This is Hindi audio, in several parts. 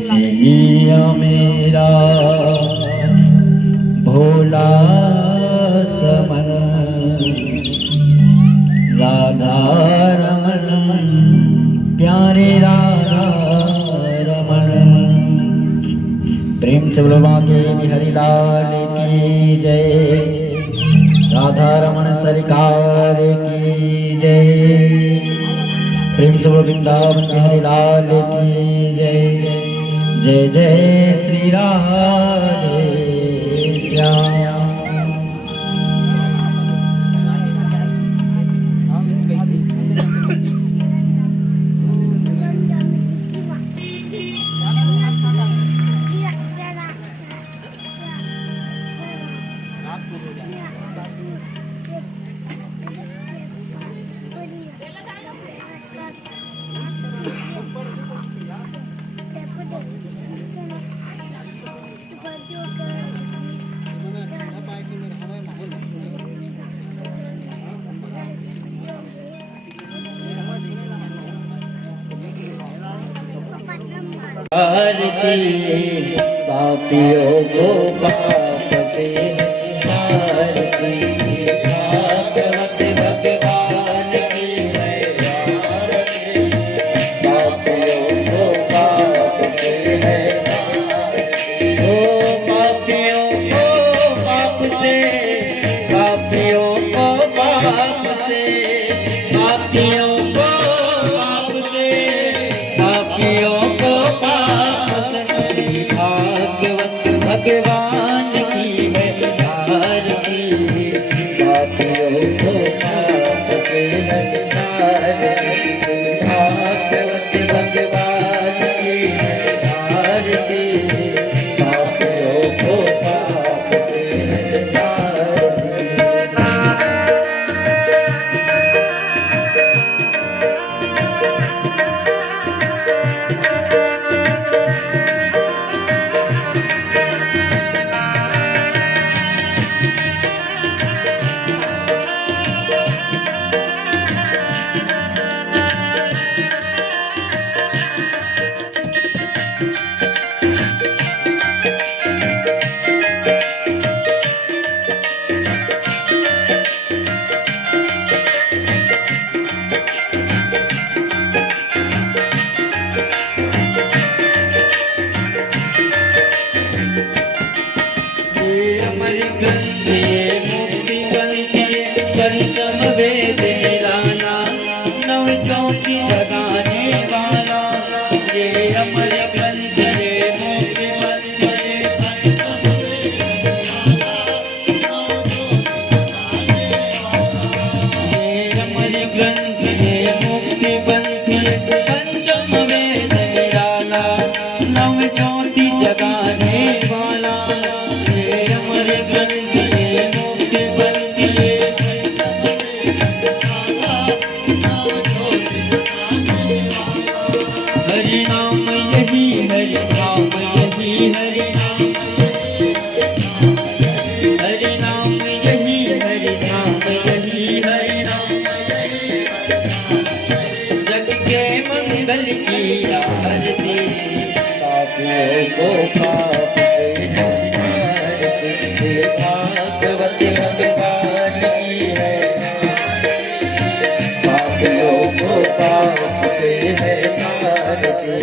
चिलिया मेरा भोला समन राधा रमन प्यारे राधा रमन। प्रेम से बोलो बाके बिहारी लाल की जय, राधा रमन सरकार की जय। प्रेम से बोलो वृंदावन बिहारी लाल की जय। जय जय श्री राधे श्याम। आरती पापियों को पाप से आरती, भागवत भगवान की है आरती। पापियों को पाप से है ओ पापियों को पाप से, पापियों को पाप से, पापियों को पाप से, पापियों भगवान की है आरती। पापियों को पाप से आरती, भागवत भगवान की है आरती। पापियों को पाप से पंचम वेद निराला, नव ज्योति जगाने वाला, ये अमर ग्रंथ रे मुक्ति पंथ रे। ये अमर ग्रंथ रे मुक्ति पंथ रे। पंचम वेद निराला, नव ज्योति जगाने वाला, ये अमर ग्रंथ रे मुक्ति पंथ रे। हरि नाम यही हरि नाम यही हरि नाम, हरि नाम यही हरि नाम यही हरि नाम। जग के मंगल की आरती, पापियों को पाप से नहारती। भागवत भगवान की है, पापियों को पाप से है तारती।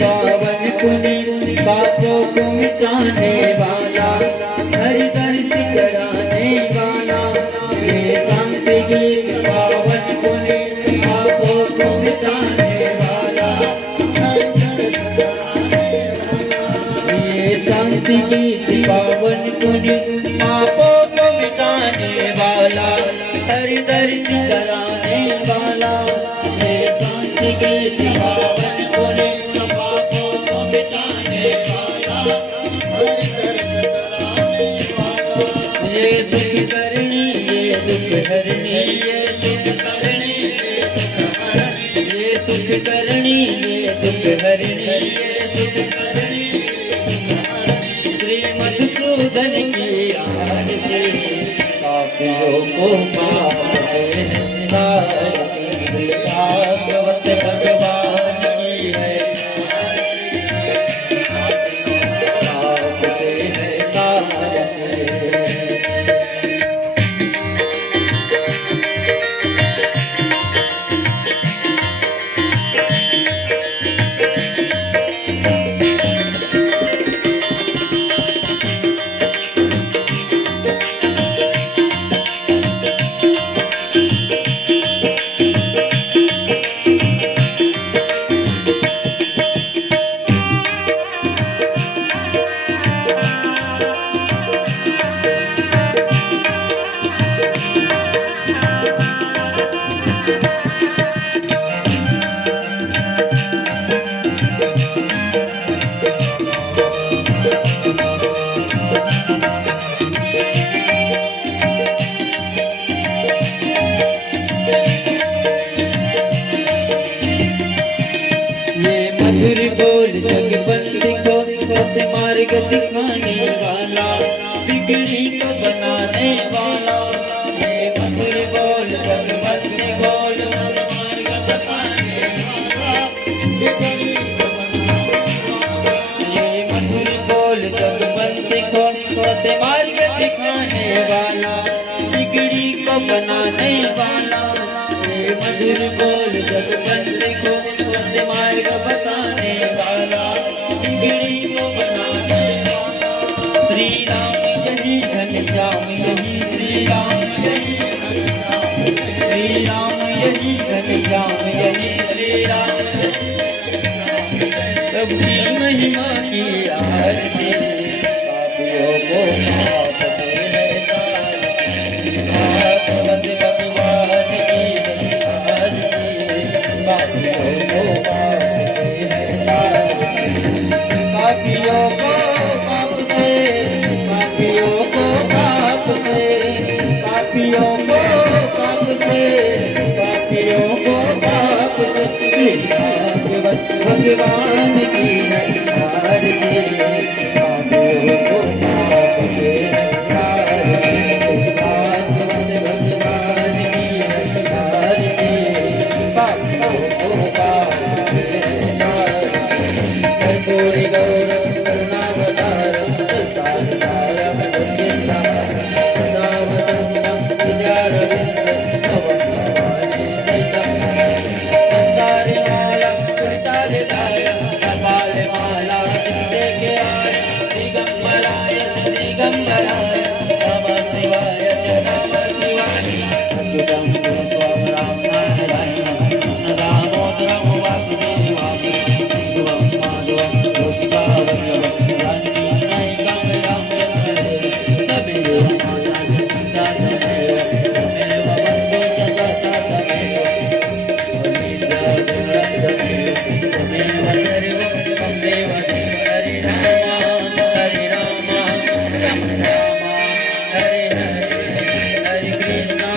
पावन पुनि पापों को मिटाने वाला, हरि दर्शन कराने वाला। ये शांति गीत पावन पुनि पापों को मिटाने वाला, ये शांति गीत पावन पुनि पापों को मिटाने वाला, हरि दर्शन कराने वाला। ये शांति गीत पावन पुनि ये सुख करनी ये दुख हरनी, ये सुख करनी ये सुख करनी ये दुख हरनी, ये सुख करनी श्री मधुसूदन की आरती। पापियों को पाप से निहारती। भागवत भगवान की है, पाप से है तारती। मधुर बोल जगबंदी को सत्य मार्ग दिखाने वाला, बिगड़ी को बनाने वाला। ये मधुर बोल जगबंदी बोल सत्य मार्ग बताने वाला, ये मधुर बोल जगबंदी को सत्य मार्ग दिखाने वाला, बिगड़ी को बनाने वाला। ये मधुर बोल जगबंदी को सत्य मार्ग बताने वाला, बिगड़ी को बनाने वाला। श्री राम यही घनश्याम यही, श्री राम यही घनश्याम, श्री राम यही घनश्याम यही, श्री राम प्रभु की महिमा की आरती। पापियों को पाप से है तारती। भागवत भगवान की आरती। पापियों को पाप से है तारती। पापियों को पाप से, पापियों को पाप से, पापियों को पाप से, पापियों को पाप से। भागवत भगवान की है आरती। पापियों को पाप से तारती। भागवत भगवान की है आरती। पापियों को पाप से तारती। कर्पूरी गौरव करुणावतार संसार सारम दुर्गेन्द्र सदा वसन्तं विद्यारविन्द भवभवानी सीतं। मंदारे माला पुरिताले धाया, कपाले माला तुलसी आय। दिगंबराय च दिगंबराय, नमः शिवाय च नमः शिवाय। अच्युतं गुरुस्वामी राम नारायणं, कृष्णदामोदरं वासुदेवं, सिन्धुवं माधवं गोपिकावल्लभं, जानकी नायिकां रामचन्द्रं। तमेव माता पिता तमेव, तमेव बन्धु च सखा तमेव, त्वमेव सर्वोत्तमं देवदेव हरे राम राम राम हरे हरे हरे कृष्णा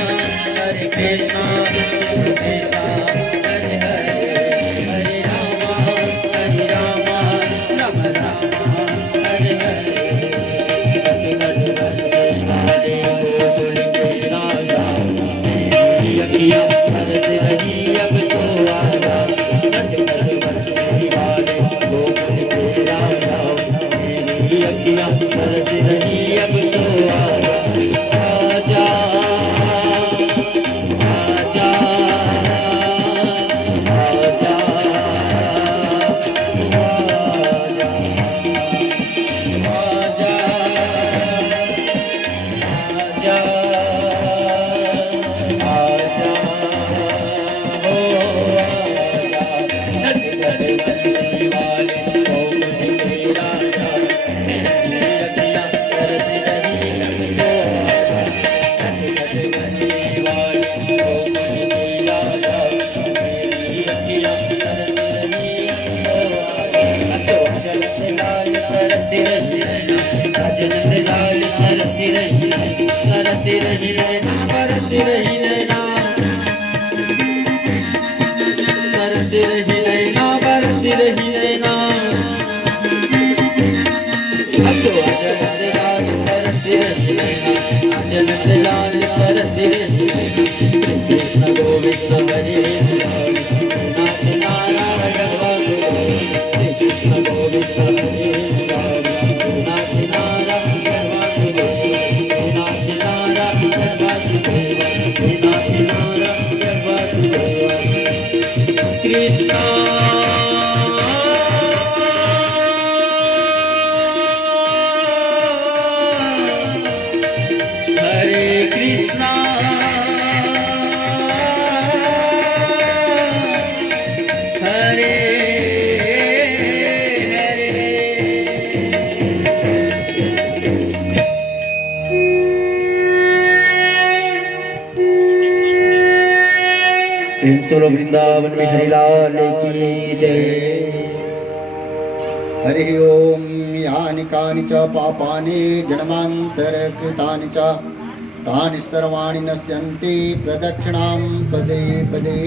कृष्ण कृष्ण हरे हरे हरे राम राम राम हरे हरे हरे गोकुल के राजा अखियाँ बरस रही अब तो आजा वाले गोकुल के राजा मेरी अखियाँ बरस रही अब तो आजा आजा आजा आजा कृष्ण गोविंद हरे नाथ नारायण कृष्ण गोविंद हरे नाथ नारायण नाथ नारायण नाथ नारायण कृष्ण सोलो वृंदावन में हरिलाल की जय। हरि ओम यानि कानि च पापानि जन्मान्तरकृतानि च तानि सर्वाणि नश्यन्ति प्रदक्षिणां पदे पदे।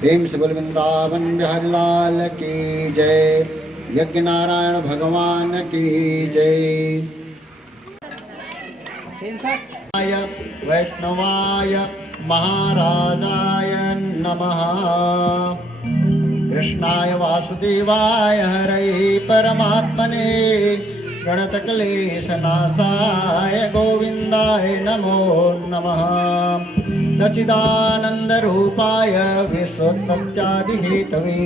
प्रेम से बोल वृंदावन बिहारी लाल की जय। यज्ञ नारायण भगवान की जय। वैष्णवाय महाराजाय नमः। कृष्णाय वासुदेवाय हरये परमात्मने प्रणतक्लेशनाशाय गोविन्दाय नमो नमः। सच्चिदानन्दरूपाय विश्वोत्पत्त्यादिहेतवे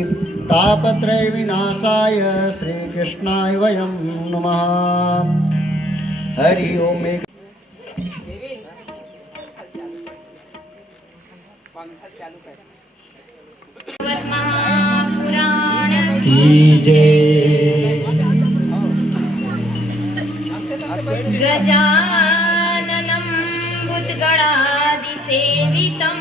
तापत्रय विनाशाय श्रीकृष्णाय वयं नमः। हरि ओम। गजाननं भूतगणादिसेवितं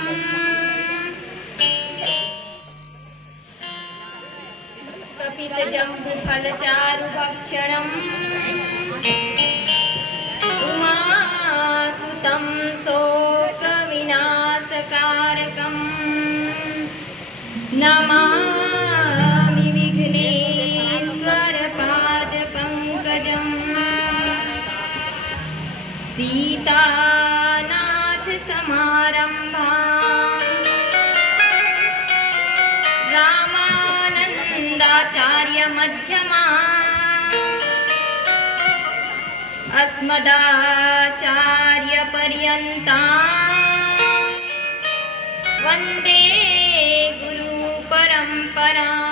कपितजम्बुफलचारुभक्षणं उमासुतं शोकविनाशकारकं नमामि विघ्नेश्वरपादपङ्कजम्। सीतानाथ समारम्भाम् रामानन्दाचार्य मध्यमाम् अस्मदाचार्य पर्यन्ताम् वन्दे गुरु परम्पराम्।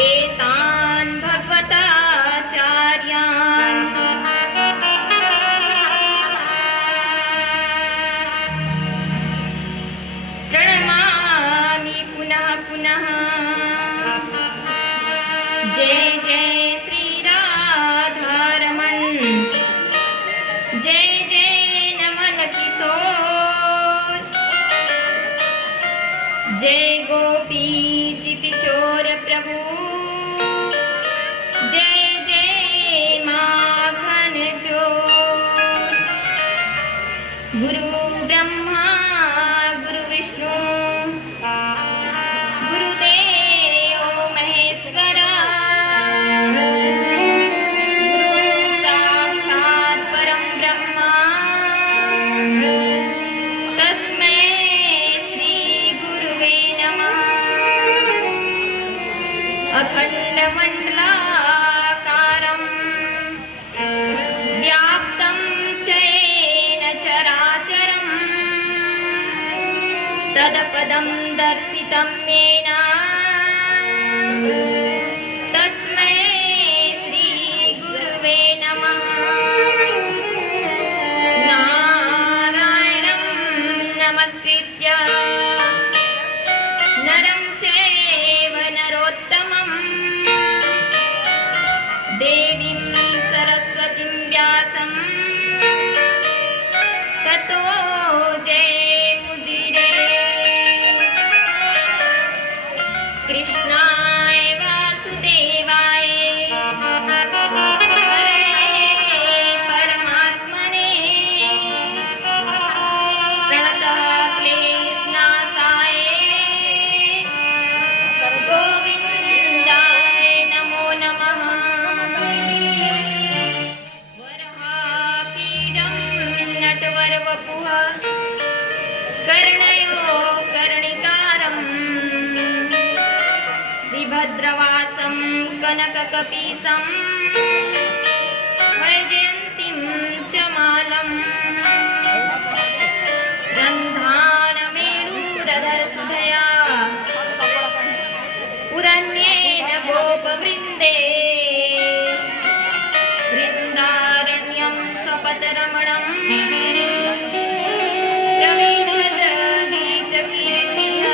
एतान् भगवताचार्यान् प्रणमामि पुनः पुनः। जय जय श्री राधारमण, जय जय नमन किशोर, जय गो गोपी चित चोर प्रभु जय जय माखन चोर। गुरु ब्रह्मा गुरु विष्णु गुरुदेव महेश्वरा गुरु साक्षात् परं ब्रह्मा तस्मै श्री गुरुवे नमः। अखण्डमण्डलाकारं व्याप्तं चैन चराचरं तदपदं दर्शितं येन तस्मै श्री गुरुवे नमः। नारायणं नमस्कृत्य नरं चैव नरोत्तमं देवीं सरस्वतीं व्यासं ततो जयमुदीरये। कृष्णाय वासुदेवाय हरे परमात्मने प्रणतः क्लेशनाशाय गोविन्दाय नमो नमः। वराहपीठं नटवरवपुः कर्णयो कर्णिकारं विभद्रवासं कनककपीशं वैजयन्तीं च मालम् गन्धानवेणुरधरसुधया पुरन्येन गोपवृन्दे वृन्दारण्यं स्वपदरमणं प्रविशद गीतकीर्तिः।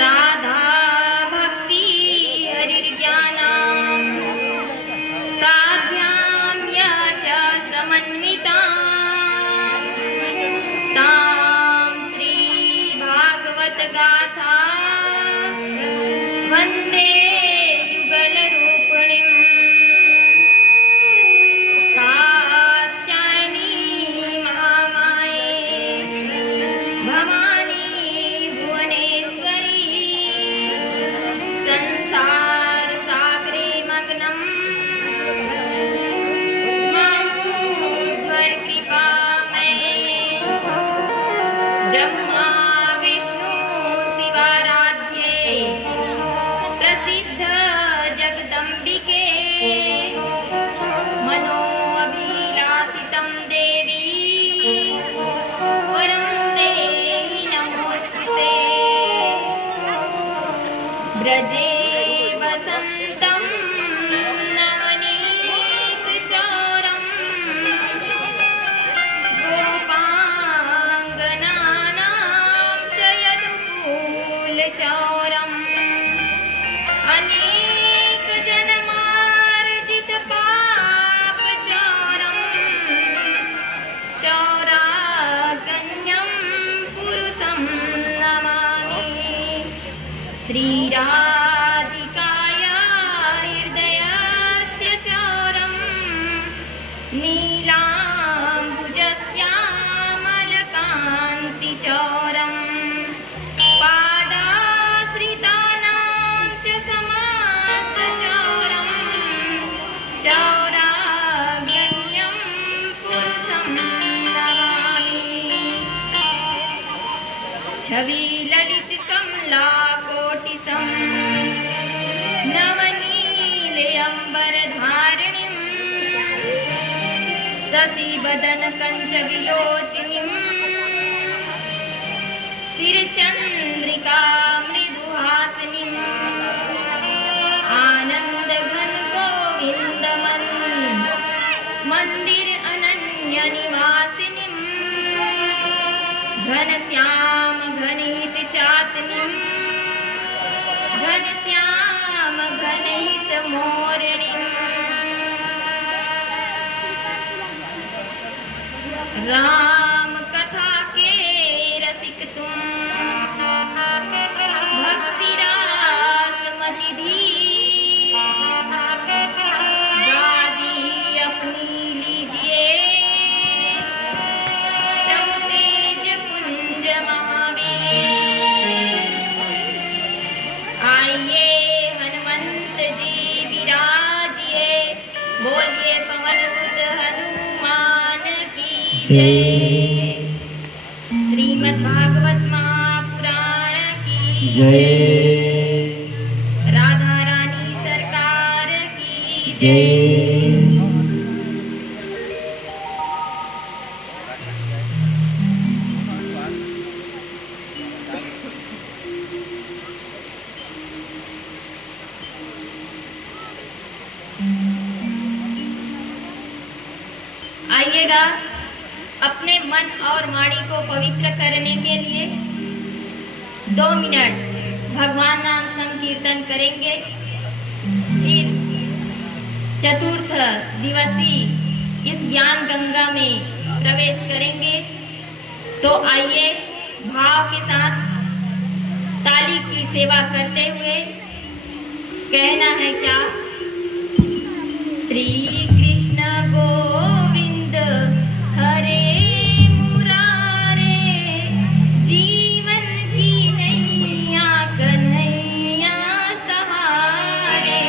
राधा भक्ति हरिर्ज्ञानं ताभ्यां या च समन्वितां तां श्रीभागवतगाथा वन्दे युगलरूपिणीं। कात्यायनी महामाये भवानी भुवनेश्वरी संसारसागरे मग्नं मामुद्धर कृपामये। ब्रह्मा विष्णु शिवाराध्ये प्रसिद्ध जगदम्बिके मनोऽभिलाषितं देवी वरं देहि नमोऽस्तुते। ब्रजे वसन्तं नवनीतचौरं गोपाङ्गनानां च यदुकूलचौरम् अनेकजन्मार्जितपापचौरं चौरागण्यं पुरुषं नमामि। श्रीराधिकाया हृदयस्य चौरं नीलाम्बुजश्यामलकान्तिचौरं पादाश्रितानां च समस्तचौरं चौरागण्यं पुरुषं नमामि। छविललितकमलाकोटिसं नवनीलयम्बरधारिणीं शशिवदनकञ्चविलोचनीं शिरचन्द्रिका मृदुहासिनीं आनन्दघनगोविन्दमन् मन्दिर अनन्यनिवासिनीं घनश्याम घनहितचातनीं घनश्याम घनहितमोरणीं राम कथा के रसिक तुम जय। श्रीमद् भागवत महापुराण की जय। राधा रानी सरकार की जय। आइएगा, अपने मन और वाणी को पवित्र करने के लिए 2 मिनट भगवान नाम संकीर्तन करेंगे। फिर चतुर्थ दिवसीय इस ज्ञान गंगा में प्रवेश करेंगे। तो आइए भाव के साथ ताली की सेवा करते हुए कहना है क्या? श्री कृष्ण गोविंद हरे मुरारे, जीवन की नैया कन्हैया सहारे।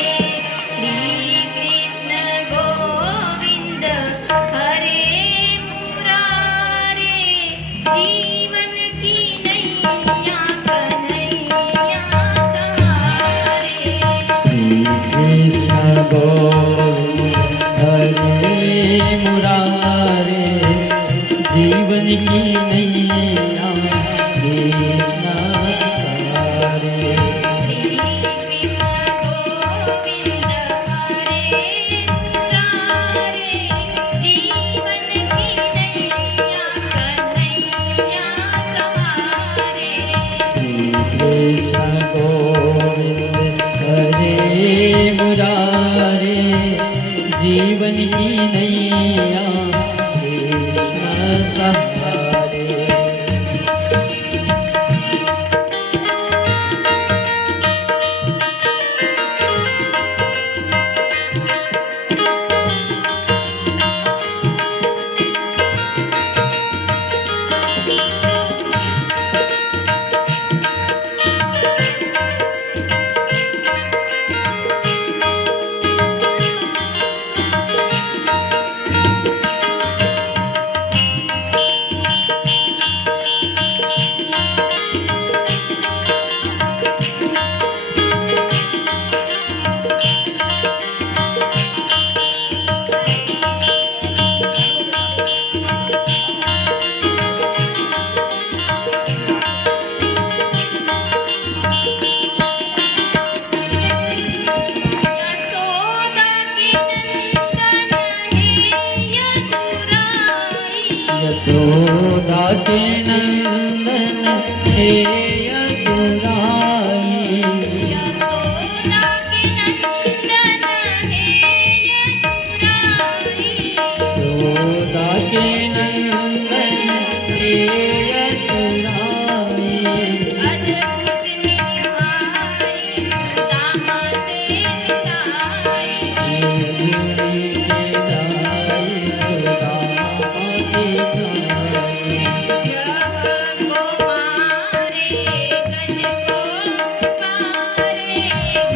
श्री कृष्ण गोविंद हरे मुरारे, जीवन की नैया कन्हैया सहारे। श्री कृष्ण गोविंद हरे मुरारे, जीवन की नैया कृष्ण तारे। श्री कृष्ण गोविंद हरे मुरारे, जीवन की नैया कन्हैया सहारे। श्री कृष्ण गोविंद हरे मुरारे, जीवन की नैया कृष्ण सहारे। यशोदा के नंदन हे यदुराई, यशोदा के नंदन हे यदुराई। यशोदा के नंदन हे यदुराई। यशोदा के नंदन हे यशोदाई। अद्भुत निभाई सुदामा से मिताई।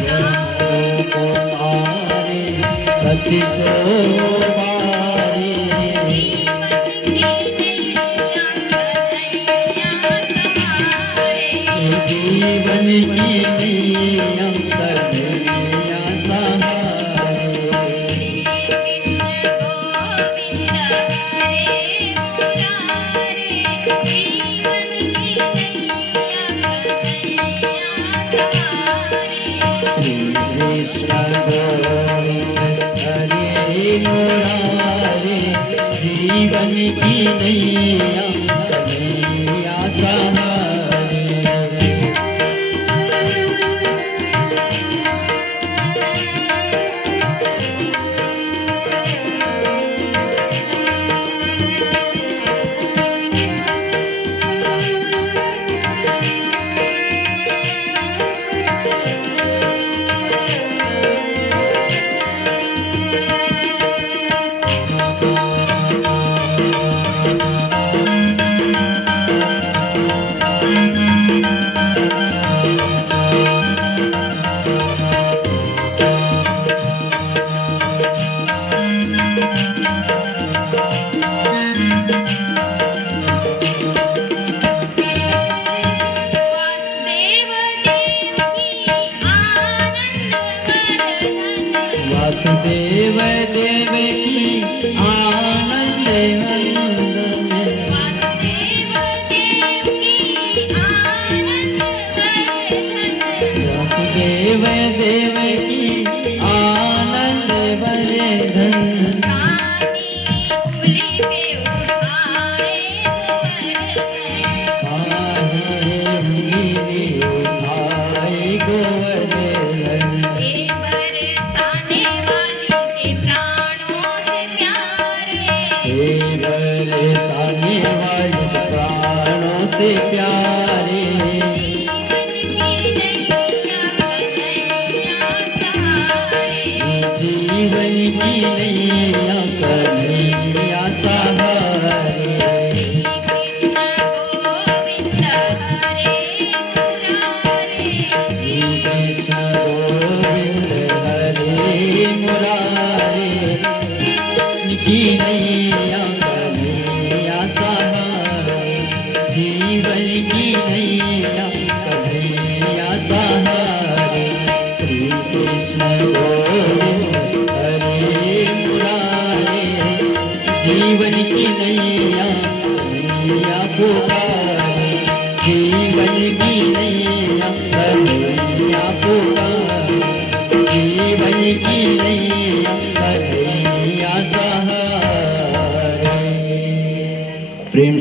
यह को मारे गज को पारे, जीवन की नैया कन्हैया सहारे। जीवन की नैया कन्हैया सहारे। श्री कृष्ण गोविंद हरे मुरारे, जीवन की नैया कन्हैया सहारे। श्री कृष्ण गोविंद हरे मुरारे, जीवन की नैया कन्हैया सहारे।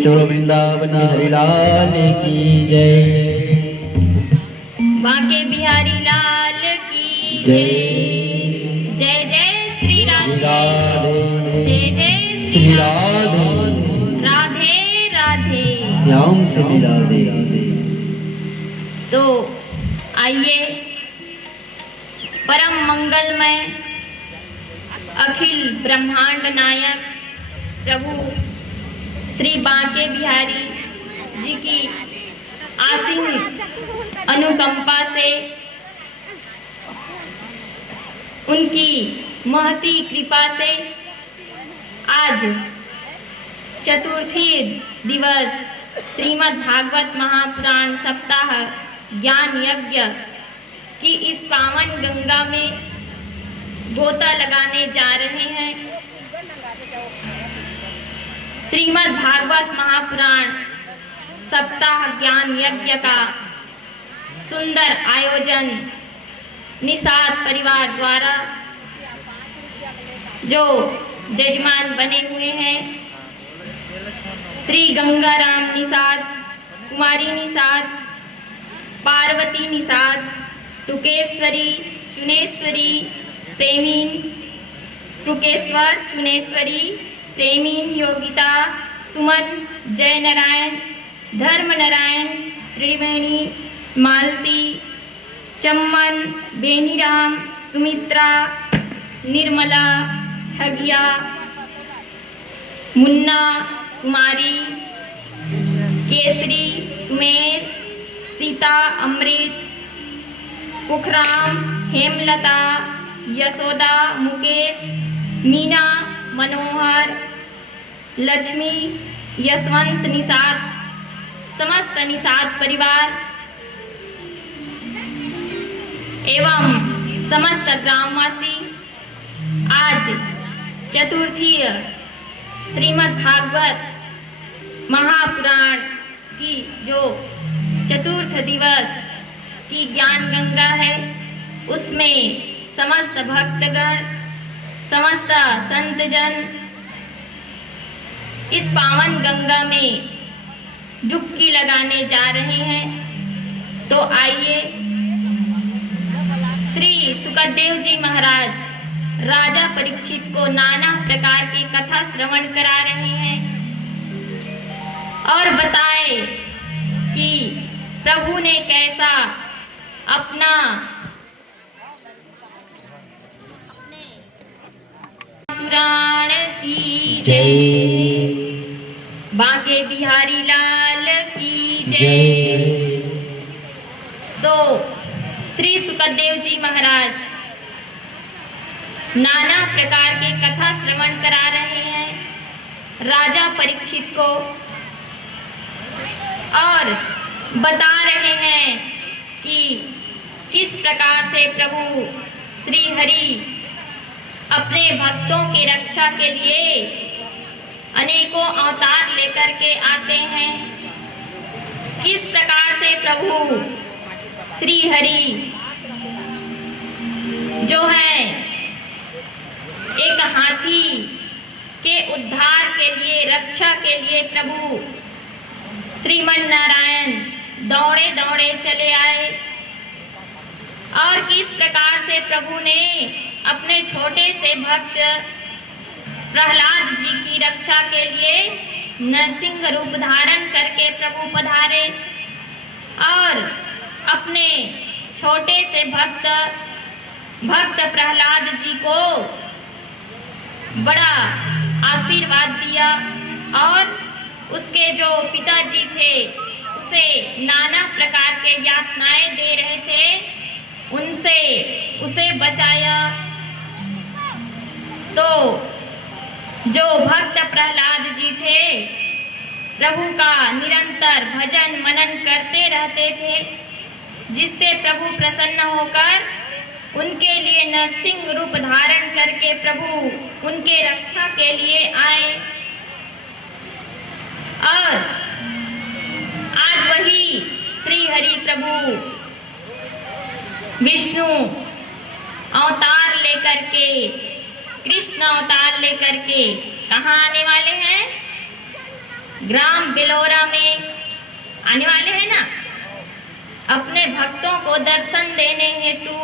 केशव वृंदावन हरिलाल की जय। बांके बिहारी लाल की जय। जय जय श्री राधे, जय जय श्री राधे, राधे राधे, श्याम से मिला दे। तो आइए परम मंगलमय अखिल ब्रह्मांड नायक प्रभु श्री बांके बिहारी जी की आसीन अनुकंपा से, उनकी महती कृपा से आज चतुर्थी दिवस श्रीमद् भागवत महापुराण सप्ताह ज्ञान यज्ञ की इस पावन गंगा में गोता लगाने जा रहे हैं। श्रीमद् भागवत महापुराण सप्ताह ज्ञान यज्ञ का सुंदर आयोजन निषाद परिवार द्वारा जो जजमान बने हुए हैं श्री गंगाराम निषाद, कुमारी निषाद, पार्वती निषाद, टुकेश्वरी, चुनेश्वरी, प्रेमीन, टुकेश्वर, चुनेश्वरी, प्रेमीन, योगिता, सुमन, जय नारायण, धर्म नारायण, त्रिवेणी, मालती, चम्मन, बेनीराम, सुमित्रा, निर्मला, ठगिया, मुन्ना, कुमारी, केसरी, सुमेर, सीता, अमृत, पुखराम, हेमलता, यशोदा, मुकेश, मीना, मनोहर, लक्ष्मी, यशवंत निषाद, समस्त निषाद परिवार एवं समस्त ग्रामवासी आज चतुर्थीय श्रीमद् भागवत महापुराण की जो चतुर्थ दिवस की ज्ञान गंगा है उसमें समस्त भक्तगण, समस्त संतजन इस पावन गंगा में डुबकी लगाने जा रहे हैं। तो आइए श्री सुखदेव जी महाराज राजा परीक्षित को नाना प्रकार की कथा श्रवण करा रहे हैं और बताए कि प्रभु ने कैसा अपना पुराण की जय। बांके बिहारी लाल की जय। तो श्री सुखदेव जी महाराज नाना प्रकार के कथा श्रवण करा रहे हैं राजा परीक्षित को और बता रहे हैं कि किस प्रकार से प्रभु श्री हरि अपने भक्तों की रक्षा के लिए अनेकों अवतार लेकर के आते हैं। किस प्रकार से प्रभु श्री हरि जो है एक हाथी के उद्धार के लिए, रक्षा के लिए प्रभु श्रीमन नारायण दौड़े दौड़े चले आए और किस प्रकार से प्रभु ने अपने छोटे से भक्त प्रहलाद जी की रक्षा के लिए नरसिंह रूप धारण करके प्रभु पधारे और अपने छोटे से भक्त प्रहलाद जी को बड़ा आशीर्वाद दिया और उसके जो पिताजी थे उसे नाना प्रकार के यातनाएं दे रहे थे उनसे उसे बचाया। तो जो भक्त प्रहलाद जी थे प्रभु का निरंतर भजन मनन करते रहते थे जिससे प्रभु प्रसन्न होकर उनके लिए नरसिंह रूप धारण करके प्रभु उनके रक्षा के लिए आए और आज वही श्री हरि प्रभु विष्णु अवतार लेकर के, कृष्ण अवतार लेकर के कहाँ आने वाले हैं? ग्राम बिलोरा में आने वाले हैं ना, अपने भक्तों को दर्शन देने हेतु,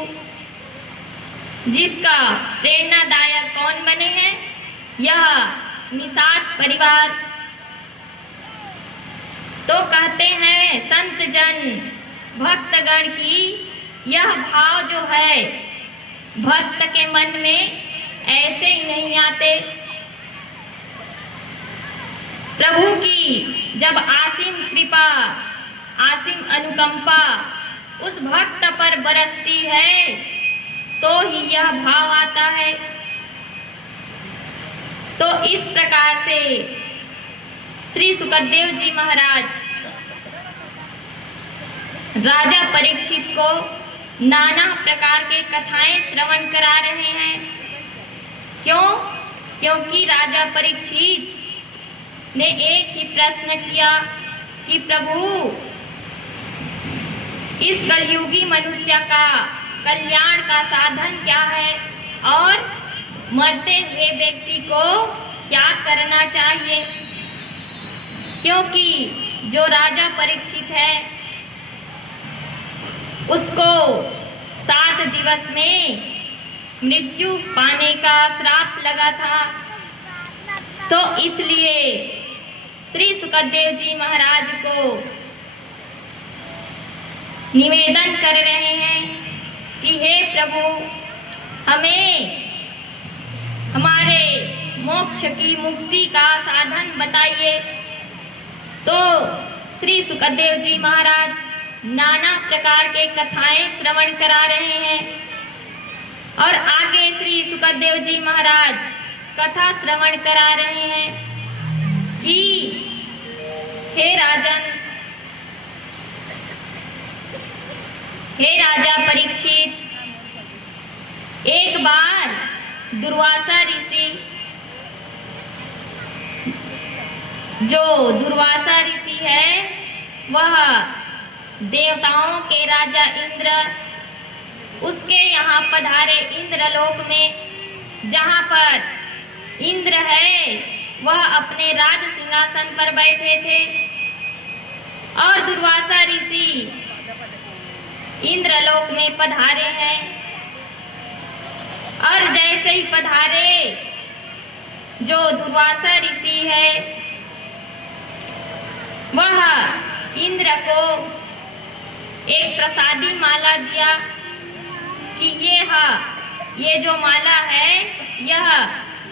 जिसका प्रेरणादायक कौन बने हैं? यह निषाद परिवार। तो कहते हैं संत जन भक्तगण की यह भाव जो है भक्त के मन में ऐसे ही नहीं आते। प्रभु की जब आसीम कृपा, आसीम अनुकंपा उस भक्त पर बरसती है तो ही यह भाव आता है। तो इस प्रकार से श्री सुखदेव जी महाराज राजा परीक्षित को नाना प्रकार के कथाएं श्रवण करा रहे हैं। क्यों? क्योंकि राजा परीक्षित ने एक ही प्रश्न किया कि प्रभु, इस कलयुगी मनुष्य का कल्याण का साधन क्या है और मरते हुए व्यक्ति को क्या करना चाहिए? क्योंकि जो राजा परीक्षित है उसको 7 दिवस में मृत्यु पाने का श्राप लगा था। सो इसलिए श्री सुखदेव जी महाराज को निवेदन कर रहे हैं कि हे प्रभु, हमें हमारे मोक्ष की मुक्ति का साधन बताइए। तो श्री सुखदेव जी महाराज नाना प्रकार के कथाएं श्रवण करा रहे हैं और आगे श्री सुखदेव जी महाराज कथा श्रवण करा रहे हैं कि हे राजन, हे राजा परीक्षित, एक बार दुर्वासा ऋषि, जो दुर्वासा ऋषि है वह देवताओं के राजा इंद्र, उसके यहाँ पधारे इंद्रलोक में, जहाँ पर इंद्र है वह अपने राज सिंहासन पर बैठे थे और दुर्वासा ऋषि इंद्रलोक में पधारे हैं। और जैसे ही पधारे, जो दुर्वासा ऋषि है वह इंद्र को एक प्रसादी माला दिया कि ये जो माला है यह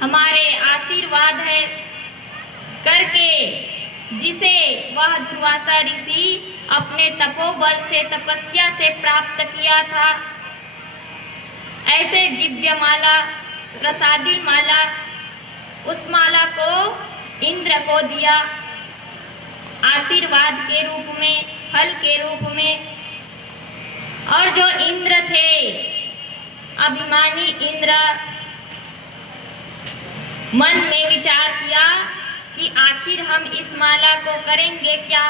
हमारे आशीर्वाद है करके, जिसे वह दुर्वासा ऋषि अपने तपोबल से, तपस्या से प्राप्त किया था। ऐसे दिव्य माला, प्रसादी माला, उस माला को इंद्र को दिया आशीर्वाद के रूप में, फल के रूप में। और जो इंद्र थे, अभिमानी इंद्र, मन में विचार किया कि आखिर हम इस माला को करेंगे क्या।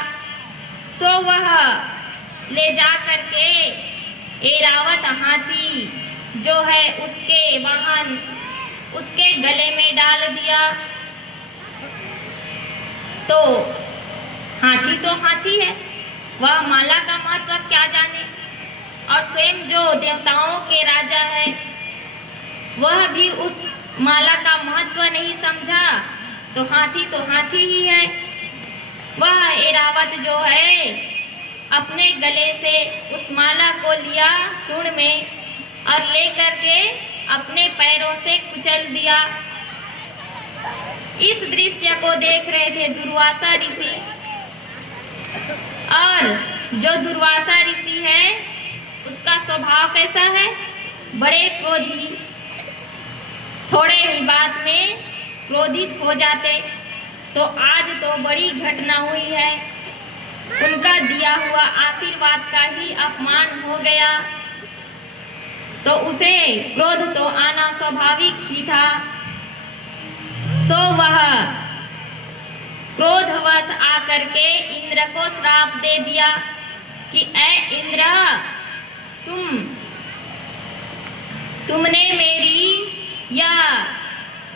सो वह ले जा करके ऐरावत हाथी जो है उसके वाहन, उसके गले में डाल दिया। तो हाथी है, वह माला का महत्व क्या जाने। और स्वयं जो देवताओं के राजा है वह भी उस माला का महत्व नहीं समझा। तो हाथी ही है। वह ऐरावत जो है अपने गले से उस माला को लिया सूंड में और लेकर के अपने पैरों से कुचल दिया। इस दृश्य को देख रहे थे दुर्वासा ऋषि। और जो दुर्वासा ऋषि है उसका स्वभाव कैसा है? बड़े क्रोधी, थोड़े ही बात में क्रोधित हो जाते। तो आज तो बड़ी घटना हुई है, उनका दिया हुआ आशीर्वाद का ही अपमान हो गया। तो उसे क्रोध तो आना स्वाभाविक ही था। सो वह क्रोधवश आकर के इंद्र को श्राप दे दिया कि ऐ इंद्र, तुमने मेरी यह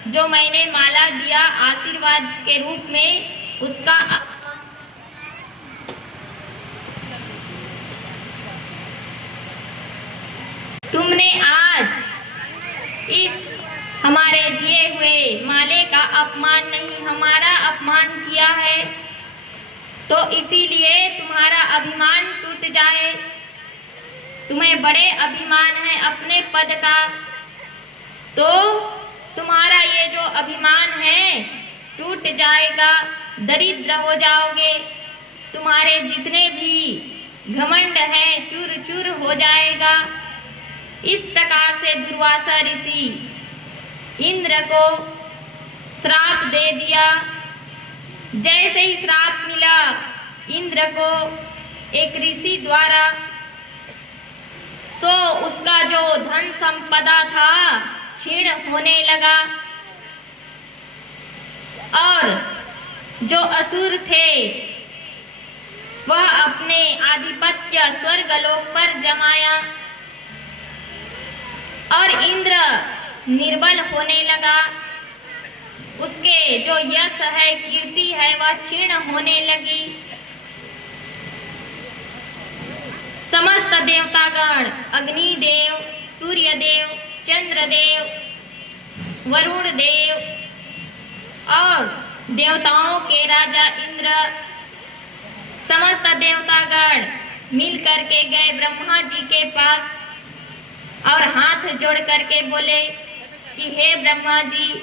जो मैंने माला दिया आशीर्वाद के रूप में, उसका तुमने आज इस हमारे दिए हुए माले का अपमान नहीं, हमारा अपमान किया है, तो इसीलिए तुम्हारा अभिमान टूट जाए। तुम्हें बड़े अभिमान है अपने पद का, तो तुम्हारा ये जो अभिमान है टूट जाएगा, दरिद्र हो जाओगे। तुम्हारे जितने भी घमंड है चूर चूर हो जाएगा। इस प्रकार से दुर्वासा ऋषि इंद्र को श्राप दे दिया। जैसे ही श्राप मिला इंद्र को एक ऋषि द्वारा, सो उसका जो धन संपदा था क्षीण होने लगा, और जो असुर थे वह अपने आधिपत्य स्वर्गलोक पर जमाया, और इंद्र निर्बल होने लगा। उसके जो यश है कीर्ति है वह क्षीण होने लगी। समस्त देवतागण, अग्निदेव, सूर्यदेव, चंद्रदेव, वरुण देव और देवताओं के राजा इंद्र, समस्त देवतागण मिल करके गए ब्रह्मा जी के पास और हाथ जोड़ करके बोले कि हे ब्रह्मा जी,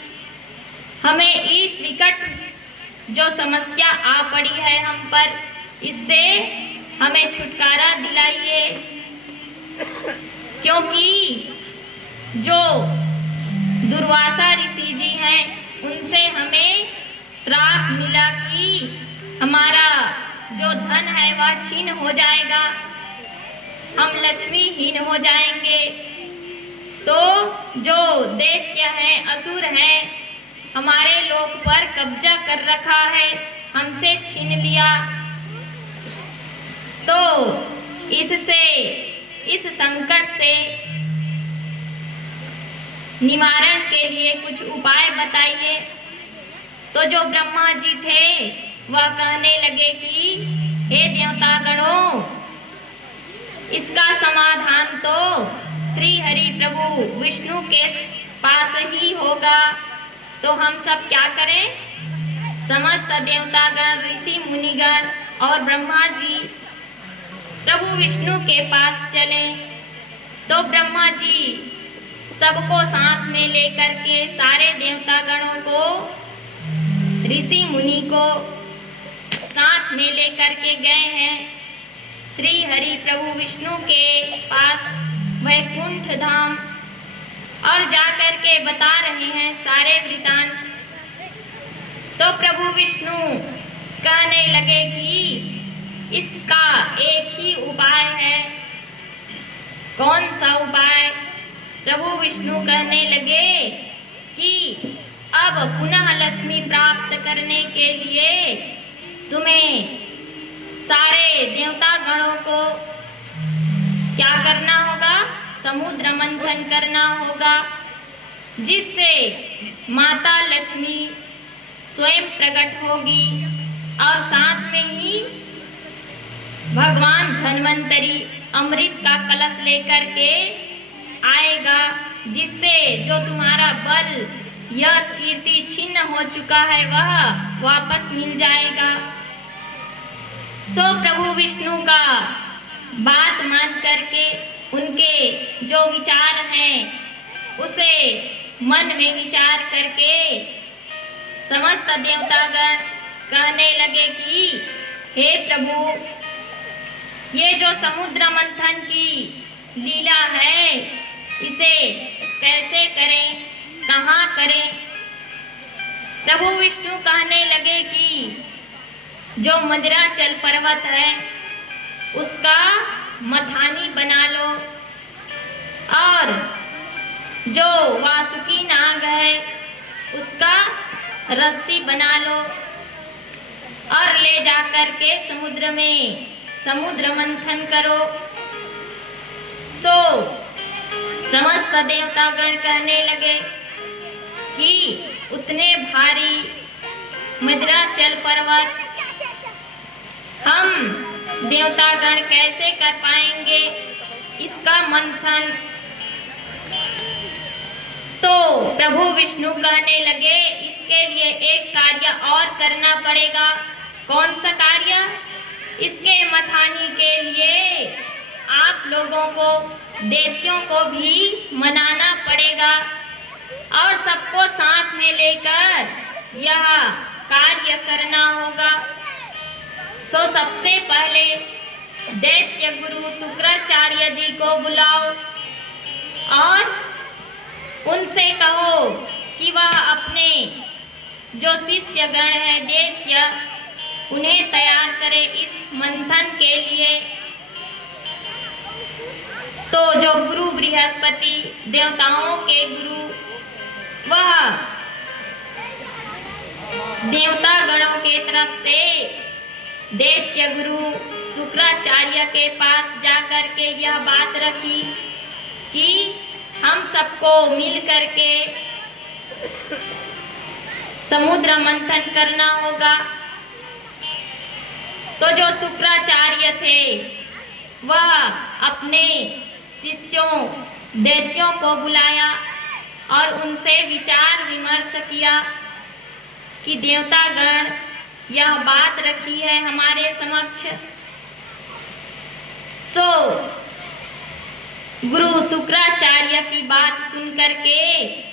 हमें इस विकट जो समस्या आ पड़ी है हम पर, इससे हमें छुटकारा दिलाइए। क्योंकि जो दुर्वासा ऋषि जी हैं उनसे हमें श्राप मिला कि हमारा जो धन है वह छीन हो जाएगा, हम लक्ष्मीहीन हो जाएंगे। तो जो दैत्य है, असुर है, हमारे लोक पर कब्जा कर रखा है, हमसे छीन लिया। तो इससे, इस संकट से निवारण के लिए कुछ उपाय बताइए। तो जो ब्रह्मा जी थे वह कहने लगे कि हे देवतागणों, इसका समाधान तो श्री हरि प्रभु विष्णु के पास ही होगा। तो हम सब क्या करें? समस्त देवतागण, ऋषि मुनिगण और ब्रह्मा जी प्रभु विष्णु के पास चलें। तो ब्रह्मा जी सबको साथ में लेकर के, सारे देवतागणों को, ऋषि मुनि को साथ में लेकर के गए हैं श्री हरि प्रभु विष्णु के पास वैकुंठ धाम, और जाकर के बता रहे हैं सारे वृतांत। तो प्रभु विष्णु कहने लगे कि इसका एक ही उपाय है। कौन सा उपाय? प्रभु विष्णु कहने लगे कि अब पुनः लक्ष्मी प्राप्त करने के लिए तुम्हें सारे देवता गणों को क्या करना होगा? समुद्र मंथन करना होगा, जिससे माता लक्ष्मी स्वयं प्रकट होगी और साथ में ही भगवान धन्वंतरी अमृत का कलश लेकर के आएगा, जिससे जो तुम्हारा बल, यश, कीर्ति छिन्न हो चुका है वह वापस मिल जाएगा। सो प्रभु विष्णु का बात मान करके उनके जो विचार हैं उसे मन में विचार करके समस्त देवतागण कहने लगे कि हे प्रभु, ये जो समुद्र मंथन की लीला है इसे कैसे करें, कहाँ करें? प्रभु विष्णु कहने लगे कि जो मंदराचल पर्वत है उसका मथानी बना लो, और जो वासुकी नाग है उसका रस्सी बना लो, और ले जा कर के समुद्र में समुद्र मंथन करो। सो समस्त देवतागण कहने लगे कि उतने भारी मद्राचल पर्वत हम देवतागण कैसे कर पाएंगे इसका मंथन। तो प्रभु विष्णु कहने लगे इसके लिए एक कार्य और करना पड़ेगा। कौन सा कार्य? इसके मथानी के लिए आप लोगों को, देवतियों को भी मनाना पड़ेगा और सबको साथ में लेकर यह कार्य करना होगा। सो सबसे पहले दैत्य गुरु शुक्राचार्य जी को बुलाओ और उनसे कहो कि वह अपने जो शिष्य गण है दैत्य उन्हें तैयार करे इस मंथन के लिए। तो जो गुरु बृहस्पति देवताओं के गुरु, वह देवता गणों के तरफ से दैत्य गुरु शुक्राचार्य के पास जाकर के यह बात रखी कि हम सबको मिल करके समुद्र मंथन करना होगा। तो जो शुक्राचार्य थे वह अपने शिष्यों दैत्यों को बुलाया और उनसे विचार विमर्श किया कि देवतागण यह बात रखी है हमारे समक्ष। सो गुरु शुक्राचार्य की बात सुन करके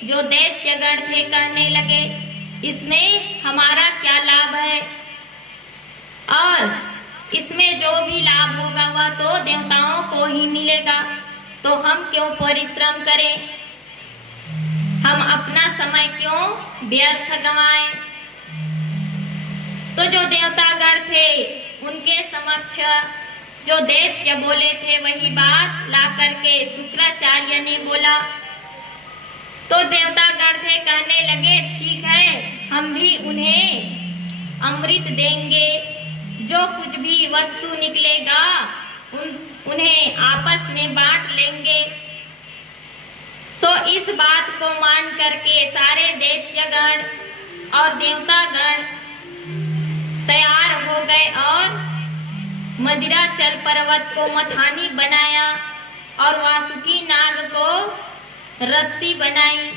जो दैत्यगण थे कहने लगे इसमें हमारा क्या लाभ है और इसमें जो भी लाभ होगा वह तो देवताओं को ही मिलेगा, तो हम क्यों परिश्रम करें, हम अपना समय क्यों व्यर्थ गंवाएं। तो जो देवतागण थे उनके समक्ष जो दैत्य बोले थे वही बात ला करके शुक्राचार्य ने बोला। तो देवतागण थे कहने लगे ठीक है, हम भी उन्हें अमृत देंगे, जो कुछ भी वस्तु निकलेगा उन्हें आपस में बांट लेंगे। सो इस बात को मान करके सारे दैत्यगण और देवतागण तैयार हो गए और मदिराचल पर्वत को मथानी बनाया और वासुकी नाग को रस्सी बनाई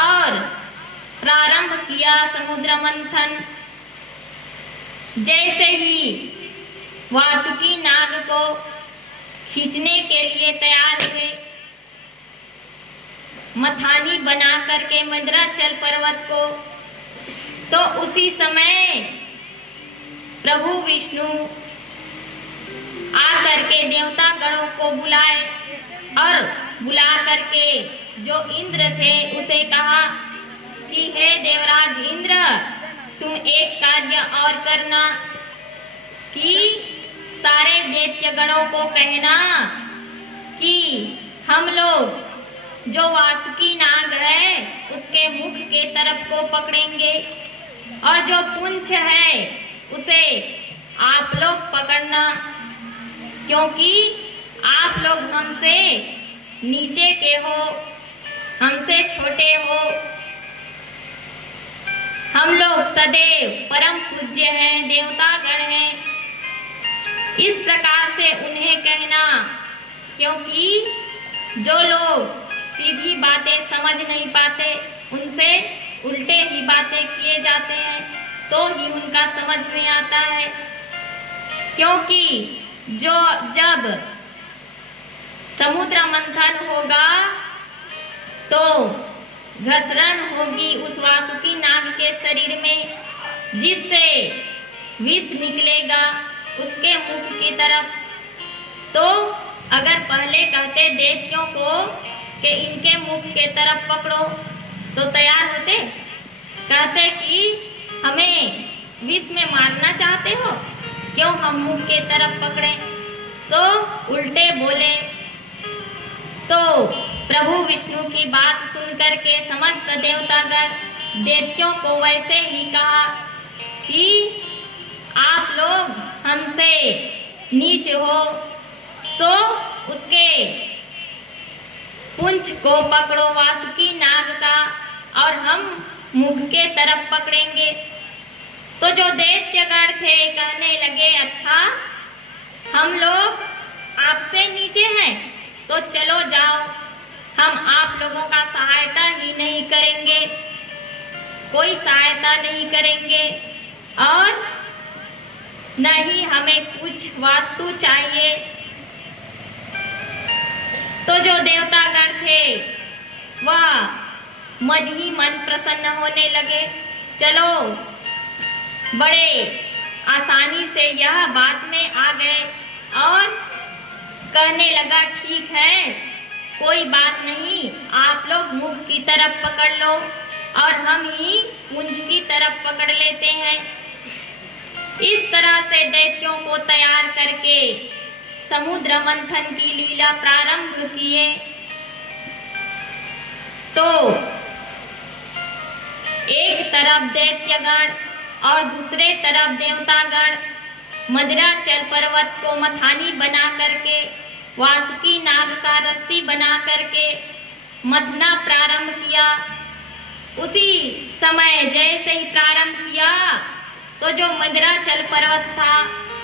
और प्रारंभ किया समुद्र मंथन। जैसे ही वासुकी नाग को खींचने के लिए तैयार हुए, मथानी बना करके मदिराचल पर्वत को, तो उसी समय प्रभु विष्णु आकर के देवता गणों को बुलाए और बुला करके जो इंद्र थे उसे कहा कि हे देवराज इंद्र, तुम एक कार्य और करना कि सारे दैत्य गणों को कहना कि हम लोग जो वासुकी नाग है उसके मुख के तरफ को पकड़ेंगे और जो पुंछ है उसे आप लोग पकड़ना, क्योंकि आप लोग हमसे नीचे के हो, हमसे छोटे हो, हम लोग सदैव परम पूज्य हैं, देवतागण हैं। इस प्रकार से उन्हें कहना, क्योंकि जो लोग सीधी बातें समझ नहीं पाते उनसे उल्टे ही बातें किए जाते हैं तो ही उनका समझ में आता है। क्योंकि जो जब समुद्र मंथन होगा तो घसरण होगी उस वासुकी नाग के शरीर में, जिससे विष निकलेगा उसके मुख की तरफ। तो अगर पहले कहते दैत्यों को कि इनके मुख के तरफ पकड़ो तो तैयार होते, कहते कि हमें विष में मारना चाहते हो, क्यों हम मुख के तरफ पकड़े। सो उल्टे बोले। तो प्रभु विष्णु की बात सुनकर के समस्त देवतागण दैत्यों को वैसे ही कहा कि आप लोग हमसे नीच हो, सो उसके पुंछ को पकड़ो वासुकी नाग का और हम मुख के तरफ पकड़ेंगे। तो जो दैत्यगण थे कहने लगे, अच्छा हम लोग आपसे नीचे हैं, तो चलो जाओ, हम आप लोगों का सहायता ही नहीं करेंगे, कोई सहायता नहीं करेंगे और न ही हमें कुछ वास्तु चाहिए। तो जो देवतागण थे वह मन ही मन प्रसन्न होने लगे। चलो बड़े आसानी से यह बात में आ गए और कहने लगा, ठीक है कोई बात नहीं, आप लोग मुख की तरफ पकड़ लो और हम ही पुंज की तरफ पकड़ लेते हैं। इस तरह से दैत्यों को तैयार करके समुद्र मंथन की लीला प्रारंभ किए। तो एक तरफ दैत्यगण और दूसरे तरफ देवतागण मदिराचल पर्वत को मथानी बना करके, वासुकी नाग का रस्सी बना करके मथना प्रारंभ किया। उसी समय जैसे ही प्रारंभ किया तो जो मदिराचल पर्वत था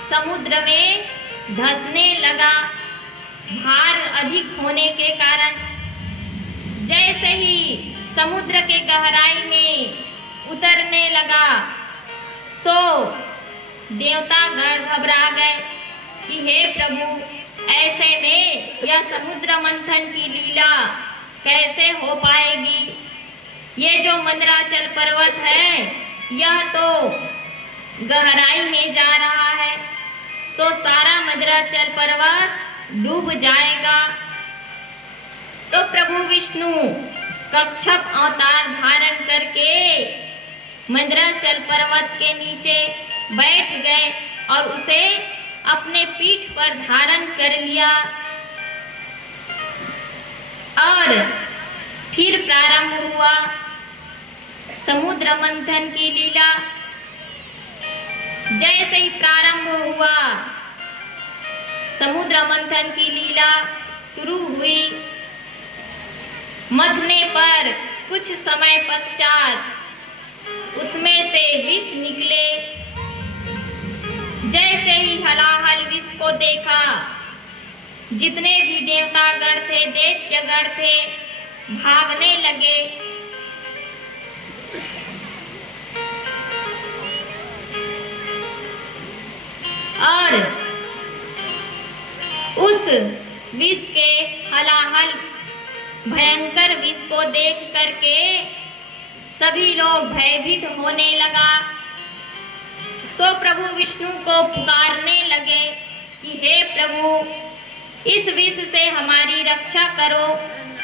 समुद्र में धंसने लगा, भार अधिक होने के कारण। जैसे ही समुद्र के गहराई में उतरने लगा सो देवतागण घबरा गए कि हे प्रभु, ऐसे में यह समुद्र मंथन की लीला कैसे हो पाएगी। ये जो मंदराचल पर्वत है यह तो गहराई में जा रहा है, सो सारा मंदराचल पर्वत डूब जाएगा। तो प्रभु विष्णु कच्छप अवतार धारण करके मंदराचल पर्वत के नीचे बैठ गए और उसे अपने पीठ पर धारण कर लिया और फिर प्रारंभ हुआ समुद्र मंथन की लीला। जैसे ही प्रारंभ हुआ समुद्र मंथन की लीला शुरू हुई। मथने पर कुछ समय पश्चात उसमें से विष निकले। जैसे ही हलाहल विष को देखा, जितने भी देवतागण थे, दैत्यगण थे, भागने लगे। और उस विष के हलाहल भयंकर विष को देख करके सभी लोग भयभीत होने लगा। सो प्रभु विष्णु को पुकारने लगे कि हे प्रभु, इस विष से हमारी रक्षा करो,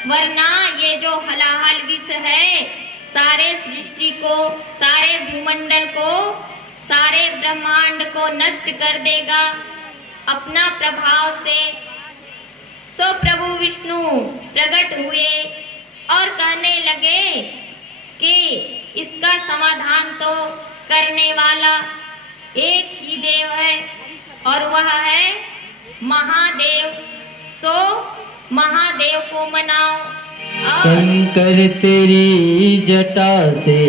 वरना ये जो हलाहल विष है सारे सृष्टि को, सारे भूमंडल को, सारे ब्रह्मांड को नष्ट कर देगा अपना प्रभाव से। सो प्रभु विष्णु प्रकट हुए और कहने लगे कि इसका समाधान तो करने वाला एक ही देव है और वह है महादेव। सो महादेव को मनाओ। शंकर तेरी जटा से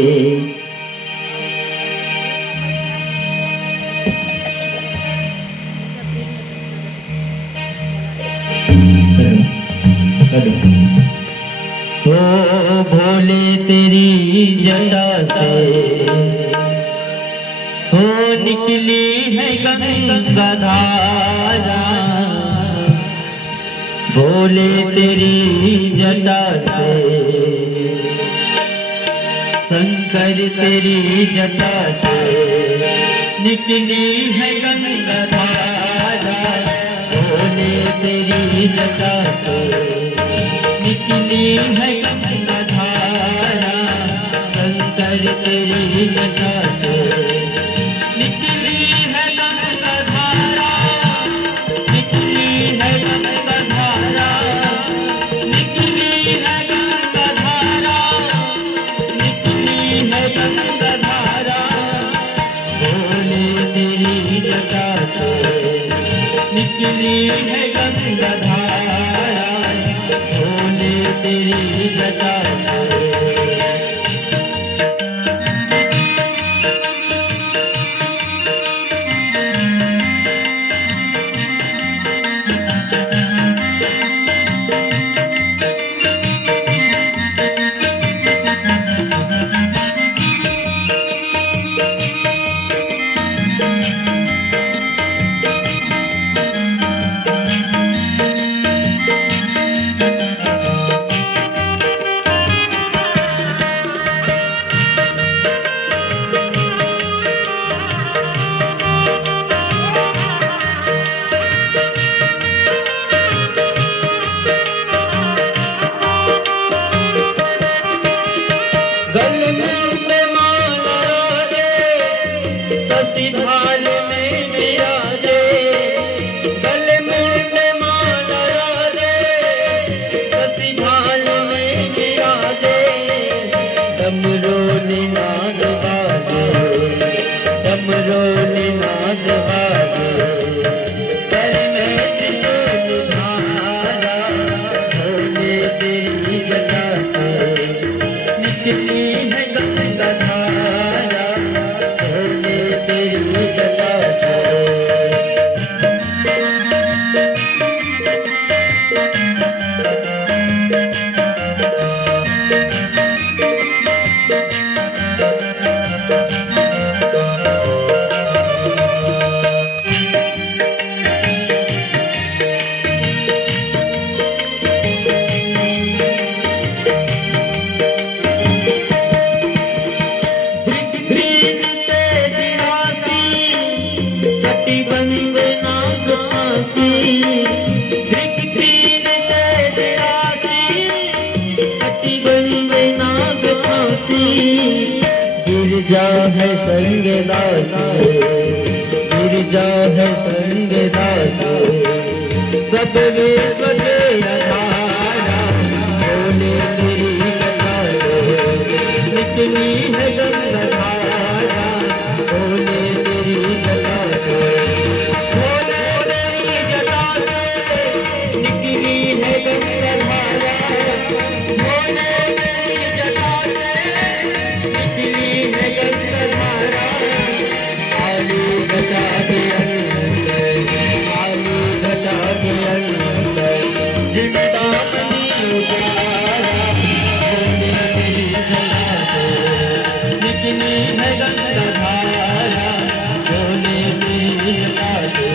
ओ भोले तेरी जटा से हो निकली है गंगा धारा। भोले तेरी जटा से, शंकर तेरी जटा से निकली है गंगा धारा। भोले तेरी जटा से निकली है गंगा धारा। शंकर तेरी जटा से निकली है गंगा धारा। निकली है गंगा धारा। निकली है गंगा धारा। निकली है गंगा धारा। भोले तेरी जटा से निकली है गंगा धारा। भोले तेरी जटा से दास, गिरजा है संग दास, सब विश्व के आधारा, बोले तेरी जटा से निकली है गंगाधारा, बोले तेरी जटा से, बोले तेरी जटा से निकली है गंगाधारा, बोले तेरी जटा से निकली है गंगाधारा, आलू घटा के अंदर, आलू घटा के अंदर, जिंदा नहीं उजारा, बोले तेरी जटा से निकली है गंगाधारा, बोले तेरी जटा से।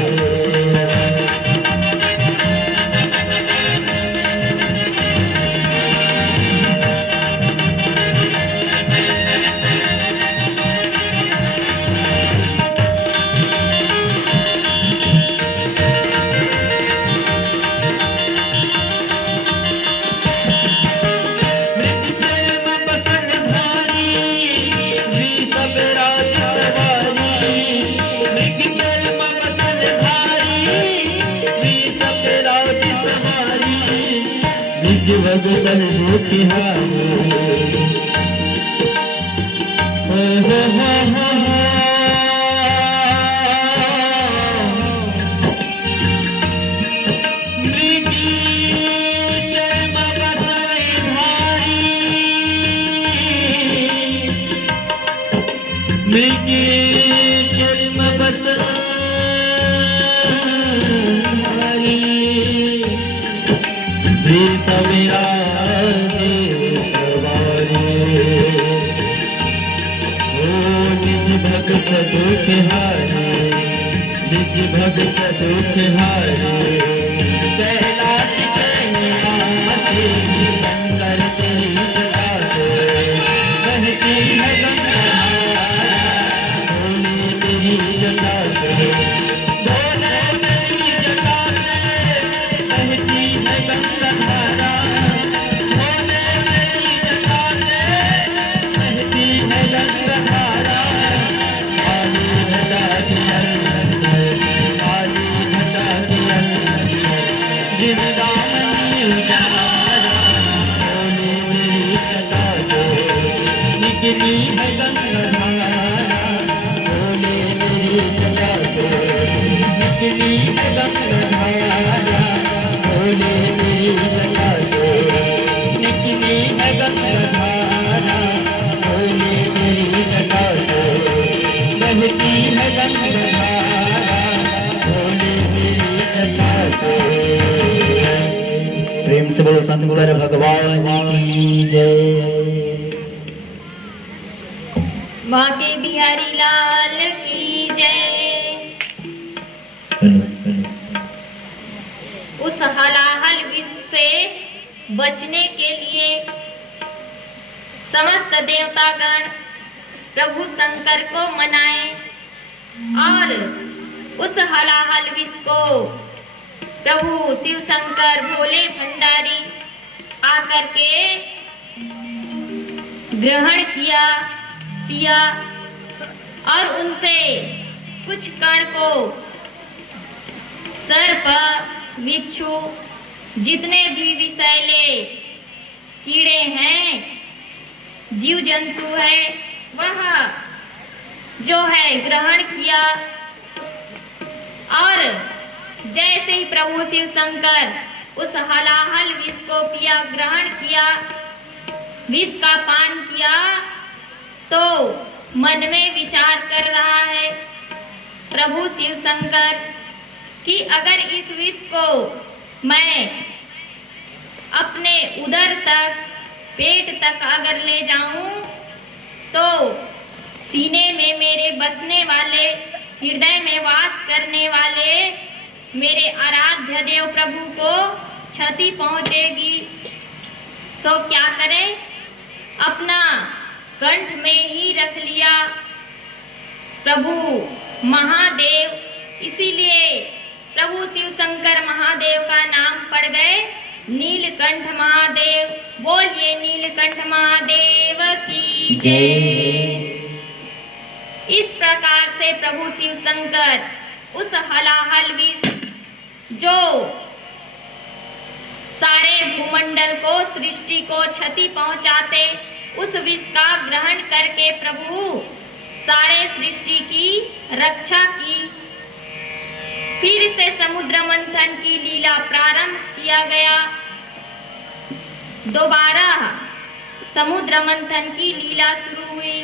भगतन भूखिहारी, मृगी चर्म बसन भारी, मृगी चर्म बसन भारी, सवेरा सवारी, ओ निज भक्त दुख हारी, निज भक्त दुख हारी, कैलाश कैलासी शंकर तेरी जटा से बहती है गंगाधारा, बोले तेरी जटा से, बोले तेरी जटा से बहती है गंगाधारा, बोले तेरी जटा से बहती है गंगाधारा, आलू घटा के अंदर, आलू घटा के अंदर, जिंदा नहीं उजारा, बोले तेरी जटा से निकली है गंगाधारा, बोले तेरी जटा से निकली है गंगाधारा, बोले तेरी जटा से निकली है गंगाधारा, बोले तेरी जटा से बहती है गंगाधारा, बोले तेरी जटा से। प्रेम से बोलो शंकर भगवान की जय। बांके बिहारी लाल की जय। उस हलाहल विष से बचने के लिए समस्त देवतागण प्रभु शंकर को मनाए और उस हलाहल विष को प्रभु शिव शंकर भोले भंडारी आकर के ग्रहण किया, पिया और उनसे कुछ कण को सर्प, बिच्छू, जितने भी विषैले कीड़े हैं, जीव जंतु है, वह जो है ग्रहण किया। और जैसे ही प्रभु शिव शंकर उस हलाहल विष को पिया, ग्रहण किया, विष का पान किया, तो मन में विचार कर रहा है प्रभु शिव शंकर कि अगर इस विष को मैं अपने उदर तक, पेट तक अगर ले जाऊं तो सीने में मेरे बसने वाले, हृदय में वास करने वाले मेरे आराध्य देव प्रभु को क्षति पहुंचेगी। सो क्या करें, अपना कंठ में ही रख लिया प्रभु महादेव। इसीलिए प्रभु शिव शंकर महादेव का नाम पड़ गए नीलकंठ महादेव। बोलिए नीलकंठ महादेव की जय। इस प्रकार से प्रभु शिव शंकर उस हलाहल विष जो सारे भूमंडल को, सृष्टि को क्षति पहुंचाते, उस विष का ग्रहण करके प्रभु सारे सृष्टि की रक्षा की। फिर से समुद्र मंथन की लीला प्रारंभ किया गया। दोबारा समुद्र मंथन की लीला शुरू हुई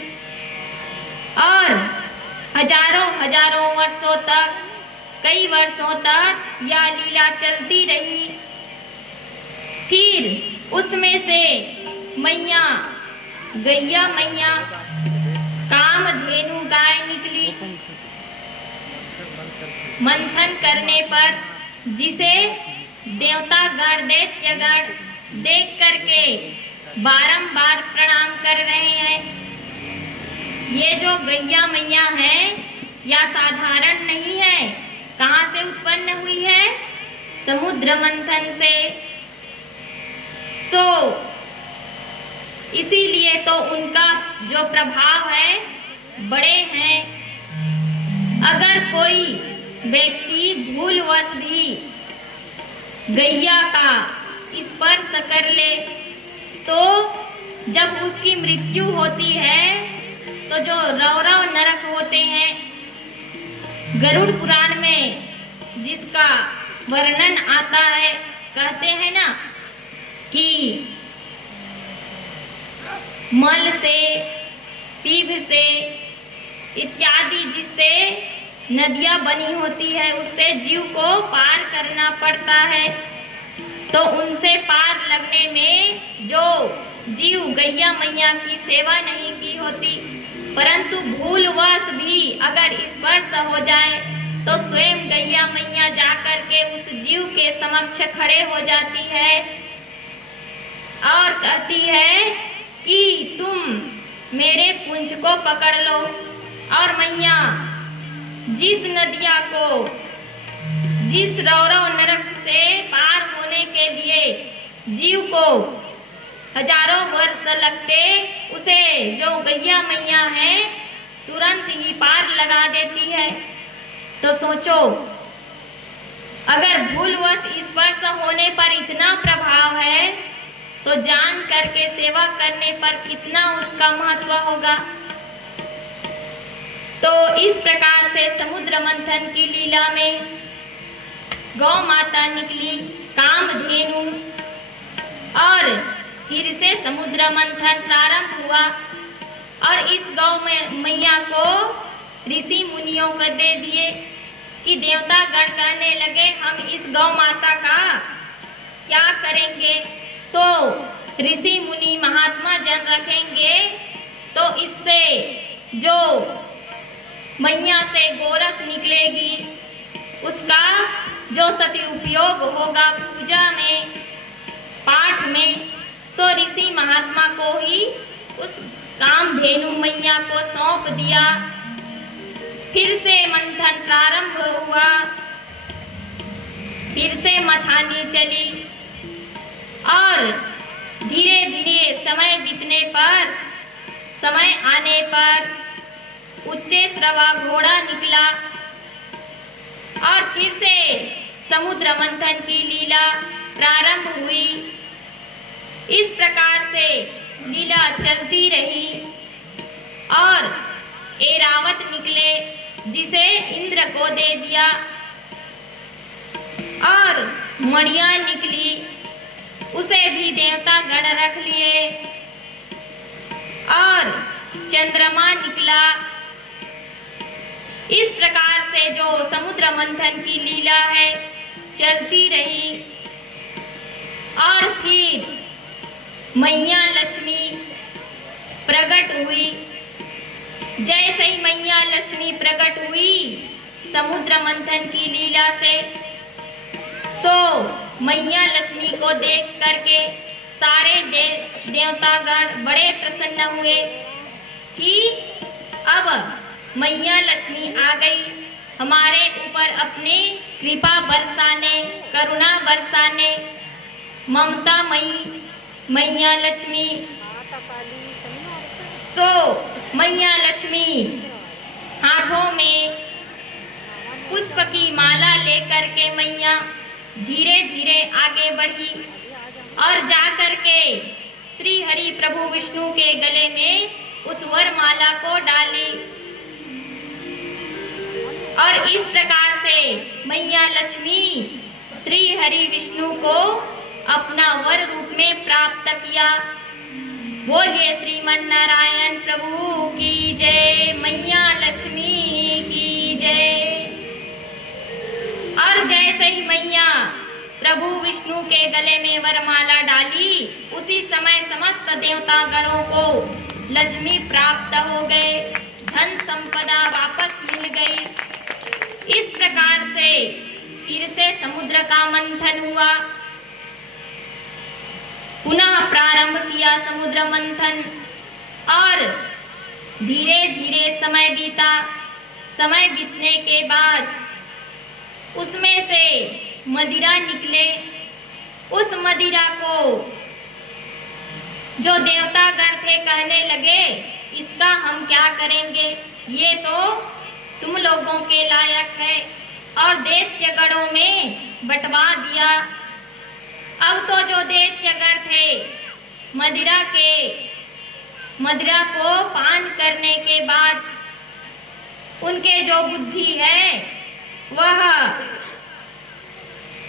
और हजारों हजारों वर्षों तक, कई वर्षों तक यह लीला चलती रही। फिर उसमें से मैया, गैया मैया, कामधेनु गाय निकली। मंथन करने पर जिसे देवता गण, दैत्य गण देख करके बारंबार प्रणाम कर रहे हैं। ये जो गैया मैया है या साधारण नहीं है, कहाँ से उत्पन्न हुई है? समुद्र मंथन से। सो इसीलिए तो उनका जो प्रभाव है बड़े हैं। अगर कोई व्यक्ति भूलवश भी गैया का स्पर्श कर ले तो जब उसकी मृत्यु होती है तो जो रौरव नरक होते हैं, गरुड़ पुराण में जिसका वर्णन आता है, कहते हैं ना कि मल से, पीभ से इत्यादि जिससे नदियां बनी होती है, उससे जीव को पार करना पड़ता है। तो उनसे पार लगने में जो जीव गैया मैया की सेवा नहीं की होती, परंतु भूलवश भी अगर स्पर्श हो जाए तो स्वयं गैया मैया जाकर के उस जीव के समक्ष खड़े हो जाती है और कहती है कि तुम मेरे पुंज को पकड़ लो। और मैया जिस नदिया को, जिस रौरव नरक से पार होने के लिए जीव को हजारों वर्ष लगते, उसे जो गैया मैया है तुरंत ही पार लगा देती है। तो सोचो, अगर भूलवश स्पर्श होने पर इतना प्रभाव है तो जान करके सेवा करने पर कितना उसका महत्व होगा। तो इस प्रकार से समुद्र मंथन की लीला में गौ माता निकली, कामधेनु, और फिर से समुद्र मंथन प्रारंभ हुआ। और इस गौ मैया को ऋषि मुनियों को दे दिए कि देवता गण कहने लगे हम इस गौ माता का क्या करेंगे। सो ऋषि मुनि महात्मा जन रखेंगे तो इससे जो मैया से गोरस निकलेगी उसका जो सदुपयोग होगा पूजा में, पाठ में, सो ऋषि महात्मा को ही उस कामधेनु मैया को सौंप दिया। फिर से मंथन प्रारंभ हुआ, फिर से मथानी चली और धीरे धीरे समय बीतने पर, समय आने पर उच्चे श्रवा घोड़ा निकला और फिर से समुद्र मंथन की लीला प्रारंभ हुई। इस प्रकार से लीला चलती रही और ऐरावत निकले जिसे इंद्र को दे दिया, और मणिया निकली उसे भी देवता गण रख लिए, और चंद्रमा निकला। इस प्रकार से जो समुद्र मंथन की लीला है चलती रही और फिर मैया लक्ष्मी प्रकट हुई। जैसे ही मैया लक्ष्मी प्रकट हुई समुद्र मंथन की लीला से, सो मैया लक्ष्मी को देख करके सारे देवतागण बड़े प्रसन्न हुए कि अब मैया लक्ष्मी आ गई, हमारे ऊपर अपनी कृपा बरसाने, करुणा बरसाने। ममता मई मैया लक्ष्मी। सो मैया लक्ष्मी हाथों में पुष्प की माला लेकर के मैया धीरे धीरे आगे बढ़ी और जाकर के श्री हरि प्रभु विष्णु के गले में उस वरमाला को डाली। और इस प्रकार से मैया लक्ष्मी श्री हरि विष्णु को अपना वर रूप में प्राप्त किया। बोलिए श्रीमन नारायण प्रभु की जय, मैया लक्ष्मी की जय। और जैसे ही मैया प्रभु विष्णु के गले में वरमाला डाली, उसी समय समस्त देवता गणों को लक्ष्मी प्राप्त हो गए, धन संपदा वापस मिल गई। इस प्रकार से फिर से समुद्र का मंथन हुआ, पुनः प्रारंभ किया समुद्र मंथन और धीरे धीरे समय बीता। समय बीतने के बाद उसमें से मदिरा निकले। उस मदिरा को जो देवता गण थे कहने लगे, इसका हम क्या करेंगे, ये तो तुम लोगों के लायक है, और दैत्य गणों में बंटवा दिया। अब तो जो दैत्य गण थे मदिरा को पान करने के बाद उनके जो बुद्धि है वह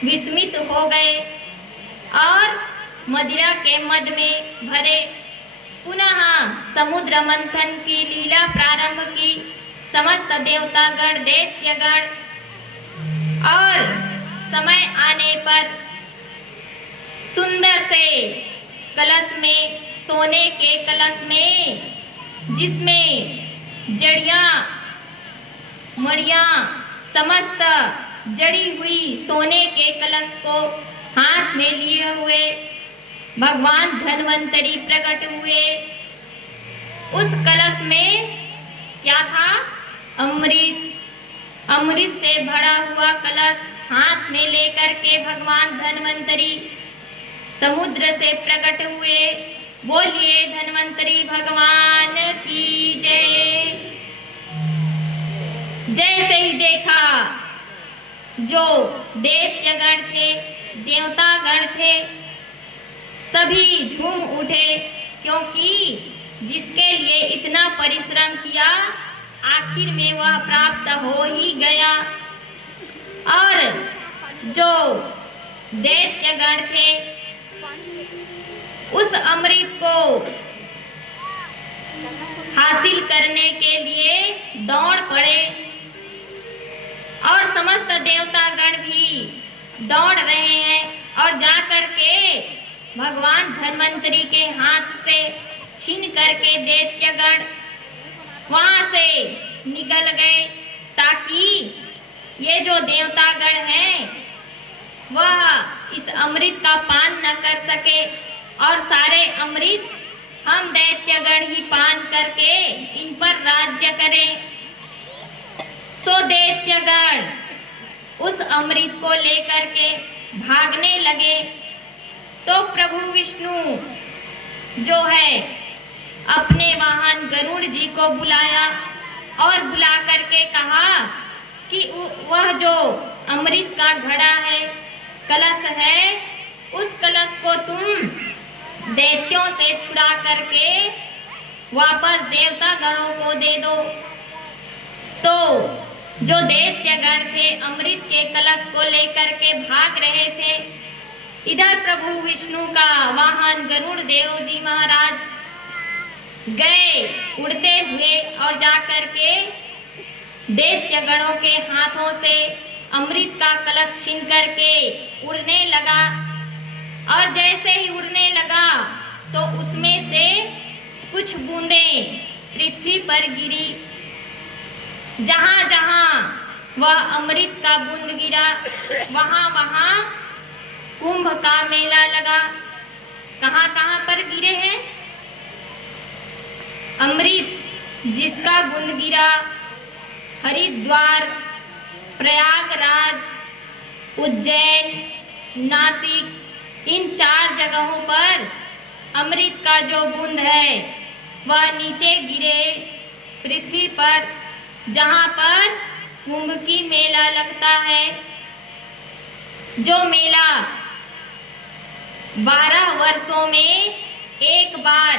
विस्मित हो गए और मदिरा के मद में भरे। पुनः समुद्र मंथन की लीला प्रारंभ की। समस्त देवता गण, दैत्य गण, और समय आने पर सुंदर से कलश में, सोने के कलश में, जिसमें जड़ियां मड़ियां समस्त जड़ी हुई सोने के कलश को हाथ में लिए हुए भगवान धन्वंतरी प्रकट हुए। उस कलश में क्या था? अमृत से भरा हुआ कलश हाथ में लेकर के भगवान धन्वंतरी समुद्र से प्रकट हुए। बोलिए धन्वंतरी भगवान की जय। जैसे ही देखा, जो दैत्यगण थे, देवता गण थे, सभी झूम उठे, क्योंकि जिसके लिए इतना परिश्रम किया आखिर में वह प्राप्त हो ही गया। और जो दैत्यगण थे उस अमृत को हासिल करने के लिए दौड़ पड़े, और समस्त देवता गण भी दौड़ रहे हैं और जाकर के भगवान धन्वंतरी के हाथ से छीन करके दैत्यगण वहां से निकल गए, ताकि ये जो देवता गण हैं वह इस अमृत का पान न कर सके, और सारे अमृत हम दैत्यगण ही पान करके इन पर राज्य करें। सो दैत्यगण उस अमृत को लेकर के भागने लगे। तो प्रभु विष्णु जो है अपने वाहन गरुड़ जी को बुलाया और बुला करके कहा कि वह जो अमृत का घड़ा है, कलश है, उस कलश को तुम दैत्यों से छुड़ा करके वापस देवता गणों को दे दो। तो जो दैत्य गण थे अमृत के कलश को लेकर के भाग रहे थे। इधर प्रभु विष्णु का वाहन गरुड़ देव जी महाराज गए उड़ते हुए और जाकर के दैत्य गणों के हाथों से अमृत का कलश छीन करके उड़ने लगा। और जैसे ही उड़ने लगा तो उसमें से कुछ बूंदें पृथ्वी पर गिरी। जहां जहां वह अमृत का बूंद गिरा, वहां वहां कुंभ का मेला लगा। कहां कहां पर गिरे हैं अमृत? जिसका बूंद गिरा हरिद्वार, प्रयागराज, उज्जैन, नासिक, इन 4 जगहों पर अमृत का जो बूंद है वह नीचे गिरे पृथ्वी पर। जहाँ पर कुंभ की मेला लगता है। जो मेला 12 वर्षों में एक बार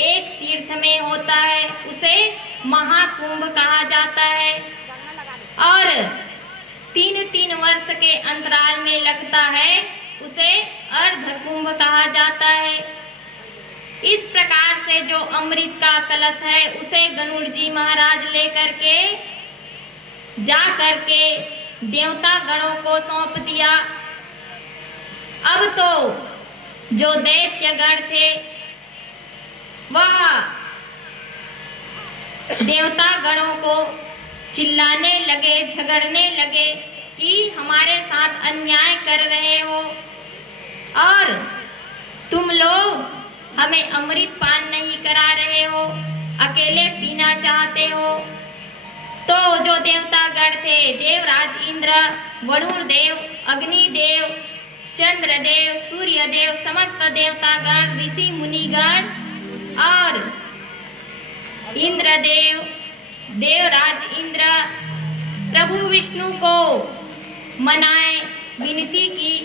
एक तीर्थ में होता है, उसे महाकुंभ कहा जाता है। और 3-3 वर्ष के अंतराल में लगता है, उसे अर्ध कुंभ कहा जाता है। इस प्रकार से जो अमृत का कलश है, उसे गरुड़ जी महाराज लेकर के जा करके देवता गणों को सौंप दिया। अब तो जो दैत्य गण थे, वह देवता गणों को चिल्लाने लगे, झगड़ने लगे कि हमारे साथ अन्याय कर रहे हो और तुम लोग हमें अमृत पान नहीं करा रहे हो, अकेले पीना चाहते हो। तो जो देवता गण थे, देवराज इंद्र, वरुण देव, अग्निदेव, चंद्रदेव, सूर्यदेव, समस्त देवतागण, ऋषि मुनिगण और इंद्रदेव, देवराज इंद्र प्रभु विष्णु को मनाए, विनती की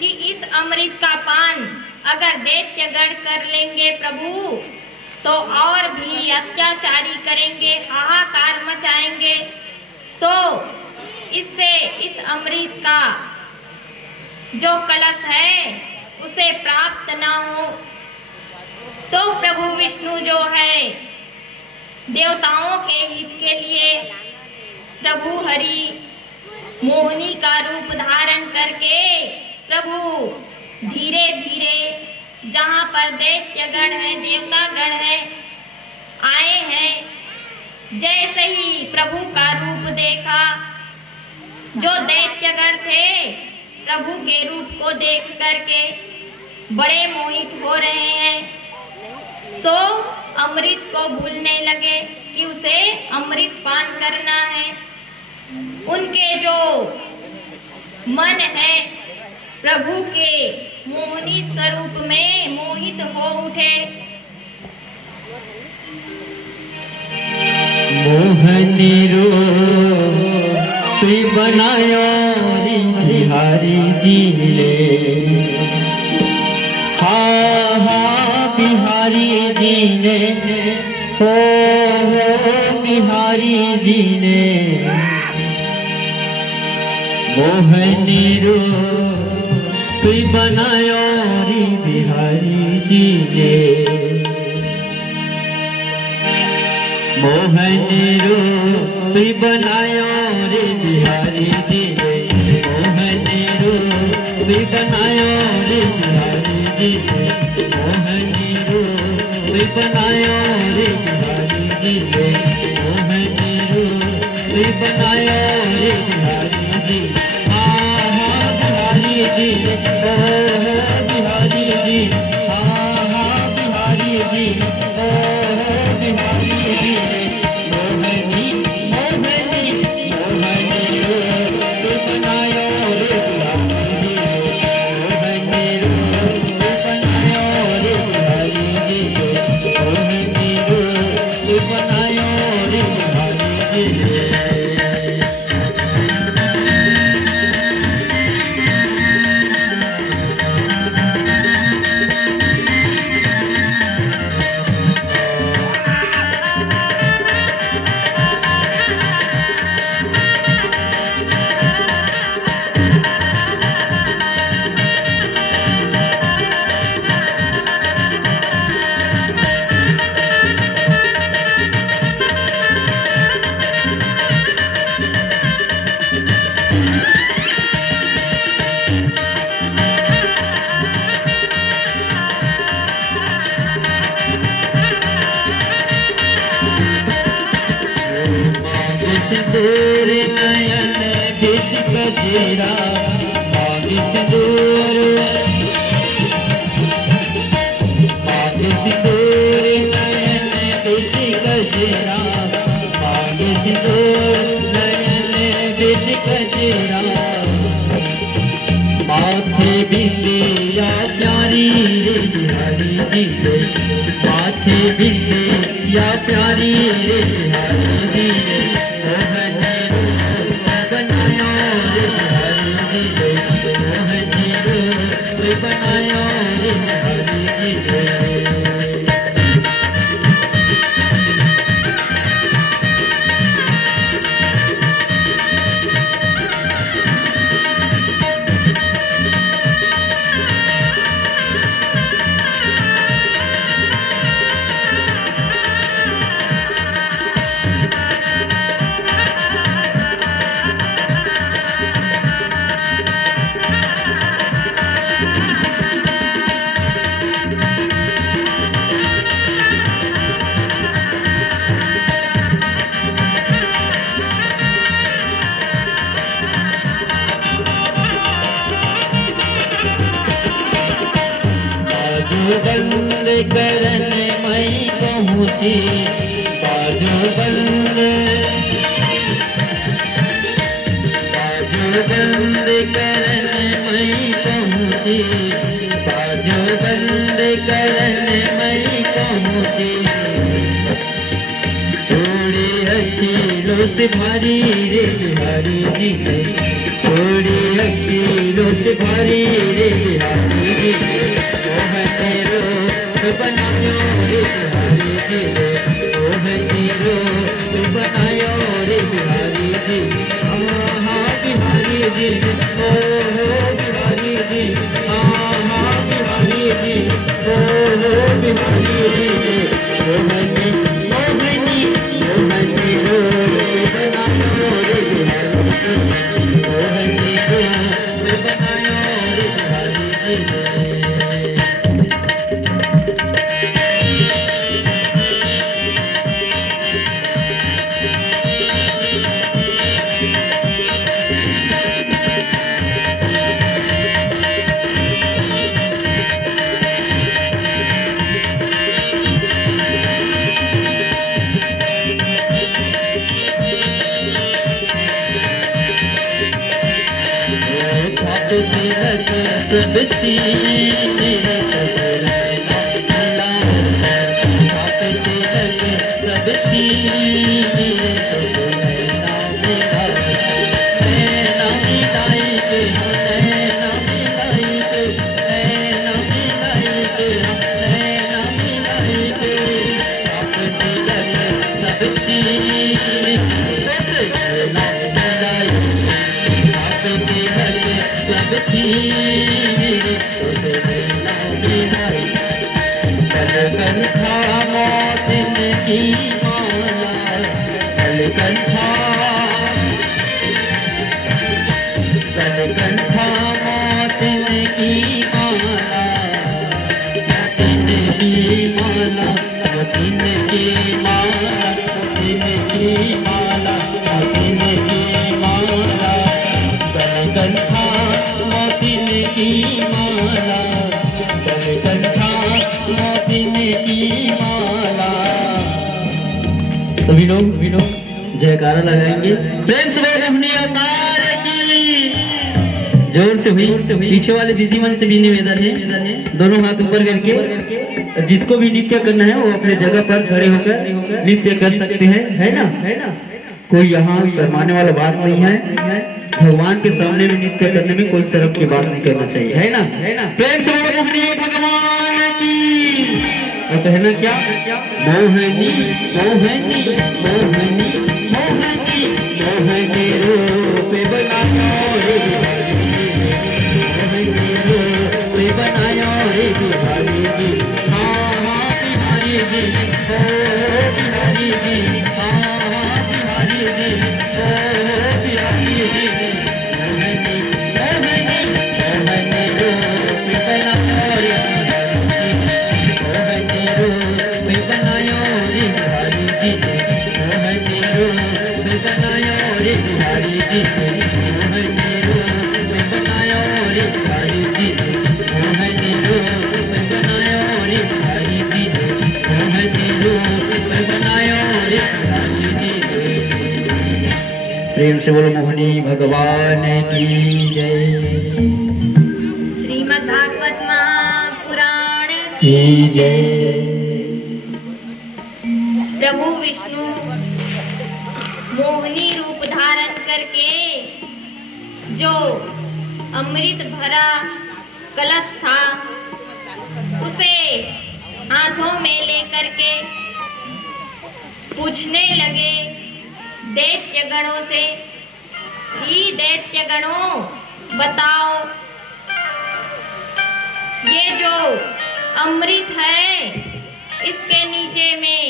कि इस अमृत का पान अगर दैत्यगण कर लेंगे प्रभु, तो और भी अत्याचारी करेंगे, हाहाकार मचाएंगे। सो इससे इस अमृत का जो कलश है उसे प्राप्त ना हो। तो प्रभु विष्णु जो है, देवताओं के हित के लिए प्रभु हरि मोहिनी का रूप धारण करके प्रभु धीरे धीरे जहाँ पर दैत्यगण है, देवतागण है, आए हैं। जैसे ही प्रभु का रूप देखा, जो दैत्यगण थे प्रभु के रूप को देख करके बड़े मोहित हो रहे हैं। सो अमृत को भूलने लगे कि उसे अमृत पान करना है। उनके जो मन है प्रभु के मोहिनी स्वरूप में मोहित हो उठे। मोहनी रूप बनायो रे बिहारी जी ने, हाँ हाँ बिहारी जी ने, हो बिहारी जी ने। मोहनी रूप बनायो रे बिहारी जी ने, मोहनी रूप बनायो रे बिहारी जी ने, मोहनी रूप बनायो रे बिहारी जी ने, मोहनी रूप बनायो रे बिहारी जी ने, मोहनी रूप बनायो रे बिहारी जी। हाँ हाँ बिहारी जी, ओ हो बिहारी जी, हाँ हाँ बिहारी जी, ओ हो बिहारी जी। मोहनी मोहनी मोहनी रूप बनायो रे बिहारी जी, मोहनी रूप बनायो रे बिहारी जी, मोहनी रूप बनायो रे बिहारी जी। सिंदूर नयन बिच गजरा, मांग सिंदूर, मांग सिंदूर नयन बिच गजरा, मांग सिंदूर नयन बिच गजरा। माथे बिंदिया प्यारी रे बिहारी जी ने, माथे बिंदिया प्यारी रे बिहारी जी ने। बनायो रे बिहारी जी ने। बंद करने मई पहुँची बाजू बंद करने मई पहुँची बाजू बंद करने मई पहुँची छोड़ी अखिलों से भारी रे बिहारी जी ने छोड़ी अखिलों से भारी रे बिहारी जी ने तेरो बनायो रे बिहारी जी ने तेरो बनायो रे बिहारी जी। हाँ बिहारी जी ओ बिहारी जी हाँ बिहारी जी ओ बिहारी जी मोहनी मोहनी मोहनी रो बनायो रे बिहारी जी मोहनी रो बनायो रे बिहारी जी। सब छीने कसरे मिला आप तिलक सब छीने कसरे मिला नैना मिलाई के नैना मिलाई के नैना मिलाई के नैना मिलाई के आप तिलक सब छीने कसरे मिलाई आप तिलक सब छीने कलकंठा मोतिन की माला कलकंठा मोतिन की माला मोतिन की माला मोतिन की माला मोतिन की माला मोतिन की माला कलकंठा मोतिन की माला कलकंठा मोतिन की माला। सभी लोग जयकारा लगाएंगे प्रेम से बोलो अपनी अवतार की जोर से हुई। पीछे वाले दीदी मन से भी निवेदन है दोनों हाथ ऊपर करके जिसको भी नृत्य करना है वो अपने जगह पर खड़े होकर नृत्य कर सकते हैं है ना। कोई यहाँ शर्माने वाला बात नहीं है। भगवान के सामने में नृत्य करने में कोई शर्म की बात नहीं करना चाहिए है ना। प्रेम से बोलो भगवान की। और कहना क्या मोहनी मोहनी मोहनी मोहनी मोहनी रूप बनायो रे मोहनी रूप बनायो रे बिहारी जी। हाँ बिहारी जी ओ बिहारी जी हाँ बिहारी जी ओ बिहारी जी मोहनी मोहनी मोहनी रूप बनायो रे प्रेम से बोलो मोहनी भगवान की जय। श्रीमद् भागवत महापुराण की जय। प्रभु विष्णु मोहिनी रूप धारण करके जो अमृत भरा कलश था उसे हाथों में लेकर के पूछने लगे दैत्य गणों से कि दैत्य गणों बताओ, ये जो अमृत है इसके नीचे में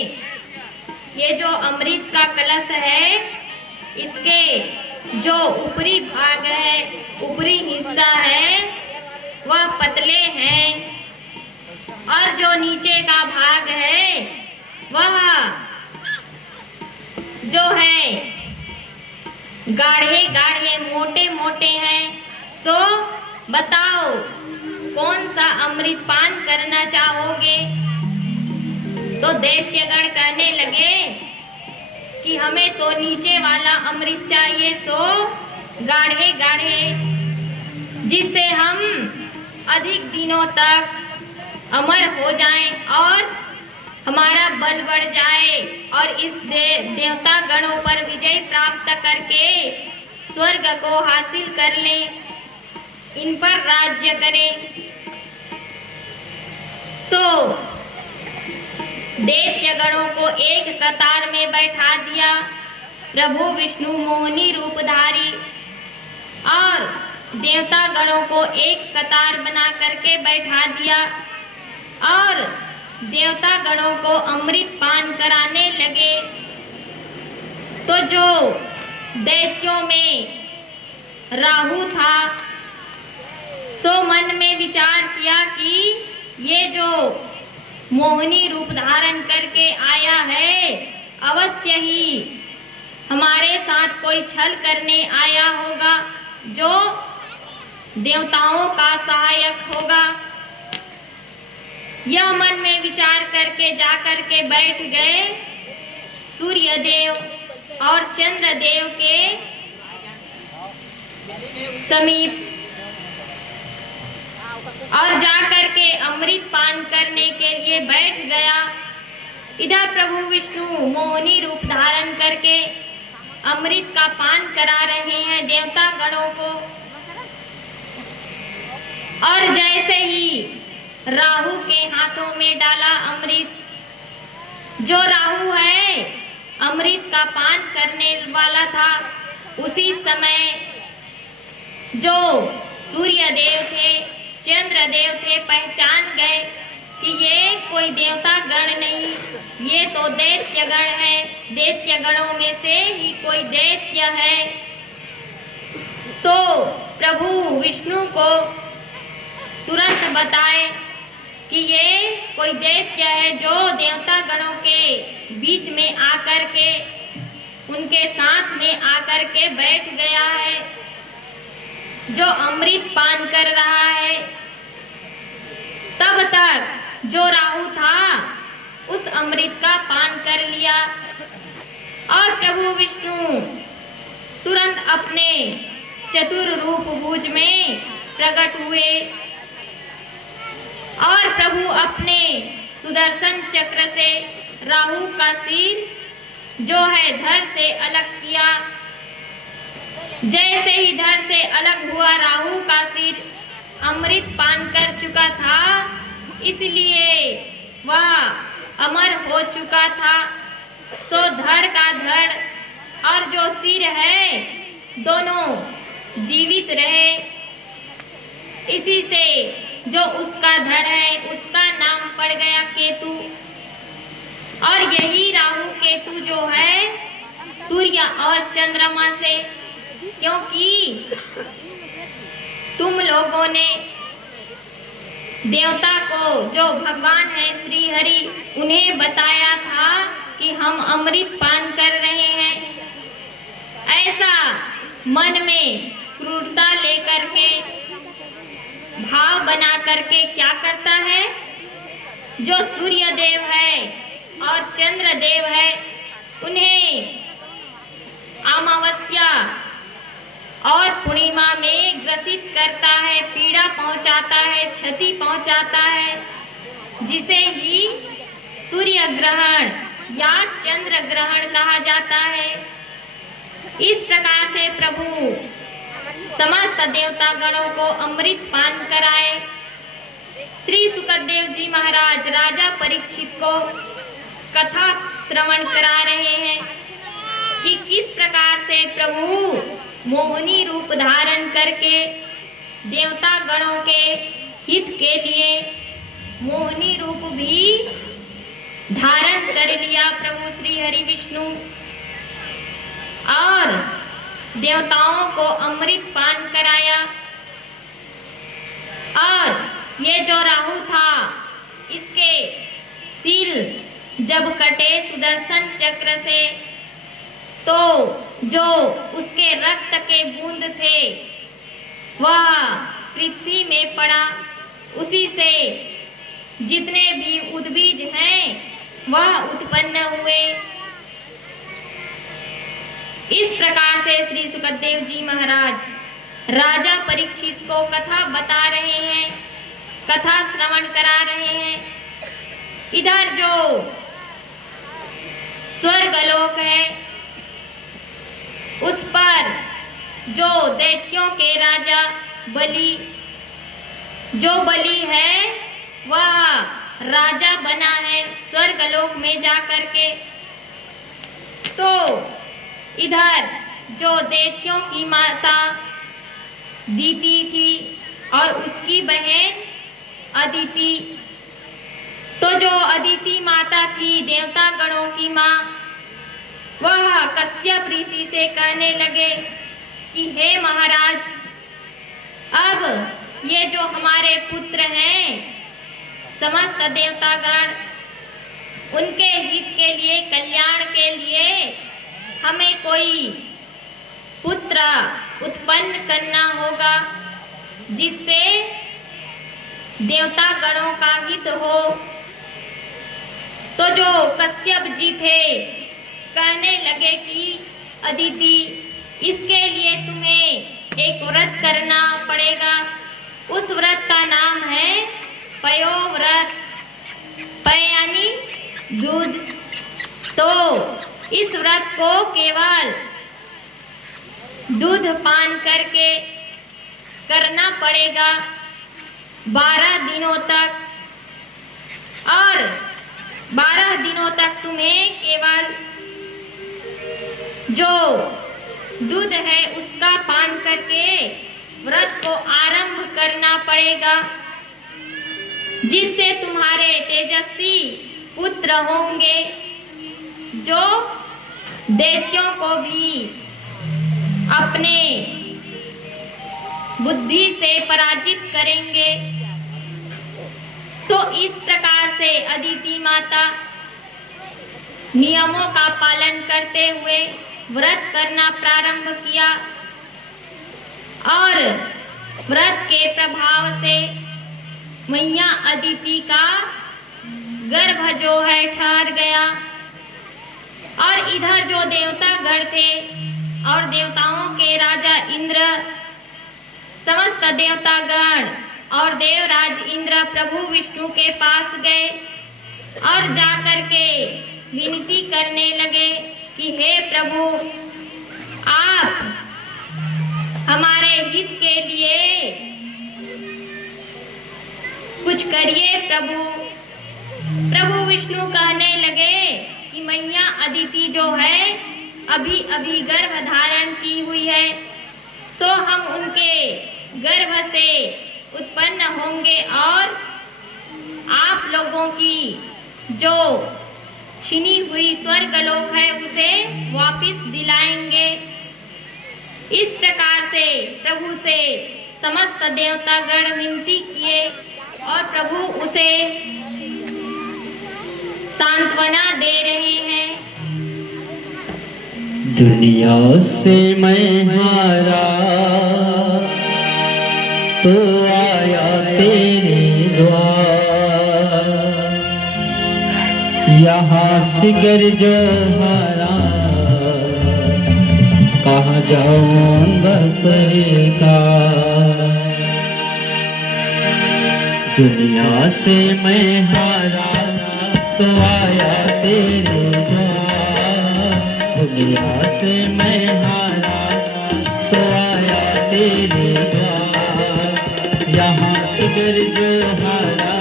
ये जो अमृत का कलश है इसके जो ऊपरी भाग है, ऊपरी हिस्सा है वह पतले हैं और जो नीचे का भाग है वह जो है गाढ़े गाढ़े मोटे मोटे हैं। सो बताओ कौन सा अमृत पान करना चाहोगे? तो दैत्यगण कहने लगे कि हमें तो नीचे वाला अमृत चाहिए, सो गाढ़े गाढ़े, जिससे हम अधिक दिनों तक अमर हो जाएं और हमारा बल बढ़ जाए और इस देवता गणों पर विजय प्राप्त करके स्वर्ग को हासिल कर लें, इन पर राज्य करें। सो दैत्य गणों को एक कतार में बैठा दिया। प्रभु विष्णु मोहिनी रूपधारी और देवता गणों को एक कतार बना करके बैठा दिया और देवता गणों को अमृत पान कराने लगे। तो जो दैत्यों में राहु था सो मन में विचार किया कि ये जो मोहिनी रूप धारण करके आया है अवश्य ही हमारे साथ कोई छल करने आया होगा जो देवताओं का सहायक होगा। यह मन में विचार करके जा करके बैठ गए सूर्य देव और चंद्र देव के समीप और जा करके अमृत पान करने के लिए बैठ गया। इधर प्रभु विष्णु मोहिनी रूप धारण करके अमृत का पान करा रहे हैं देवता गणों को। और जैसे ही राहु के हाथों में डाला अमृत, जो राहु है अमृत का पान करने वाला था, उसी समय जो सूर्य देव थे चंद्र देव थे पहचान गए कि ये कोई देवता गण नहीं, ये तो दैत्य गण है, दैत्य गणों में से ही कोई दैत्य है। तो प्रभु विष्णु को तुरंत बताए कि ये कोई दैत्य है जो देवता गणों के बीच में आकर के उनके साथ में आकर के बैठ गया है, जो अमृत पान कर रहा है। तब तक जो राहु था उस अमृत का पान कर लिया और प्रभु विष्णु तुरंत अपने चतुर रूप भुज में प्रकट हुए और प्रभु अपने सुदर्शन चक्र से राहु का सिर जो है धड़ से अलग किया। जैसे ही धड़ से अलग हुआ राहु का सिर अमृत पान कर चुका था, इसलिए वह अमर हो चुका था। सो धड़ का धड़ और जो सिर है दोनों जीवित रहे। इसी से जो उसका धड़ है उसका नाम पड़ गया केतु। और यही राहु केतु जो है सूर्य और चंद्रमा से, क्योंकि तुम लोगों ने देवता को जो भगवान है श्री हरि उन्हें बताया था कि हम अमृत पान कर रहे हैं। ऐसा मन में क्रूरता लेकर के भाव बना करके क्या करता है, जो सूर्य देव है और चंद्र देव है उन्हें अमावस्या और पूर्णिमा में ग्रसित करता है, पीड़ा पहुंचाता है, क्षति पहुंचाता है, जिसे ही सूर्य ग्रहण या चंद्र ग्रहण कहा जाता है। इस प्रकार से प्रभु समस्त देवता गणों को अमृत पान कराए सुखदेव जी महाराज राजा परीक्षित को कथा श्रवण करा रहे हैं कि किस प्रकार से प्रभु मोहिनी रूप धारण करके देवता गणों के हित के लिए मोहिनी रूप भी धारण कर लिया प्रभु श्री हरि विष्णु और देवताओं को अमृत पान कराया। और ये जो राहु था इसके सिर जब कटे सुदर्शन चक्र से तो जो उसके रक्त के बूंद थे वह पृथ्वी में पड़ा, उसी से जितने भी उद्बीज हैं वह उत्पन्न हुए। इस प्रकार से श्री सुखदेव जी महाराज राजा परीक्षित को कथा बता रहे हैं, कथा श्रवण करा रहे हैं। इधर जो स्वर्गलोक है उस पर जो दैत्यों के राजा बलि, जो बलि है वह राजा बना है स्वर्गलोक में जाकर के। तो इधर जो दैत्यों की माता दीति थी और उसकी बहन अदिति, तो जो अदिति माता थी देवता गणों की माँ, वह कश्यप ऋषि से कहने लगे कि हे महाराज, अब ये जो हमारे पुत्र हैं समस्त देवतागण, उनके हित के लिए, कल्याण के लिए हमें कोई पुत्र उत्पन्न करना होगा जिससे देवता गणों का हित हो। तो जो कश्यप जी थे कहने लगे कि अदिति, इसके लिए तुम्हें एक व्रत करना पड़ेगा। उस व्रत का नाम है पयो व्रत। पय यानी दूध। तो इस व्रत को केवल दूध पान करके करना पड़ेगा 12 दिनों तक, और 12 दिनों तक तुम्हें केवल जो दूध है उसका पान करके व्रत को आरंभ करना पड़ेगा, जिससे तुम्हारे तेजस्वी पुत्र होंगे जो दैत्यों को भी अपने बुद्धि से पराजित करेंगे। तो इस प्रकार से अदिति माता नियमों का पालन करते हुए व्रत करना प्रारंभ किया, और व्रत के प्रभाव से मैया अदिति का गर्भ जो है ठहर गया। और इधर जो देवता गण थे और देवताओं के राजा इंद्र, समस्त देवता गण और देवराज इंद्र प्रभु विष्णु के पास गए और जाकर के विनती करने लगे कि हे प्रभु, आप हमारे हित के लिए कुछ करिए प्रभु। प्रभु विष्णु कहने लगे कि मैया अदिति जो है अभी अभी गर्भ धारण की हुई है, सो हम उनके गर्भ से उत्पन्न होंगे और आप लोगों की जो छिनी हुई स्वर्गलोक है उसे वापस दिलाएंगे। इस प्रकार से प्रभु से समस्त देवतागण विनती किए और प्रभु उसे सांत्वना दे रहे हैं। दुनिया से मैं हारा तो आया तेरे द्वार, यहाँ सिगर जो हारा कहाँ जाऊंगा सरकार। दुनिया से मैं हारा तो आया तेरे द्वार, दुनिया से मैं हारा तो आया तेरे द्वार। यहाँ सिगर जो हारा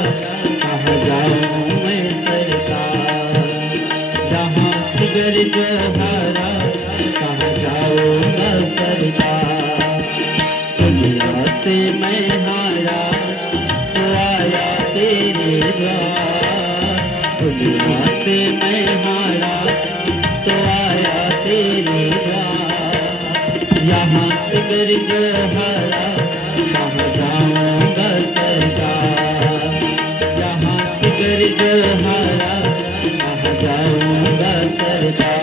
जाऊं मैं सरकार। जहाँ से गर्ज हारा कहाँ जाऊंगा सरकार। दुनिया से मैं हारा तो आया तेरे द्वार। दुनिया से मैं हारा तो आया तेरे द्वार। यहाँ से गर्ज हारा कहाँ जाऊंगा सरकार। यहाँ से गर्ज हारा कहाँ जाऊंगा सरकार।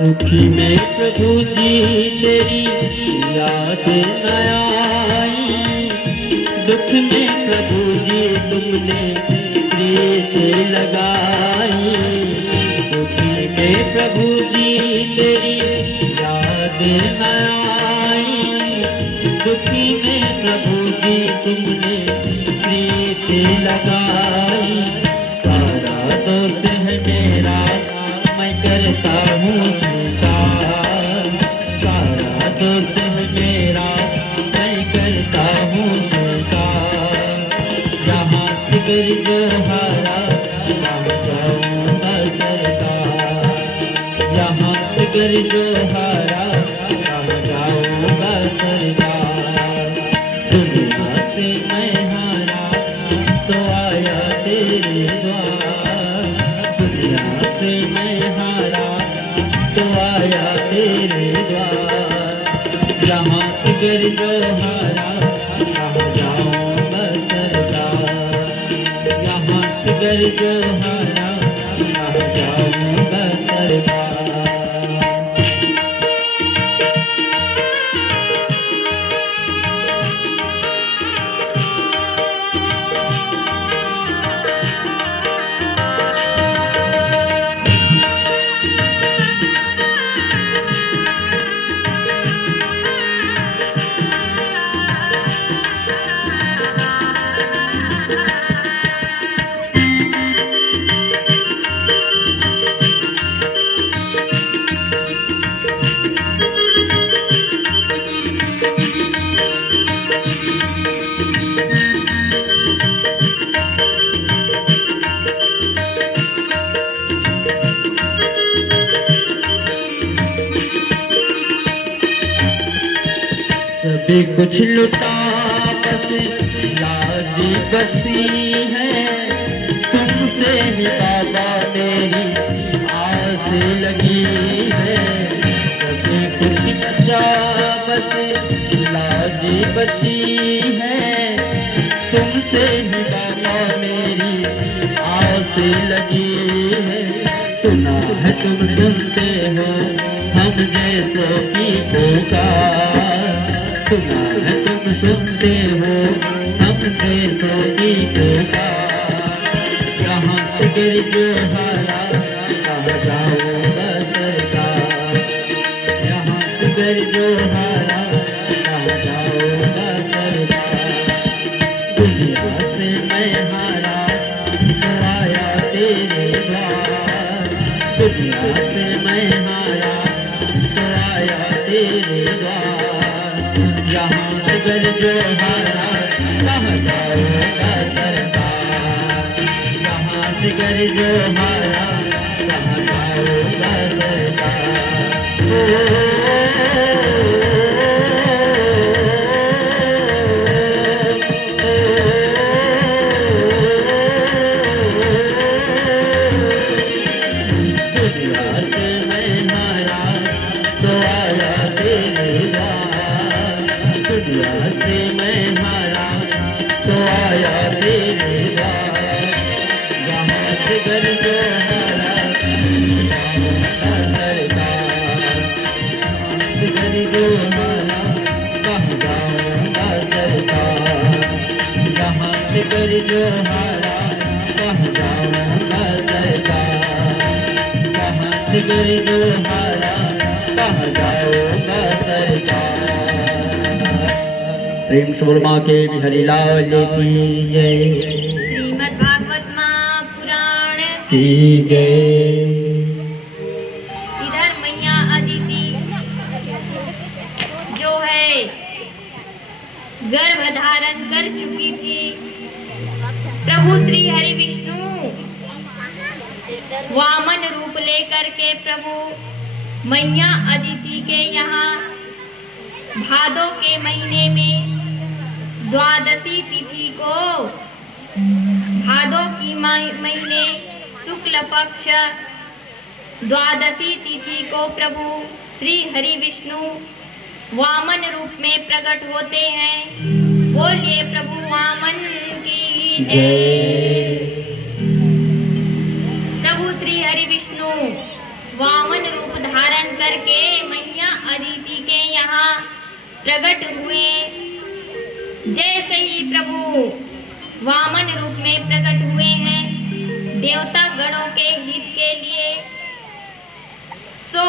सुखी में प्रभु जी तेरी याद न आई। दुख में प्रभु जी तुमने प्रीत लगाई। सुखी में प्रभु जी तेरी याद न आई। दुखी में प्रभु जी तुमने प्रीत लगाई। सारा दोष है मेरा मैं करता हूँ स्वीकार। सारा दोष है मेरा मैं करता हूँ स्वीकार। यहाँ से गर्ज हारा कहाँ जाऊंगा सरकार। यहाँ से गर्ज हारा कहाँ जाऊंगा सरकार। दुनिया से मैं हारा तो आया तेरे द्वार। दुनिया से मैं हारा तो आया तेरे द्वार। यहाँ से गर्ज हारा कहाँ जाऊंगा सरकार। यहाँ से गर्ज हारा कहाँ जाऊंगा सरकार। सभी कुछ लुटा बस लाज बसी है। तुमसे ही बाबा मेरी आस लगी है। सभी कुछ बचा बस लाज बची है। तुमसे ही बाबा मेरी आस लगी है। सुना है तुम सुनते हो हम जैसों की पुकार। सुना है तुम सुनते हो हम जैसों की पुकार। यहाँ से गर्ज हारा कहाँ जाऊंगा सरकार। यहाँ से गर्ज हारा कहाँ जाऊंगा सरकार। दुनिया से मैं हारा तो आया तेरे द्वार। दुनिया से मैं हारा तो आया तेरे द्वार। यहाँ से गर्ज हारा कहाँ जाऊंगा सरकार। यहाँ से गर्ज हारा कहाँ जाऊंगा सरकार। दुनिया से मैं हारा तो आया तेरे द्वार। दुनिया से मैं हारा तो आया तेरे द्वार। यहाँ से गर्ज हारा जाऊंगा सरकार। असगर जो हारा कहाँ जाओगा सरकार। प्रेम से बोल माँ के बिहारी लाल की जय। श्रीमद् भागवत महापुराण की जय। इधर मैया अदिति जो है गर्भ धारण कर चुकी थी। प्रभु श्री हरि विष्णु वामन रूप लेकर के प्रभु मैया अदिति के यहाँ भादो के महीने में द्वादशी तिथि को, भादो की महीने शुक्ल पक्ष द्वादशी तिथि को प्रभु श्री हरि विष्णु वामन रूप में प्रकट होते हैं। बोलिए प्रभु वामन की जय। प्रभु श्री हरि विष्णु वामन रूप धारण करके मैया अदिति के यहाँ प्रकट हुए। जैसे ही प्रभु वामन रूप में प्रकट हुए हैं देवता गणों के हित के लिए, सो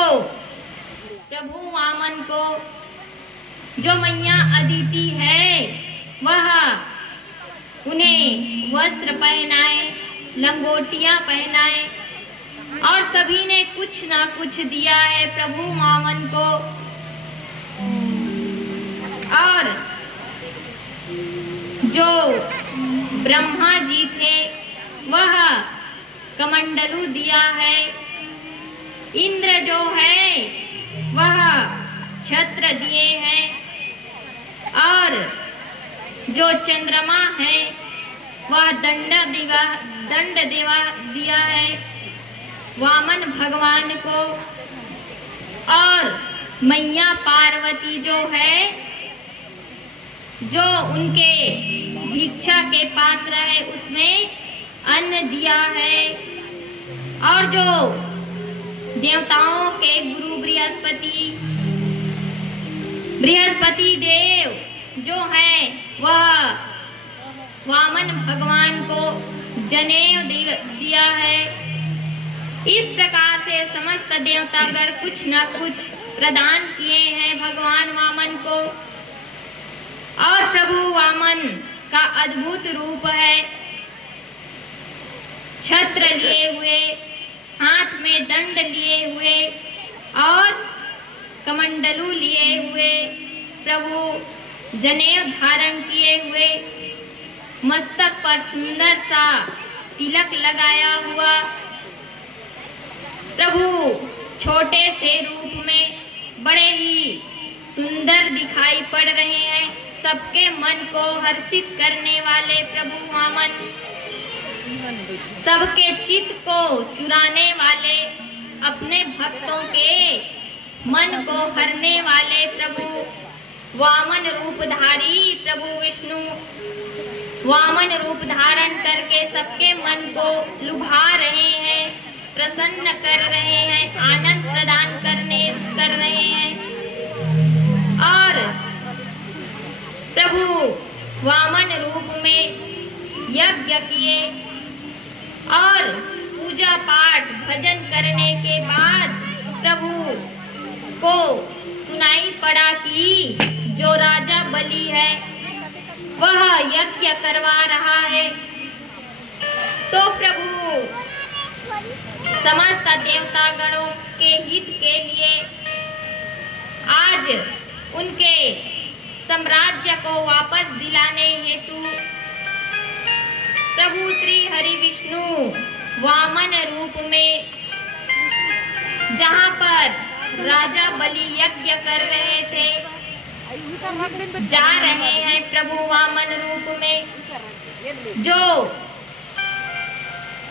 प्रभु वामन को जो मैया अदिति है वह उन्हें वस्त्र पहनाए, लंगोटियां पहनाए और सभी ने कुछ ना कुछ दिया है प्रभु वामन को। और जो ब्रह्मा जी थे वह कमंडलू दिया है, इंद्र जो है वह छत्र दिए हैं और जो चंद्रमा है वह दंड दिया है वामन भगवान को। और मैया पार्वती जो है जो उनके भिक्षा के पात्र है उसमें अन्न दिया है। और जो देवताओं के गुरु बृहस्पति देव जो है वह वामन भगवान को जनेऊ दिया है। इस प्रकार से समस्त देवतागण कुछ न कुछ प्रदान किए हैं भगवान वामन को। और प्रभु वामन का अद्भुत रूप है, छत्र लिए हुए, हाथ में दंड लिए हुए और कमंडलू लिए हुए, प्रभु जनेऊ धारण किए हुए, मस्तक पर सुंदर सा तिलक लगाया हुआ, प्रभु छोटे से रूप में बड़े ही सुंदर दिखाई पड़ रहे हैं। सबके मन को हर्षित करने वाले प्रभु वामन, सबके चित्त को चुराने वाले, अपने भक्तों के मन को हरने वाले प्रभु वामन रूपधारी प्रभु विष्णु वामन रूप धारण करके सबके मन को लुभा रहे हैं, प्रसन्न कर रहे हैं, आनंद प्रदान कर रहे हैं। और प्रभु वामन रूप में यज्ञ किए और पूजा पाठ भजन करने के बाद प्रभु को सुनाई पड़ा कि जो राजा बलि है वह यज्ञ करवा रहा है। तो प्रभु समस्त देवता गणों के हित के लिए आज उनके साम्राज्य को वापस दिलाने हेतु प्रभु श्री हरि विष्णु वामन रूप में जहाँ पर राजा बलि यज्ञ कर रहे थे जा रहे हैं प्रभु वामन रूप में। जो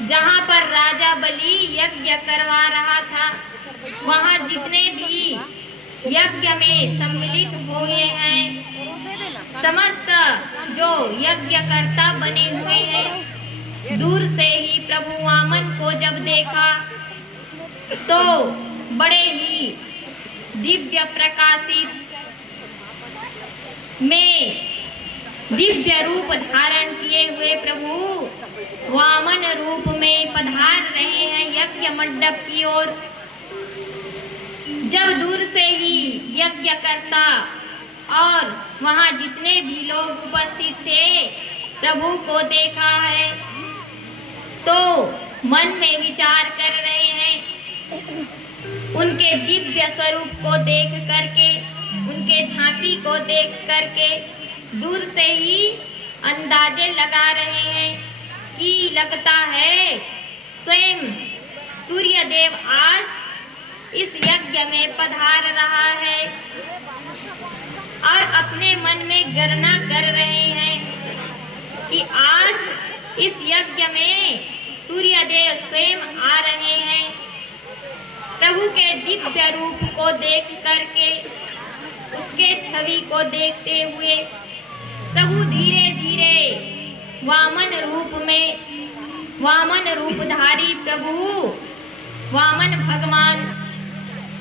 जहाँ पर राजा बलि यज्ञ करवा रहा था वहाँ जितने भी यज्ञ में सम्मिलित हुए हैं, समस्त जो यज्ञकर्ता बने हुए हैं, दूर से ही प्रभु वामन को जब देखा तो बड़े ही दिव्य प्रकाशित में दिव्य रूप धारण किए हुए प्रभु वामन रूप में पधार रहे हैं यज्ञ मंडप की ओर। जब दूर से ही यज्ञ करता और वहाँ जितने भी लोग उपस्थित थे प्रभु को देखा है तो मन में विचार कर रहे हैं, उनके दिव्य स्वरूप को देख करके, उनके झांकी को देख करके दूर से ही अंदाजे लगा रहे हैं कि लगता है स्वयं सूर्य देव आज इस यज्ञ में पधार रहा है और अपने मन में गणना कर रहे हैं कि आज इस यज्ञ में सूर्य देव स्वयं आ रहे हैं। प्रभु के दिव्य रूप को देख करके, उसके छवि को देखते हुए प्रभु धीरे धीरे वामन रूपधारी प्रभु वामन भगवान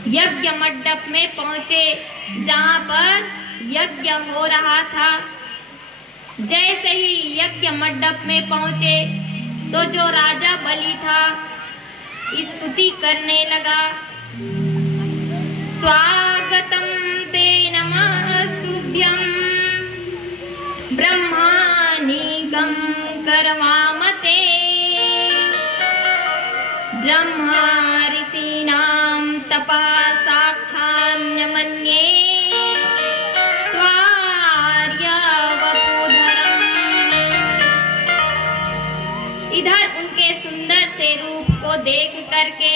यज्ञ मंडप में पहुंचे, जहां पर यज्ञ हो रहा था। जैसे ही यज्ञ मंडप में पहुंचे तो जो राजा बलि था स्तुति करने लगा, स्वागतम ते नमस्तुभ्यं ब्रह्मानीकं करवामते, ब्रह्मा ऋषीणां तपः साक्षान्यमन्ये इधर उनके सुंदर से रूप को देख करके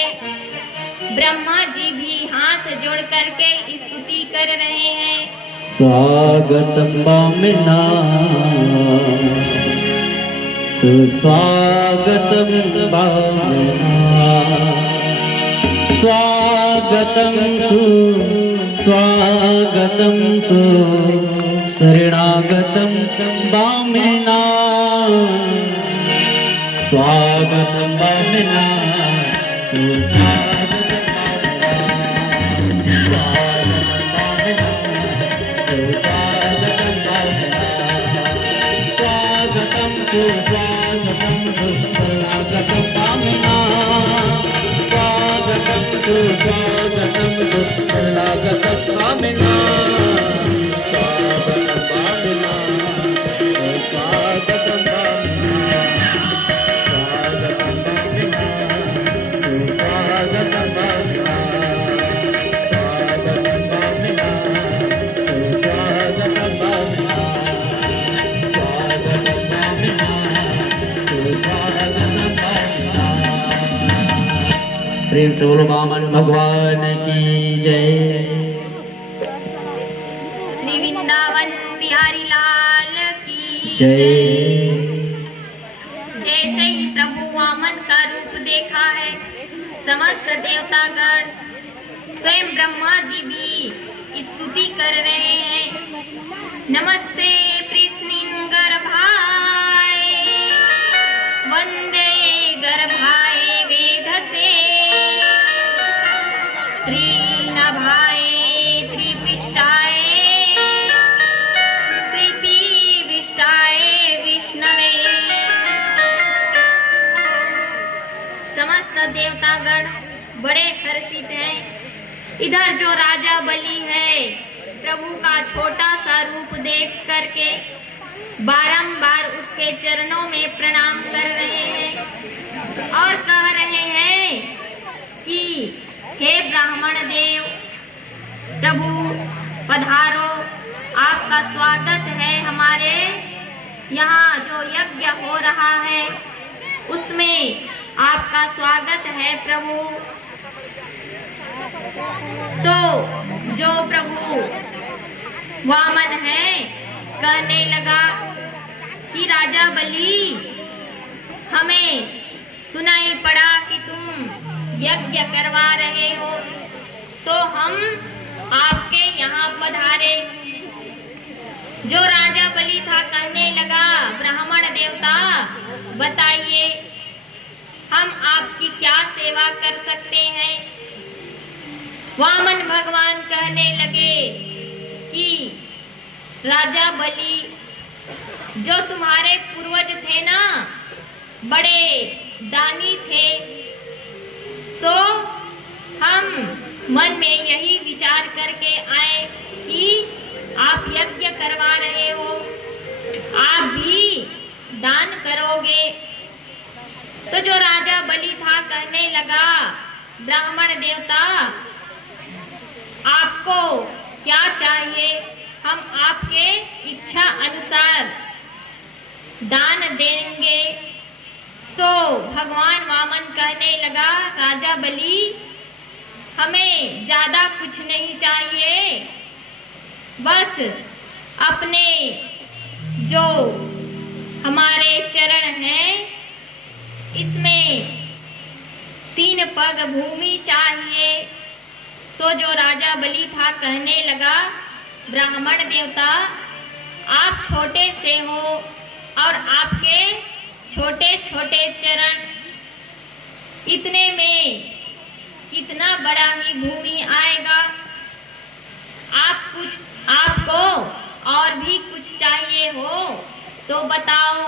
ब्रह्मा जी भी हाथ जोड़ करके स्तुति कर रहे हैं। स्वागतम बामिना सुस्वागतम बामिना, स्वागतम सुस्वागतम शरणागतम बामिना, स्वागतम बामिना सुस्वागतम स्वागतम सुस्वागतम बामिना, स्वागतम सुस्वागतम शरणागतम बामिना, स्वागतम प्रेम से बोलो वामन भगवान की जय। श्री वृंदावन बिहारी लाल की जय। जैसे ही प्रभु वामन का रूप देखा है, समस्त देवतागण स्वयं ब्रह्मा जी भी स्तुति कर रहे हैं। नमस्ते कृष्णिन गर्भाय वंदे गर्भाय वेधसे, त्रिनभाय त्रिपिष्टाय श्रीविष्टाय विष्णवे। समस्त देवतागण बड़े हर्षित हैं। इधर जो राजा बलि है प्रभु का छोटा सा रूप देख करके बारंबार उसके चरणों में प्रणाम कर रहे हैं और कह रहे हैं कि हे ब्राह्मण देव प्रभु पधारो, आपका स्वागत है। हमारे यहाँ जो यज्ञ हो रहा है उसमें आपका स्वागत है प्रभु। तो जो प्रभु वामन है कहने लगा कि राजा बलि, हमें सुनाई पड़ा कि तुम यज्ञ करवा रहे हो, सो हम आपके यहाँ पधारे। जो राजा बलि था कहने लगा, ब्राह्मण देवता बताइए हम आपकी क्या सेवा कर सकते हैं। वामन भगवान कहने लगे कि राजा बलि, जो तुम्हारे पूर्वज थे ना, बड़े दानी थे, सो हम मन में यही विचार करके आए कि आप यज्ञ करवा रहे हो, आप भी दान करोगे। तो जो राजा बलि था कहने लगा, ब्राह्मण देवता आपको क्या चाहिए, हम आपके इच्छा अनुसार दान देंगे। सो भगवान वामन कहने लगा, राजा बलि हमें ज्यादा कुछ नहीं चाहिए, बस अपने जो हमारे चरण हैं इसमें 3 पग भूमि चाहिए। सो जो राजा बलि था कहने लगा, ब्राह्मण देवता आप छोटे से हो और आपके छोटे छोटे चरण, इतने में कितना बड़ा ही भूमि आएगा। आपको और भी कुछ चाहिए हो तो बताओ,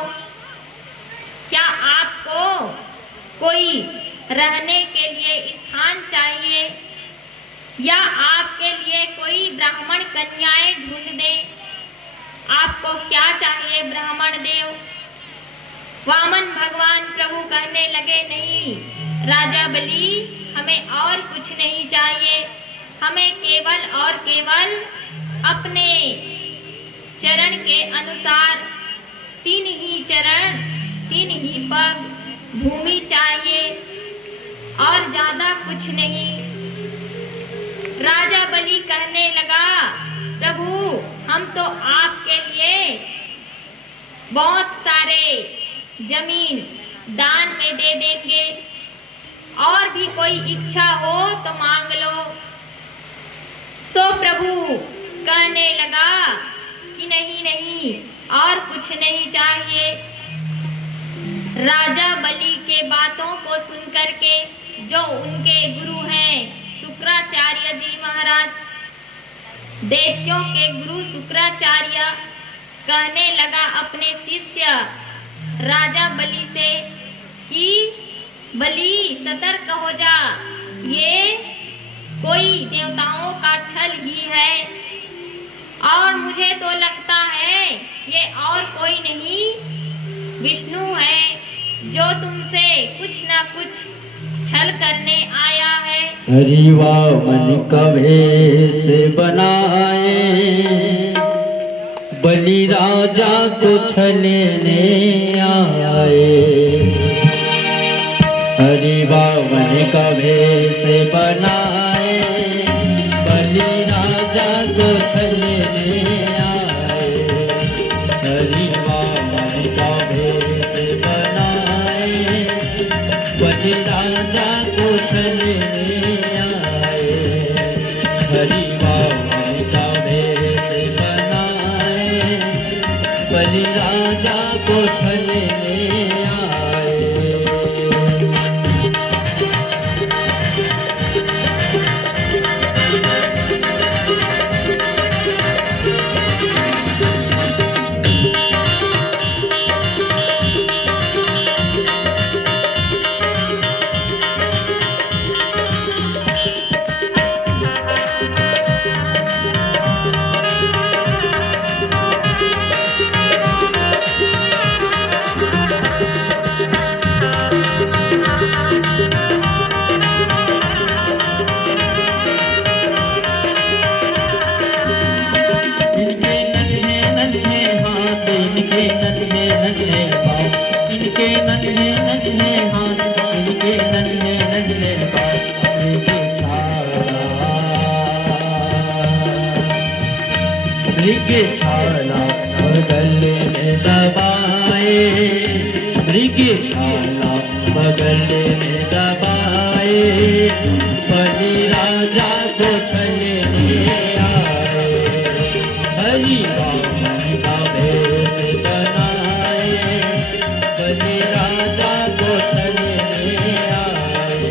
क्या आपको कोई रहने के लिए स्थान चाहिए या आपके लिए कोई ब्राह्मण कन्याएं ढूंढ दे, आपको क्या चाहिए ब्राह्मण देव। वामन भगवान प्रभु कहने लगे, नहीं राजा बलि हमें और कुछ नहीं चाहिए, हमें केवल और केवल अपने चरण के अनुसार 3 ही चरण 3 ही पग भूमि चाहिए और ज्यादा कुछ नहीं। राजा बलि कहने लगा, प्रभु हम तो आपके लिए बहुत सारे जमीन दान में दे देंगे, और भी कोई इच्छा हो तो मांग लो। सो प्रभु कहने लगा कि नहीं नहीं और कुछ नहीं चाहिए। राजा बलि के बातों को सुनकर के जो उनके गुरु हैं शुक्राचार्य जी महाराज, दैत्यों के गुरु शुक्राचार्य कहने लगा अपने शिष्य राजा बलि से कि बलि सतर्क हो जा, ये कोई देवताओं का छल ही है और मुझे तो लगता है ये और कोई नहीं विष्णु है जो तुमसे कुछ ना कुछ छल करने आया है। हरि वामन का भेष बनाए, बलि राजा को छलने आए। हरि वामन का भेष बनाए, बलि राजा को छलने आए। हरि वामन का भेष बनाए, बलि राजा को छलने आए। हरि वामन का भेष बनाए, बलि राजा को छलने आए। मृग छाला बगल में दबाए, मृग छाला बगल में दबाए, बलि राजा को छलने आए। हरि वामन का भेष बनाए, बलि राजा को छलने आए।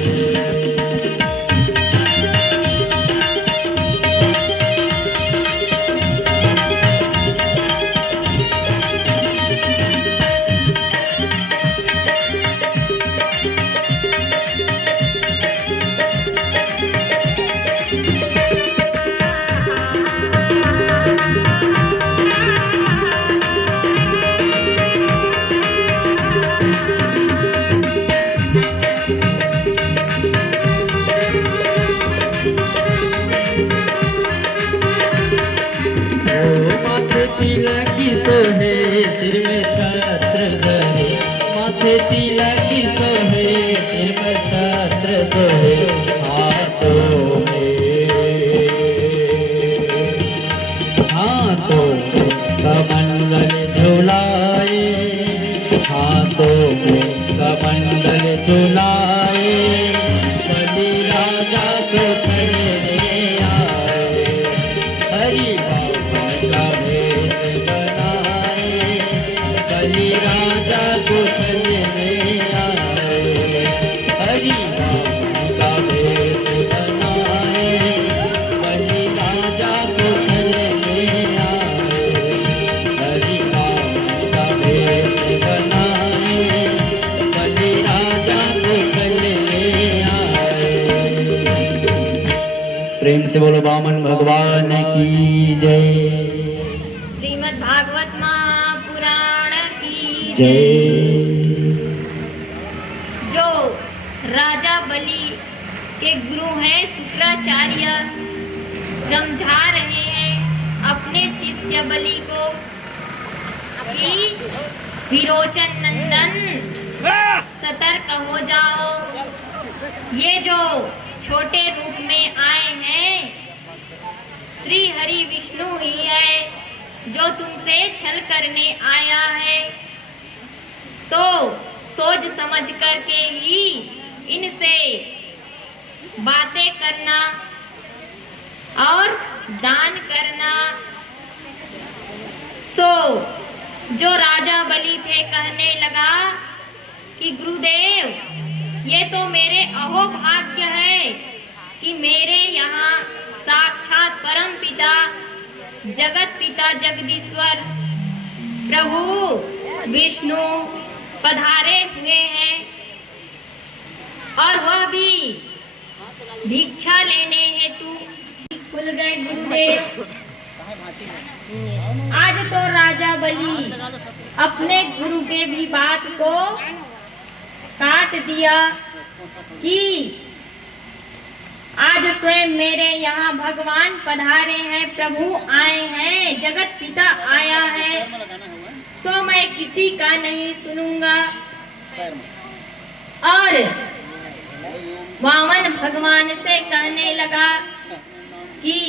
हाथों में कमंडल झुलाए, हाथों में कमंडल झुलाए, बलि राजा को छलने आए। हरि वामन का वेश बनाए, बलि राजा को छलने आए। हरि वामन का वेश बनाए, बलि राजा को छलने आए। हरि वामन का वेश बनाए, बलि राजा को छलने आए। प्रेम से बोलो वामन भगवान की जय। श्रीमद् भागवत महापुराण की जय। जो राजा बलि के गुरु हैं शुक्राचार्य समझा रहे हैं अपने शिष्य बलि को कि विरोचन नंदन सतर्क हो जाओ। ये जो छोटे रूप में आए हैं श्री हरि विष्णु ही है जो तुमसे छल करने आया है, तो सोच समझ करके ही इनसे बातें करना और दान करना। सो जो राजा बलि थे कहने लगा कि गुरुदेव ये तो मेरे अहोभाग्य है कि मेरे यहाँ साक्षात परम पिता जगत पिता जगदीश्वर प्रभु विष्णु पधारे हुए हैं और वह भी भिक्षा लेने हेतु खुल गए। गुरुदेव आज तो राजा बलि अपने गुरु के भी बात को काट दिया कि आज स्वयं मेरे यहाँ भगवान पधारे हैं, प्रभु आए हैं, जगत पिता आया है, सो मैं किसी का नहीं सुनूंगा। और वामन भगवान से कहने लगा कि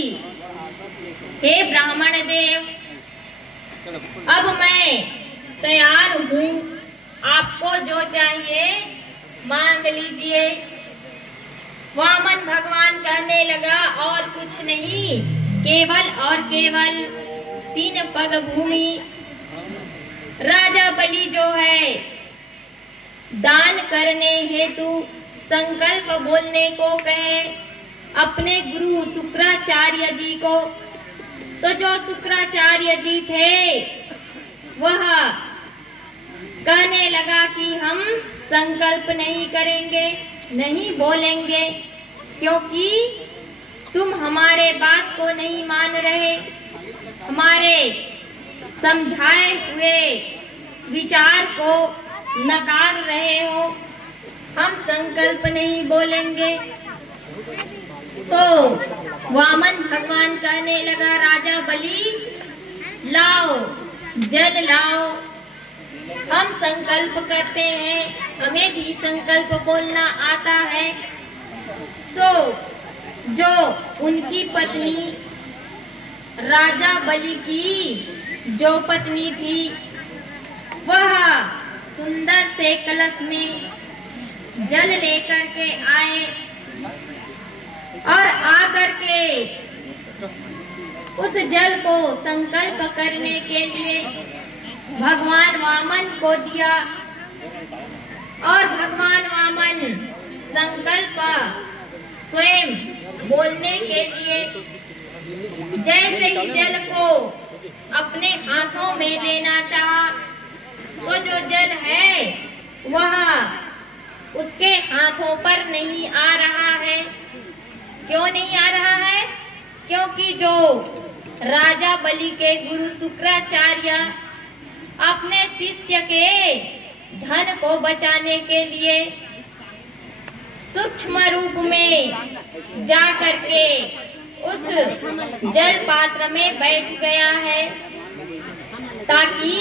हे ब्राह्मण देव, अब मैं तैयार हूँ, आपको जो चाहिए मांग लीजिए। वामन भगवान कहने लगा और कुछ नहीं, केवल और केवल 3 पग भूमि। राजा बलि जो है दान करने हेतु संकल्प बोलने को कहे अपने गुरु शुक्राचार्य जी को। तो जो शुक्राचार्य जी थे वह कहने लगा कि हम संकल्प नहीं करेंगे, नहीं बोलेंगे, क्योंकि तुम हमारे बात को नहीं मान रहे, हमारे समझाए हुए विचार को नकार रहे हो, हम संकल्प नहीं बोलेंगे। तो वामन भगवान कहने लगा राजा बलि लाओ, जल लाओ, हम संकल्प करते हैं, हमें भी संकल्प बोलना आता है। सो जो उनकी पत्नी राजा बलि की जो पत्नी थी वह सुंदर से कलश में जल लेकर के आए और आकर के उस जल को संकल्प करने के लिए भगवान वामन को दिया और भगवान वामन संकल्प स्वयं बोलने के लिए जैसे ही जल को अपने हाथों में लेना चाहा, तो जो जल है वह उसके हाथों पर नहीं आ रहा है। क्यों नहीं आ रहा है? क्योंकि जो राजा बलि के गुरु शुक्राचार्य अपने शिष्य के धन को बचाने के लिए सूक्ष्म रूप में जा करके उस जल पात्र में बैठ गया है ताकि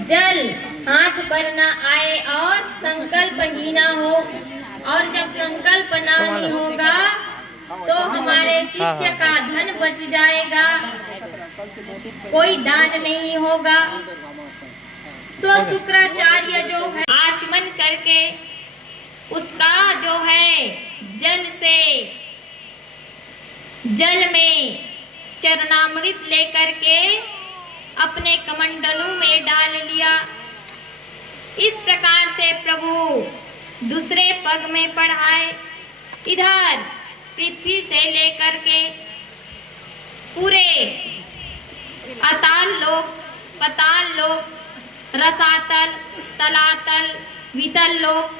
जल हाथ पर न आए और संकल्प ही ना हो और जब संकल्प नहीं होगा तो हमारे शिष्य का धन बच जाएगा, कोई दान नहीं होगा। सो शुक्राचार्य जो है आचमन करके उसका जो है जल में चरणामृत लेकर के अपने कमंडलों में डाल लिया। इस प्रकार से प्रभु दूसरे पग में पढ़ाए। इधर पृथ्वी से लेकर के पूरे अताल लोक, पताल लोक, रसातल, तलातल, वितल लोक,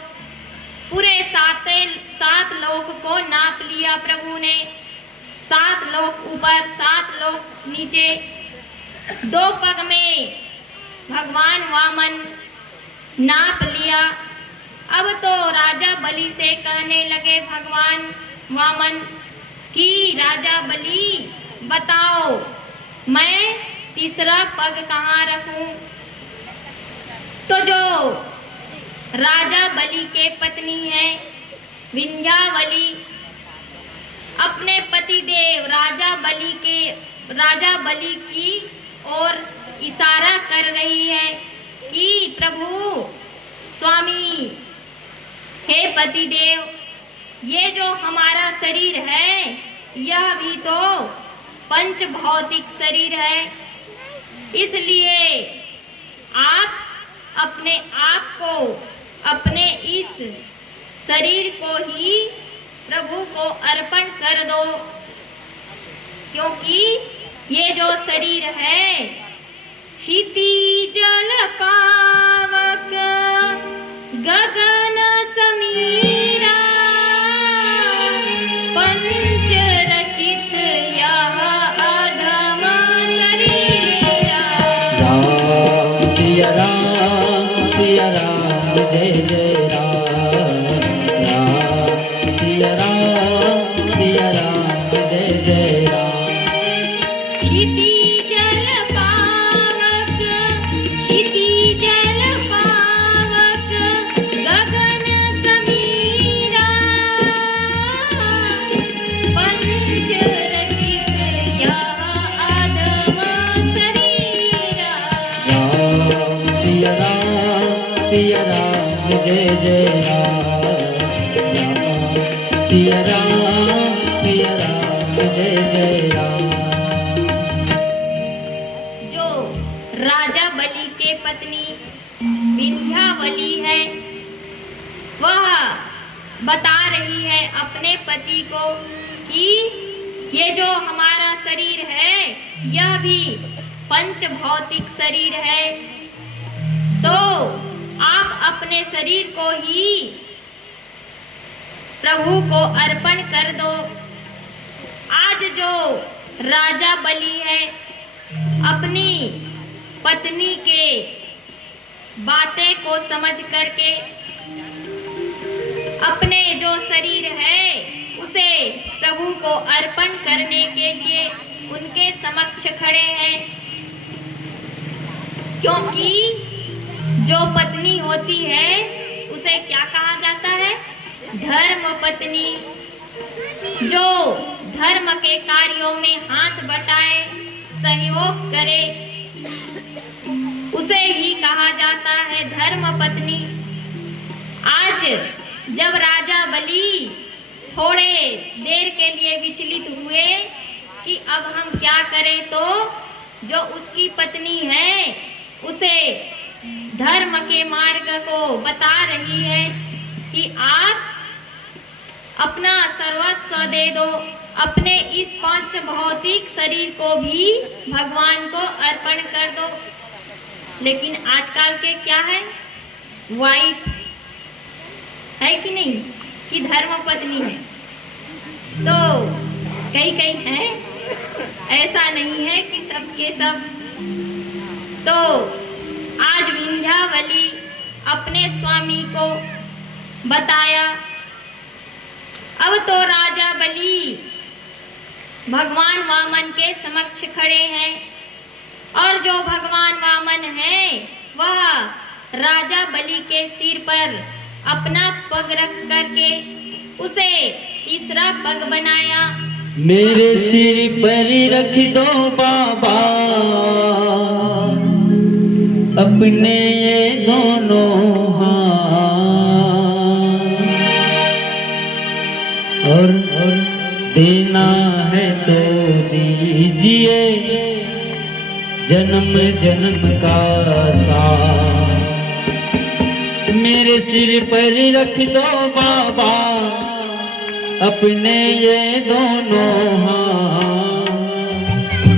पूरे सात लोक को नाप लिया प्रभु ने। 7 लोक ऊपर, 7 लोक नीचे। 2 पग में भगवान वामन नाप लिया। अब तो राजा बलि से कहने लगे भगवान वामन कि राजा बलि बताओ मैं तीसरा पग कहाँ रखूं। तो जो राजा बलि के पत्नी है विंध्यावली अपने पतिदेव राजा बलि की ओर इशारा कर रही है कि प्रभु स्वामी, हे पतिदेव, ये जो हमारा शरीर है यह भी तो पंच भौतिक शरीर है, इसलिए आप अपने आप को, अपने इस शरीर को ही प्रभु को अर्पण कर दो, क्योंकि ये जो शरीर है क्षिति जल पावक गगन समीरा पंच रचित यह अधम शरीरा। राम सिया राम जय जय राम। राम सिया राम जय जय राम। क्षिति जल पावक, क्षिति जल पावक गगन समीरा पंच रचित यह अधम शरीरा। राम सिया राम जय जय राम। राम सिया राम जय जय राम। जो राजा बलि के पत्नी विंध्यावली है वह बता रही है अपने पति को कि ये जो हमारा शरीर है यह भी पंच भौतिक शरीर है, तो आप अपने शरीर को ही प्रभु को अर्पण कर दो। आज जो राजा बलि है अपनी पत्नी के बातें को समझ करके अपने जो शरीर है उसे प्रभु को अर्पण करने के लिए उनके समक्ष खड़े हैं, क्योंकि जो पत्नी होती है उसे क्या कहा जाता है? धर्म पत्नी। जो धर्म के कार्यों में हाथ बटाए, सहयोग करे, उसे ही कहा जाता है धर्म पत्नी। आज जब राजा बलि थोड़े देर के लिए विचलित हुए कि अब हम क्या करें, तो जो उसकी पत्नी है उसे धर्म के मार्ग को बता रही है कि आप अपना सर्वस्व दे दो, अपने इस पांच भौतिक शरीर को भी भगवान को अर्पण कर दो। लेकिन आजकल के क्या है, वाइफ है कि नहीं, कि धर्म पत्नी है, तो कई हैं, ऐसा नहीं है कि सबके सब। तो आज विंध्यावली अपने स्वामी को बताया। अब तो राजा बलि भगवान वामन के समक्ष खड़े हैं और जो भगवान वामन है वह राजा बलि के सिर पर अपना पग रख करके उसे तीसरा पग बनाया। मेरे सिर पर रख दो बाबा अपने ये दोनों हाथ, और देना है तो दीजिए जन्म जन्म का साथ। मेरे सिर पर रख दो बाबा अपने ये दोनों हाथ,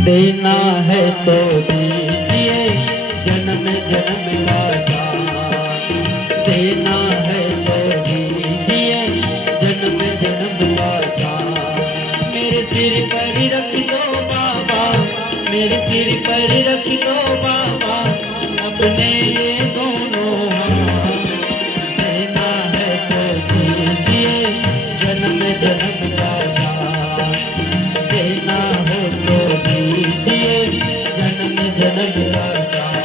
देना है तो दीजिए जन्म जन्म का साथ, देना है तो दीजिए जन्म जन्म का साथ। मेरे सिर पर रख दो बाबा, मेरे सिर पर रख दो बाबा अपने ये दोनों हाथ, देना है तो दीजिए जन्म जन्म का साथ, देना हो तो दीजिए जन्म जन्म का साथ।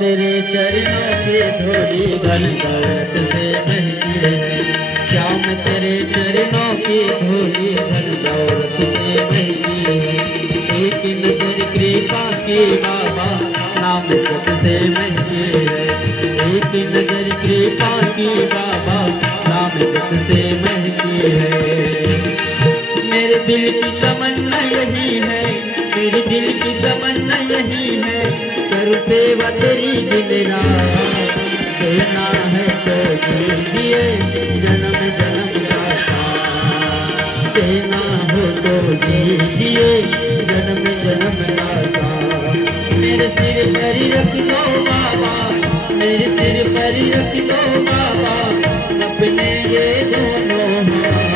तेरे चरणों की धूली घन दौलत से महकी है, श्याम तेरे चरणों की धूली घन दौलत से महकी है। एक नजर कृपा की बाबा नाम जप से महकी है, एक नजर कृपा की बाबा नाम जप से महकी है। मेरे दिल की तमन्ना यही है, मेरे दिल की तमन्ना यही है, करूं सेवा तेरी दिन रात, देना है तो दीजिए जन्म जन्म का साथ, देना हो तो दीजिए जन्म जन्म का साथ। मेरे सिर पर रख दो बाबा, मेरे सिर पर रख दो बाबा अपने ये दोनों हाथ,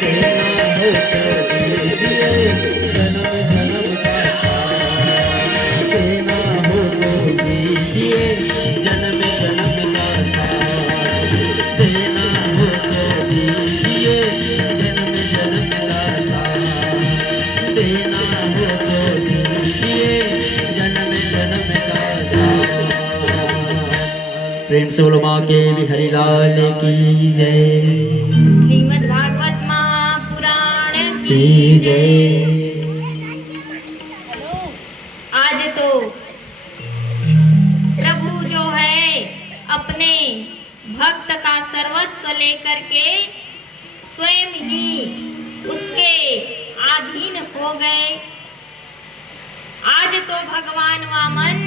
देना हो तो दीजिए जन्म जन्म का साथ, देना हो तो दीजिए जन्म जन्म का साथ, देना हो तो दीजिए जन्म जन्म का साथ, देना हो तो दीजिए जन्म जन्म का साथ। प्रेम से बोलो माँ के बिहारी लाल की जय, श्रीमद् भागवत महापुराण की की जय। जय। आज तो प्रभु जो है अपने भक्त का सर्वस्व लेकर के स्वयं ही उसके अधीन हो गए। आज तो भगवान वामन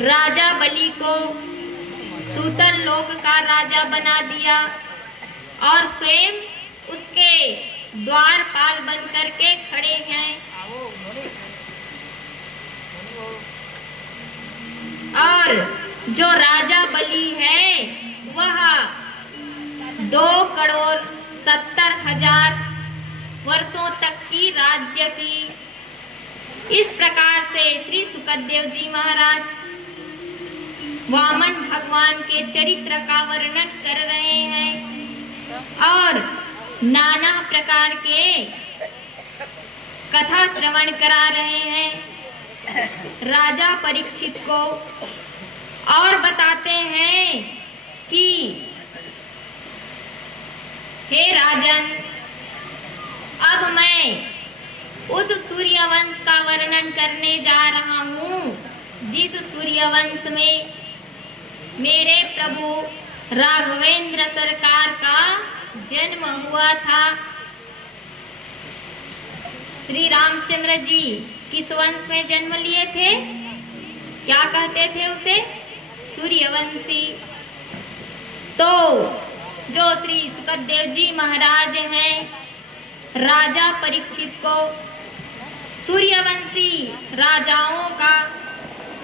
राजा बलि को सूतल लोक का राजा बना दिया और स्वयं उसके द्वारपाल बन करके खड़े हैं। और जो राजा बलि है वह 2,70,000 वर्षों तक की राज्य की। इस प्रकार से श्री सुखदेव जी महाराज वामन भगवान के चरित्र का वर्णन कर रहे हैं और नाना प्रकार के कथा श्रवण करा रहे हैं राजा परीक्षित को, और बताते हैं कि हे राजन, अब मैं उस सूर्यवंश का वर्णन करने जा रहा हूँ जिस सूर्यवंश में मेरे प्रभु राघवेंद्र सरकार का जन्म हुआ था। श्री रामचंद्र जी किस वंश में जन्म लिए थे? क्या कहते थे उसे? सूर्यवंशी। तो जो श्री सुखदेव जी महाराज हैं, राजा परीक्षित को सूर्यवंशी राजाओं का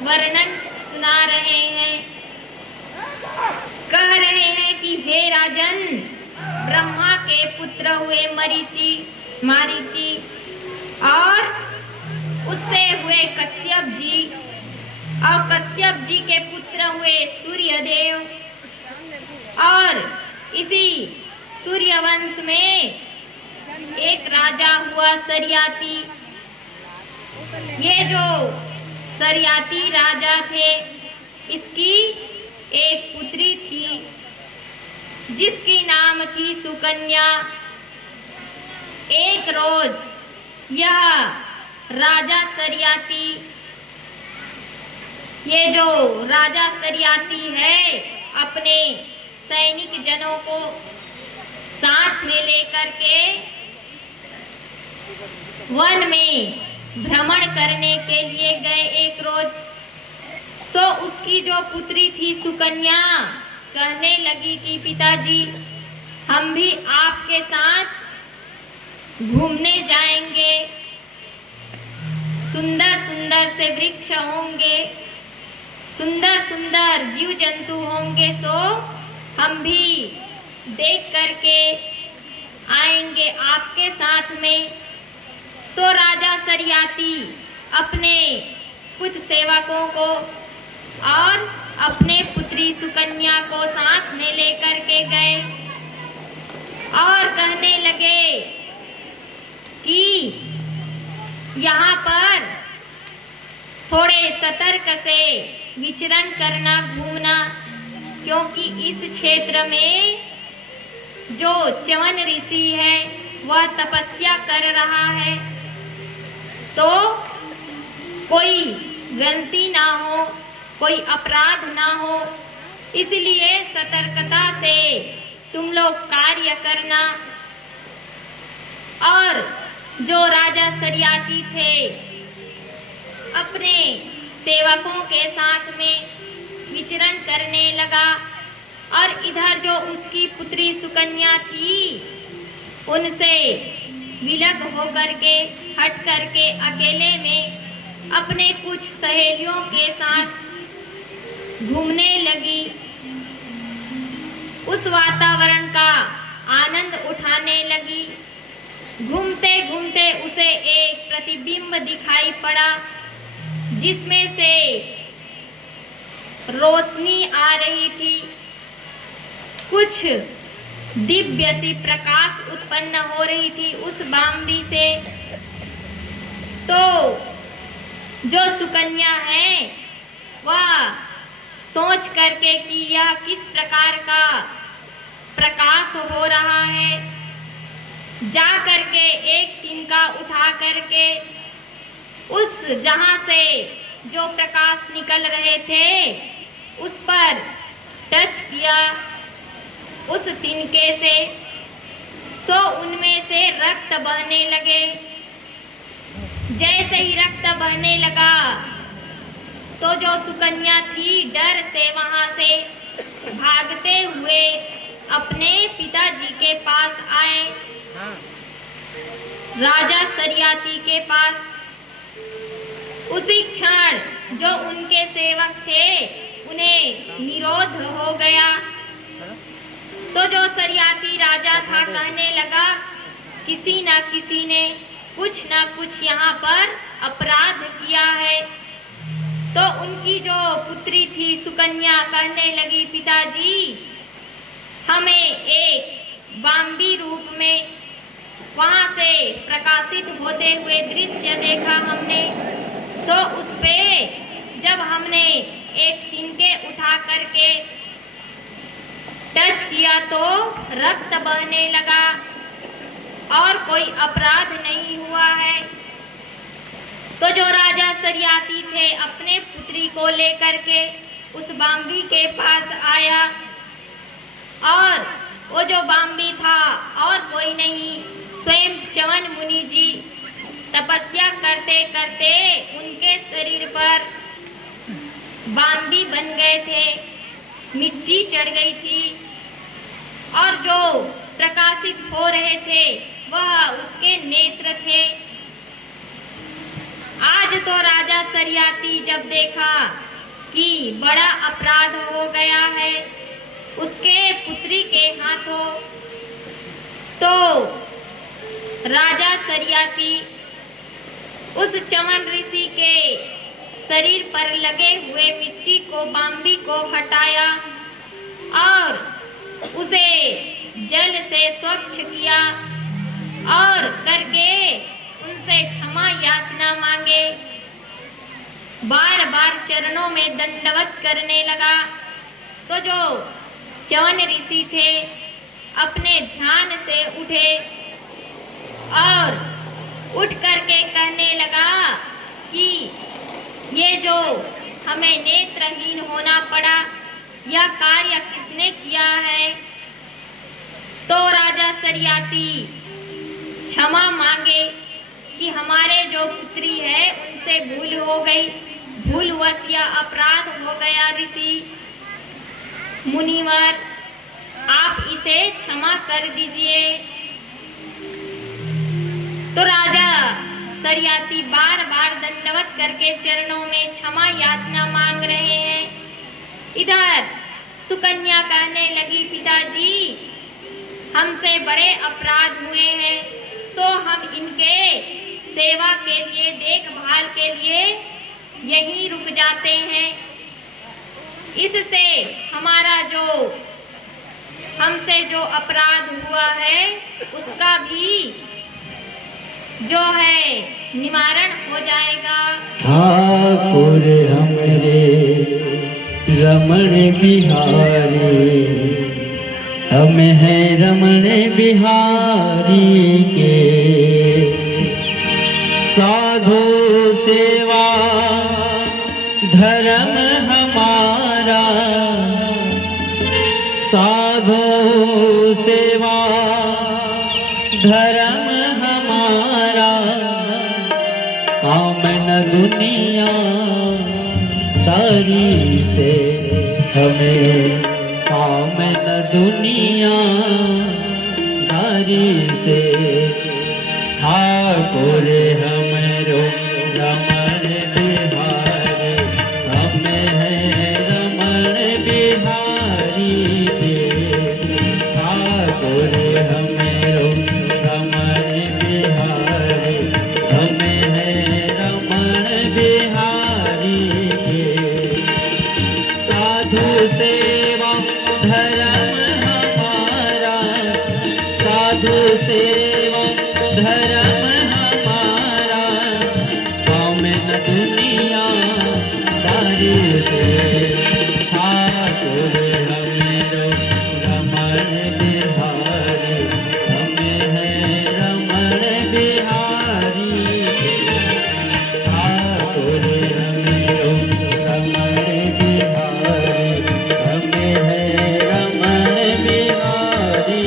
वर्णन सुना रहे हैं। कह रहे हैं कि हे राजन, ब्रह्मा के पुत्र हुए मारीची और उससे हुए कश्यप जी, और कश्यप जी के पुत्र हुए सूर्यदेव, और इसी सूर्यवंश में एक राजा हुआ सरियाती। ये जो सरियाती राजा थे, इसकी एक पुत्री थी जिसकी नाम थी सुकन्या। एक रोज यह राजा सरियाती, ये जो राजा सरियाती है, अपने सैनिक जनों को साथ में लेकर के वन में भ्रमण करने के लिए गए एक रोज। सो उसकी जो पुत्री थी सुकन्या कहने लगी कि पिताजी, हम भी आपके साथ घूमने जाएंगे, सुंदर सुंदर से वृक्ष होंगे, सुंदर सुंदर जीव जंतु होंगे, सो हम भी देख करके आएंगे आपके साथ में। सो राजा सरियाती अपने कुछ सेवकों को और अपने पुत्री सुकन्या को साथ में लेकर के गए और कहने लगे कि यहाँ पर थोड़े सतर्क से विचरण करना, घूमना, क्योंकि इस क्षेत्र में जो च्यवन ऋषि है वह तपस्या कर रहा है, तो कोई गलती ना हो, कोई अपराध ना हो, इसलिए सतर्कता से तुम लोग कार्य करना। और जो राजा सरियाती थे अपने सेवकों के साथ में विचरण करने लगा, और इधर जो उसकी पुत्री सुकन्या थी उनसे विलग होकर के, हट करके अकेले में अपने कुछ सहेलियों के साथ घूमने लगी। उस वातावरण का आनंद उठाने लगी। घूमते घूमते उसे एक प्रतिबिंब दिखाई पड़ा जिसमें से रोशनी आ रही थी, कुछ दिव्य सी प्रकाश उत्पन्न हो रही थी उस बाम्बी से। तो जो सुकन्या है वह सोच करके कि यह किस प्रकार का प्रकाश हो रहा है, जा करके एक तिनका उठा करके उस जहाँ से जो प्रकाश निकल रहे थे उस पर टच किया उस तिनके से, सो उनमें से रक्त बहने लगे। जैसे ही रक्त बहने लगा तो जो सुकन्या थी डर से वहां से भागते हुए अपने पिताजी के पास आए, राजा सरियाती के पास। उसी क्षण जो उनके सेवक थे उन्हें निरोध हो गया। तो जो सरियाती राजा था कहने लगा किसी ना किसी ने कुछ ना कुछ यहाँ पर अपराध किया है। तो उनकी जो पुत्री थी सुकन्या कहने लगी पिताजी, हमें एक बाम्बी रूप में वहाँ से प्रकाशित होते हुए दृश्य देखा हमने। सो उस पे जब हमने एक तिनके उठा करके टच किया तो रक्त बहने लगा और कोई अपराध नहीं हुआ है। तो जो राजा सरियाती थे अपने पुत्री को लेकर के उस बाम्बी के पास आया, और वो जो बाम्बी था और कोई नहीं स्वयं च्यवन मुनि जी तपस्या करते करते उनके शरीर पर बांबी बन गए थे, मिट्टी चढ़ गई थी और जो प्रकाशित हो रहे थे वह उसके नेत्र थे। आज तो राजा सरियाती जब देखा कि बड़ा अपराध हो गया है उसके पुत्री के हाथों, तो राजा सरियाती उस चमन ऋषि के शरीर पर लगे हुए मिट्टी को, बांबी को हटाया और उसे जल से स्वच्छ किया और करके उनसे क्षमा याचना मांगे। बार बार चरणों में दंडवत करने लगा। तो जो चवन ऋषि थे अपने ध्यान से उठे और उठ करके कहने लगा कि ये जो हमें नेत्रहीन होना पड़ा, यह कार्य किसने किया है। तो राजा सरियाती क्षमा मांगे कि हमारे जो पुत्री है उनसे भूल हो गई, भूलवश या अपराध हो गया। ऋषि मुनिवर आप इसे क्षमा कर दीजिए। तो राजा सरियाती बार बार दंडवत करके चरणों में क्षमा याचना मांग रहे हैं। इधर सुकन्या कहने लगी, पिताजी हमसे बड़े अपराध हुए हैं, सो हम इनके सेवा के लिए, देखभाल के लिए यहीं रुक जाते हैं। इससे हमारा जो हमसे जो अपराध हुआ है उसका भी जो है निवारण हो जाएगा। ठाकुर हमरे रमण बिहारी, हम हैं रमण बिहारी के। साधु सेवा धर्म हमारा, साधु सेवा धर्म हमारा। काम न दुनिया तारी से हमें, काम न दुनिया तारी से। ठाकुर हमरो रमण बिहारी, हम हैं रमण बिहारी के। ठाकुर हमरो रमण बिहारी, हम हैं रमण बिहारी के। साधु सेवा धर्म हमारा, साधु सेवा धर्म हमारा। काम न दुनिया दारी से। ठाकुर हमरो रमण बिहारी, हम हैं रमण बिहारी। ठाकुर हमरो रमण बिहारी, हम हैं रमण बिहारी।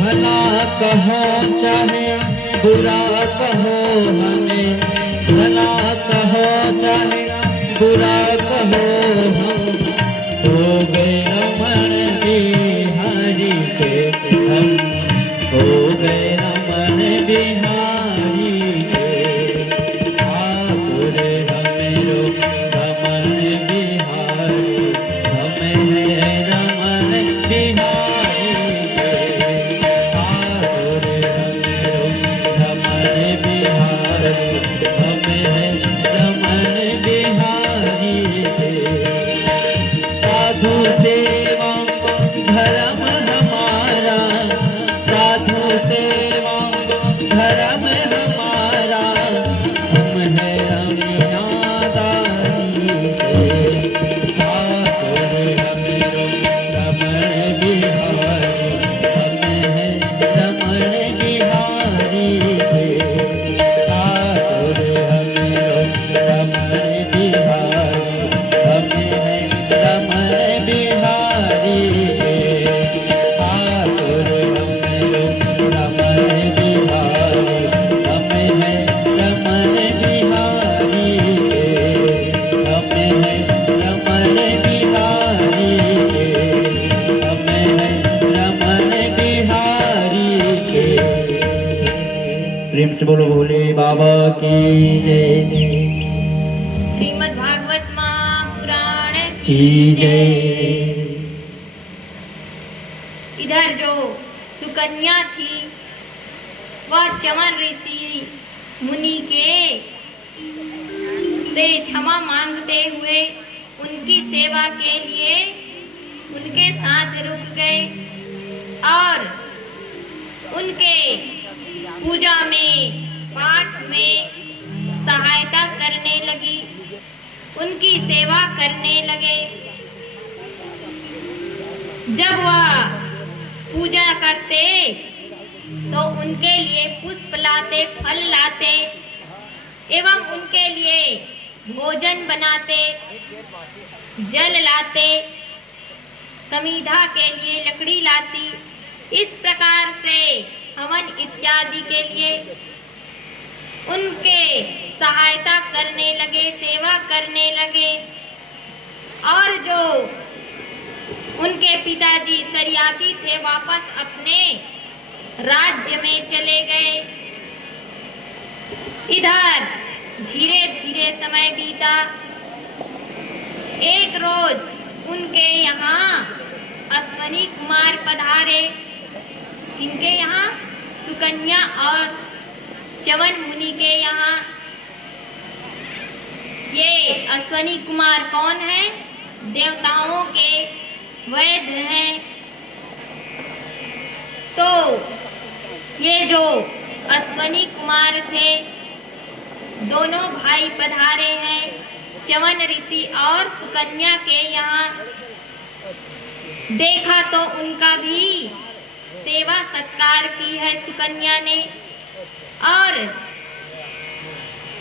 भला कहो चाहे बुरा कहो हमें, भला कहो चाहे बुरा कहो हम। हो गए रमण बिहारी के हम, हो गए रमण बिहारी के। ठाकुर हमरो रमण बिहारी, हम हैं रमण बिहारी के। ठाकुर हमरो रमण बिहारी, साधु सेवा धर्म हमारा, साधु सेवा धर्म हमारा, हम है रमनादारी से। ठाकुर हमरो रमण बिहारी, हम है रमण बिहारी से। ठाकुर हमरो रमण बिहारी, हम है रमण बिहारी से। ठाकुर हमरो रमण बिहारी, हम है रमण बिहारी से। हम है रमण बिहारी से, हम है रमण बिहारी के। प्रेम से बोलो भोले बाबा की जय, श्रीमद् भागवत महापुराण की जय। इधर जो सुकन्या थी वह चमन ऋषि मुनि के से क्षमा मांगते हुए उनकी सेवा के लिए उनके साथ रुक गए और उनके पूजा में पाठ में सहायता करने लगी, उनकी सेवा करने लगे। जब वह पूजा करते तो उनके लिए पुष्प लाते, फल लाते एवं उनके लिए भोजन बनाते, जल लाते, समिधा के लिए लकड़ी लाती। इस प्रकार से हवन इत्यादि के लिए उनके सहायता करने लगे, सेवा करने लगे। और जो उनके पिताजी सरियाती थे वापस अपने राज्य में चले गए। इधर धीरे धीरे समय बीता। एक रोज उनके यहाँ अश्वनी कुमार पधारे। इनके यहाँ सुकन्या और चवन मुनि के यहाँ। ये अश्वनी कुमार कौन है? देवताओं के वैद्य हैं। तो ये जो अश्वनी कुमार थे दोनों भाई पधारे हैं चवन ऋषि और सुकन्या के यहाँ। देखा तो उनका भी सेवा सत्कार की है सुकन्या ने। और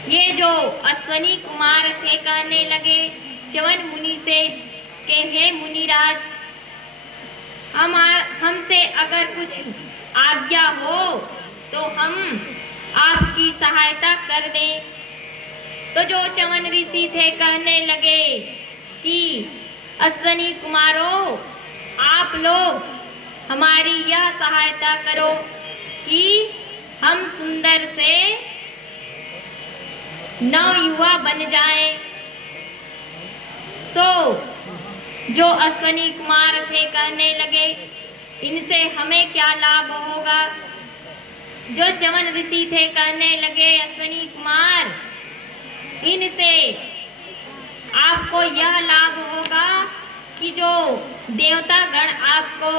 ये जो अश्वनी कुमार थे कहने लगे चवन मुनि से कि हे मुनिराज, हमसे अगर कुछ आज्ञा हो तो हम आपकी सहायता कर दें। तो जो चवन ऋषि थे कहने लगे कि अश्वनी कुमारों, आप लोग हमारी यह सहायता करो कि हम सुंदर से नवयुवा बन जाएं। सो जो अश्वनी कुमार थे कहने लगे इनसे हमें क्या लाभ होगा। जो चवन ऋषि थे कहने लगे अश्वनी कुमार, इनसे आपको यह लाभ होगा कि जो देवता गण आपको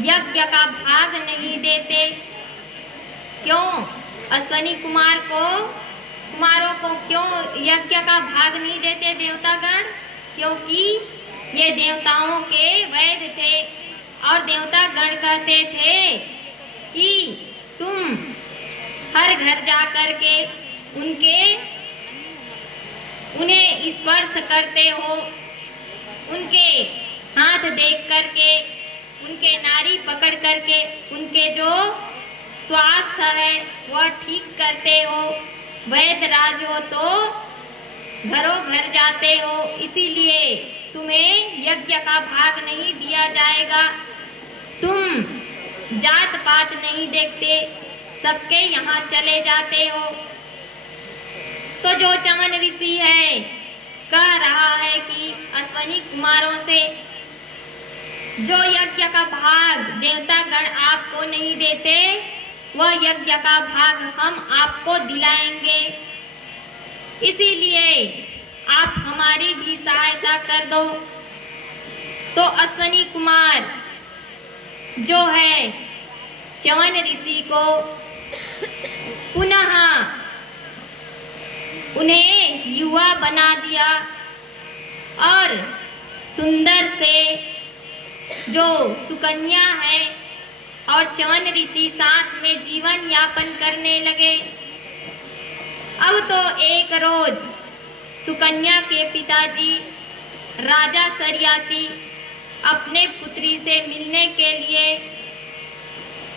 यज्ञ का भाग नहीं देते। क्यों अश्वनी कुमारों को क्यों यज्ञ का भाग नहीं देते देवतागण? क्योंकि ये देवताओं के वैद्य थे और देवतागण कहते थे कि तुम हर घर जा कर के उन्हें स्पर्श करते हो, उनके हाथ देख करके, उनके नाड़ी पकड़ करके उनके जो स्वास्थ्य है वह ठीक करते हो। वैद्य राज हो तो घरों घर जाते हो, इसीलिए तुम्हें यज्ञ का भाग नहीं दिया जाएगा। तुम जात पात नहीं देखते, सबके यहाँ चले जाते हो। तो जो चमन ऋषि है कह रहा है कि अश्वनी कुमारों से जो यज्ञ का भाग देवता गण आपको नहीं देते वह यज्ञ का भाग हम आपको दिलाएंगे। इसीलिए आप हमारी भी सहायता कर दो। तो अश्वनी कुमार जो है च्यवन ऋषि को पुनः उन्हें युवा बना दिया और सुंदर से जो सुकन्या है और च्यवन ऋषि साथ में जीवन यापन करने लगे। अब तो एक रोज सुकन्या के पिताजी राजा सरियाती अपने पुत्री से मिलने के लिए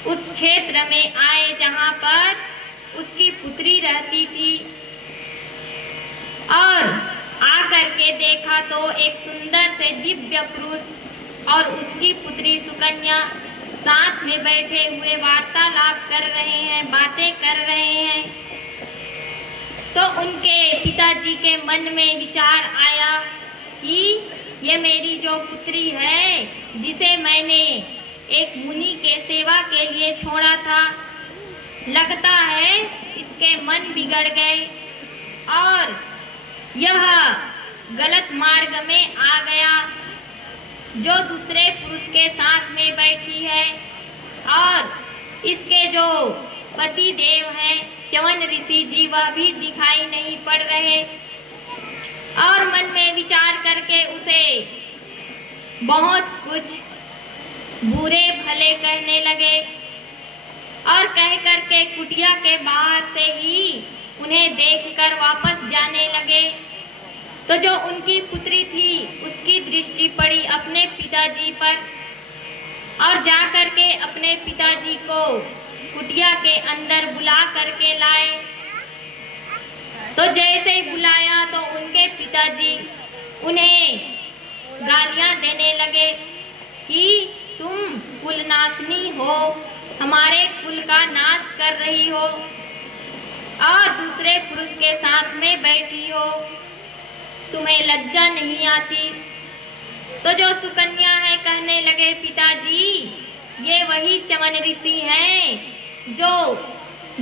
उस क्षेत्र में आए जहां पर उसकी पुत्री रहती थी और आकर के देखा तो एक सुंदर से दिव्य पुरुष और उसकी पुत्री सुकन्या साथ में बैठे हुए वार्तालाप कर रहे हैं, बातें कर रहे हैं। तो उनके पिताजी के मन में विचार आया कि ये मेरी जो पुत्री है जिसे मैंने एक मुनि के सेवा के लिए छोड़ा था, लगता है इसके मन बिगड़ गए और यह गलत मार्ग में आ गया, जो दूसरे पुरुष के साथ में बैठी है और इसके जो पति देव हैं च्यवन ऋषि जी वह भी दिखाई नहीं पड़ रहे। और मन में विचार करके उसे बहुत कुछ बुरे भले कहने लगे और कह करके कुटिया के बाहर से ही उन्हें देखकर वापस जाने लगे। तो जो उनकी पुत्री थी उसकी दृष्टि पड़ी अपने पिताजी पर और जा करके अपने पिताजी को कुटिया के अंदर बुला करके लाए। तो जैसे ही बुलाया तो उनके पिताजी उन्हें गालियां देने लगे कि तुम कुलनाशनी हो, हमारे कुल का नाश कर रही हो और दूसरे पुरुष के साथ में बैठी हो, तुम्हें लज्जा नहीं आती। तो जो सुकन्या है कहने लगे पिताजी ये वही च्यवन ऋषि हैं जो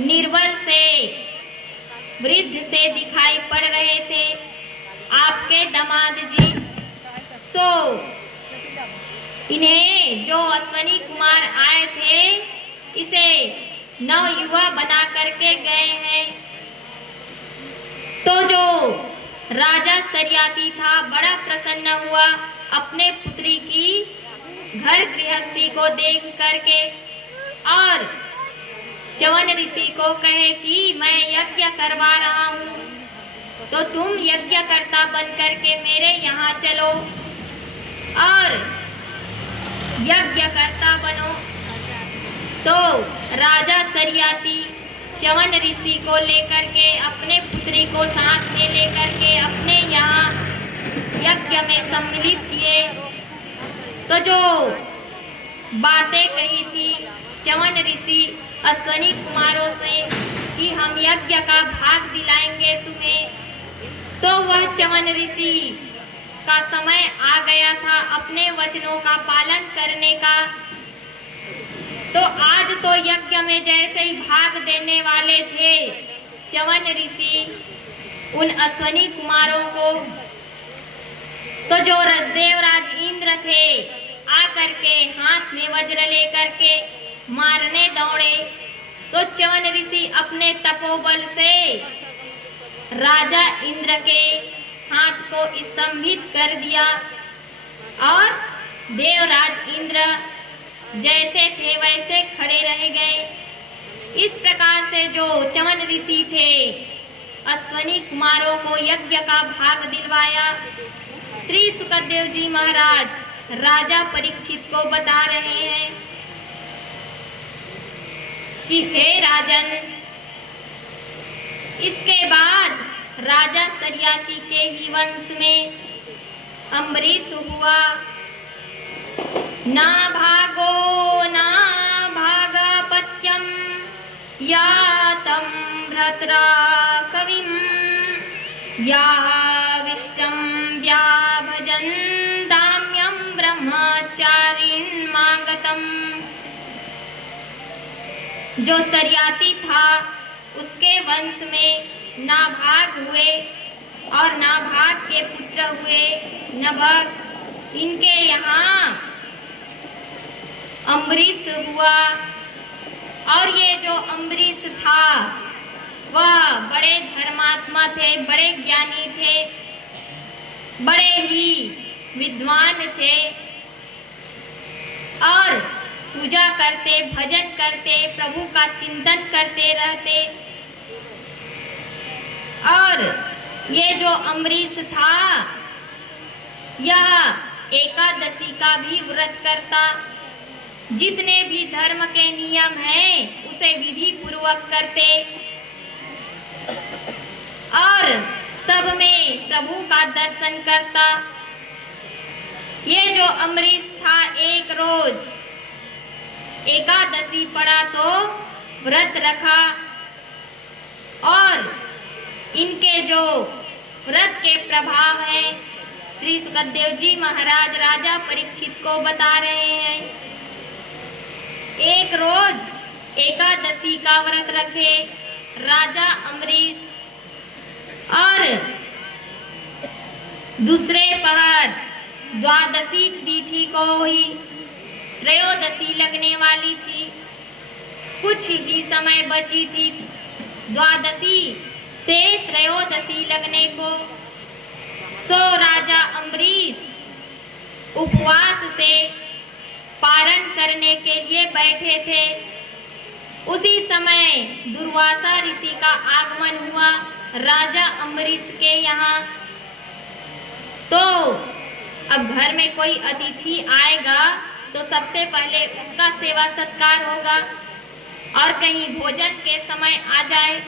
निर्बल से वृद्ध से दिखाई पड़ रहे थे, आपके दामाद जी। सो इन्हें जो अश्वनी कुमार आए थे इसे नव युवा बना करके गए हैं। तो जो राजा सरियाती था बड़ा प्रसन्न हुआ अपने पुत्री की घर गृहस्थी को देख करके और च्यवन ऋषि को कहे कि मैं यज्ञ करवा रहा हूँ तो तुम यज्ञकर्ता बन करके मेरे यहाँ चलो और यज्ञकर्ता बनो। तो राजा सरियाती च्यवन ऋषि को लेकर के अपने पुत्री को साथ में लेकर के अपने यहाँ यज्ञ में सम्मिलित किए। तो जो बातें कही थी च्यवन ऋषि अश्वनी कुमारों से कि हम यज्ञ का भाग दिलाएंगे तुम्हें, तो वह च्यवन ऋषि का समय आ गया था अपने वचनों का पालन करने का। तो आज तो यज्ञ में जैसे ही भाग देने वाले थे च्यवन ऋषि उन अश्वनी कुमारों को, तो जो देवराज इंद्र थे आकर के हाथ में वज्र लेकर के मारने दौड़े। तो च्यवन ऋषि अपने तपोबल से राजा इंद्र के हाथ को स्तंभित कर दिया और देवराज इंद्र जैसे थे वैसे खड़े रह गए। इस प्रकार से जो च्यवन ऋषि थे अश्वनी कुमारों को यज्ञ का भाग दिलवाया। श्री सुखदेव जी महाराज राजा परीक्षित को बता रहे हैं कि हे राजन, इसके बाद राजा सरियाती के ही वंश में अम्बरीश हुआ। ना भागो ना भागपत्यम या तम भ्रतरा कविम या विष्टम व्याभजन दाम्यम ब्रह्मचारिण मागतम। जो सरियाती था उसके वंश में नाभाग हुए और नाभाग के पुत्र हुए नभग। इनके यहाँ अम्बरीश हुआ। और ये जो अम्बरीश था वह बड़े धर्मात्मा थे, बड़े ज्ञानी थे, बड़े ही विद्वान थे और पूजा करते, भजन करते, प्रभु का चिंतन करते रहते। और ये जो अम्बरीश था यह एकादशी का भी व्रत करता, जितने भी धर्म के नियम हैं उसे विधि पूर्वक करते और सब में प्रभु का दर्शन करता। ये जो अम्बरीश था एक रोज एकादशी पड़ा तो व्रत रखा और इनके जो व्रत के प्रभाव हैं श्री सुखदेव जी महाराज राजा परीक्षित को बता रहे हैं। एक रोज एकादशी का व्रत रखे राजा अम्बरीश और दूसरे पहर द्वादशी तिथि को ही त्रयोदशी लगने वाली थी। कुछ ही समय बची थी द्वादशी से त्रयोदशी लगने को। सो राजा अम्बरीश उपवास से पारण करने के लिए बैठे थे। उसी समय दुर्वासा ऋषि का आगमन हुआ राजा अम्बरीश के यहाँ। तो अब घर में कोई अतिथि आएगा तो सबसे पहले उसका सेवा सत्कार होगा और कहीं भोजन के समय आ जाए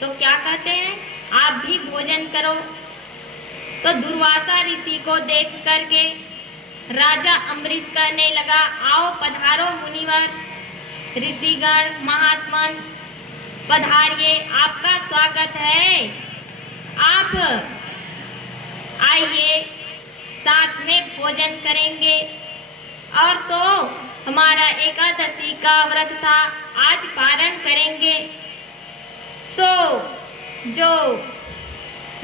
तो क्या कहते हैं, आप भी भोजन करो। तो दुर्वासा ऋषि को देख करके राजा अम्बरीश कहने लगा, आओ पधारो मुनिवर, ऋषिगण, महात्मन पधारिए, आपका स्वागत है। आप आइए, साथ में भोजन करेंगे। और तो हमारा एकादशी का व्रत था, आज पारण करेंगे। सो जो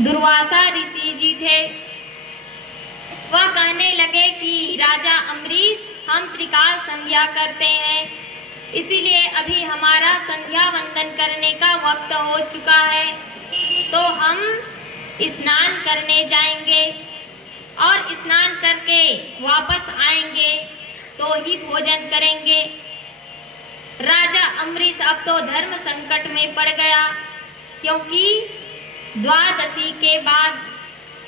दुर्वासा ऋषि जी थे वह कहने लगे कि राजा अम्बरीश, हम त्रिकाल संध्या करते हैं, इसीलिए अभी हमारा संध्या वंदन करने का वक्त हो चुका है, तो हम स्नान करने जाएंगे और स्नान करके वापस आएंगे तो ही भोजन करेंगे। राजा अम्बरीश अब तो धर्म संकट में पड़ गया, क्योंकि द्वादशी के बाद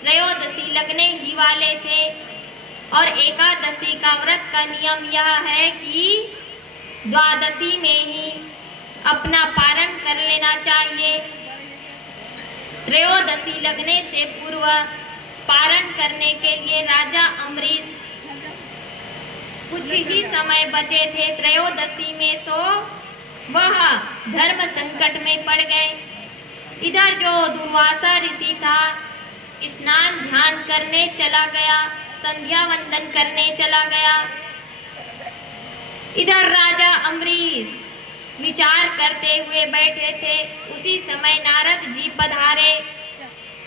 त्रयोदशी लगने ही वाले थे और एकादशी का व्रत का नियम यह है कि द्वादशी में ही अपना पारण कर लेना चाहिए। त्रयोदशी लगने से पूर्व पारण करने के लिए राजा अम्बरीश कुछ ही समय बचे थे त्रयोदशी में, सो वह धर्म संकट में पड़ गए। इधर जो दुर्वासा ऋषि था स्नान ध्यान करने चला गया, संध्या वंदन करने चला गया। इधर राजा अम्बरीश विचार करते हुए बैठे थे। उसी समय नारद जी पधारे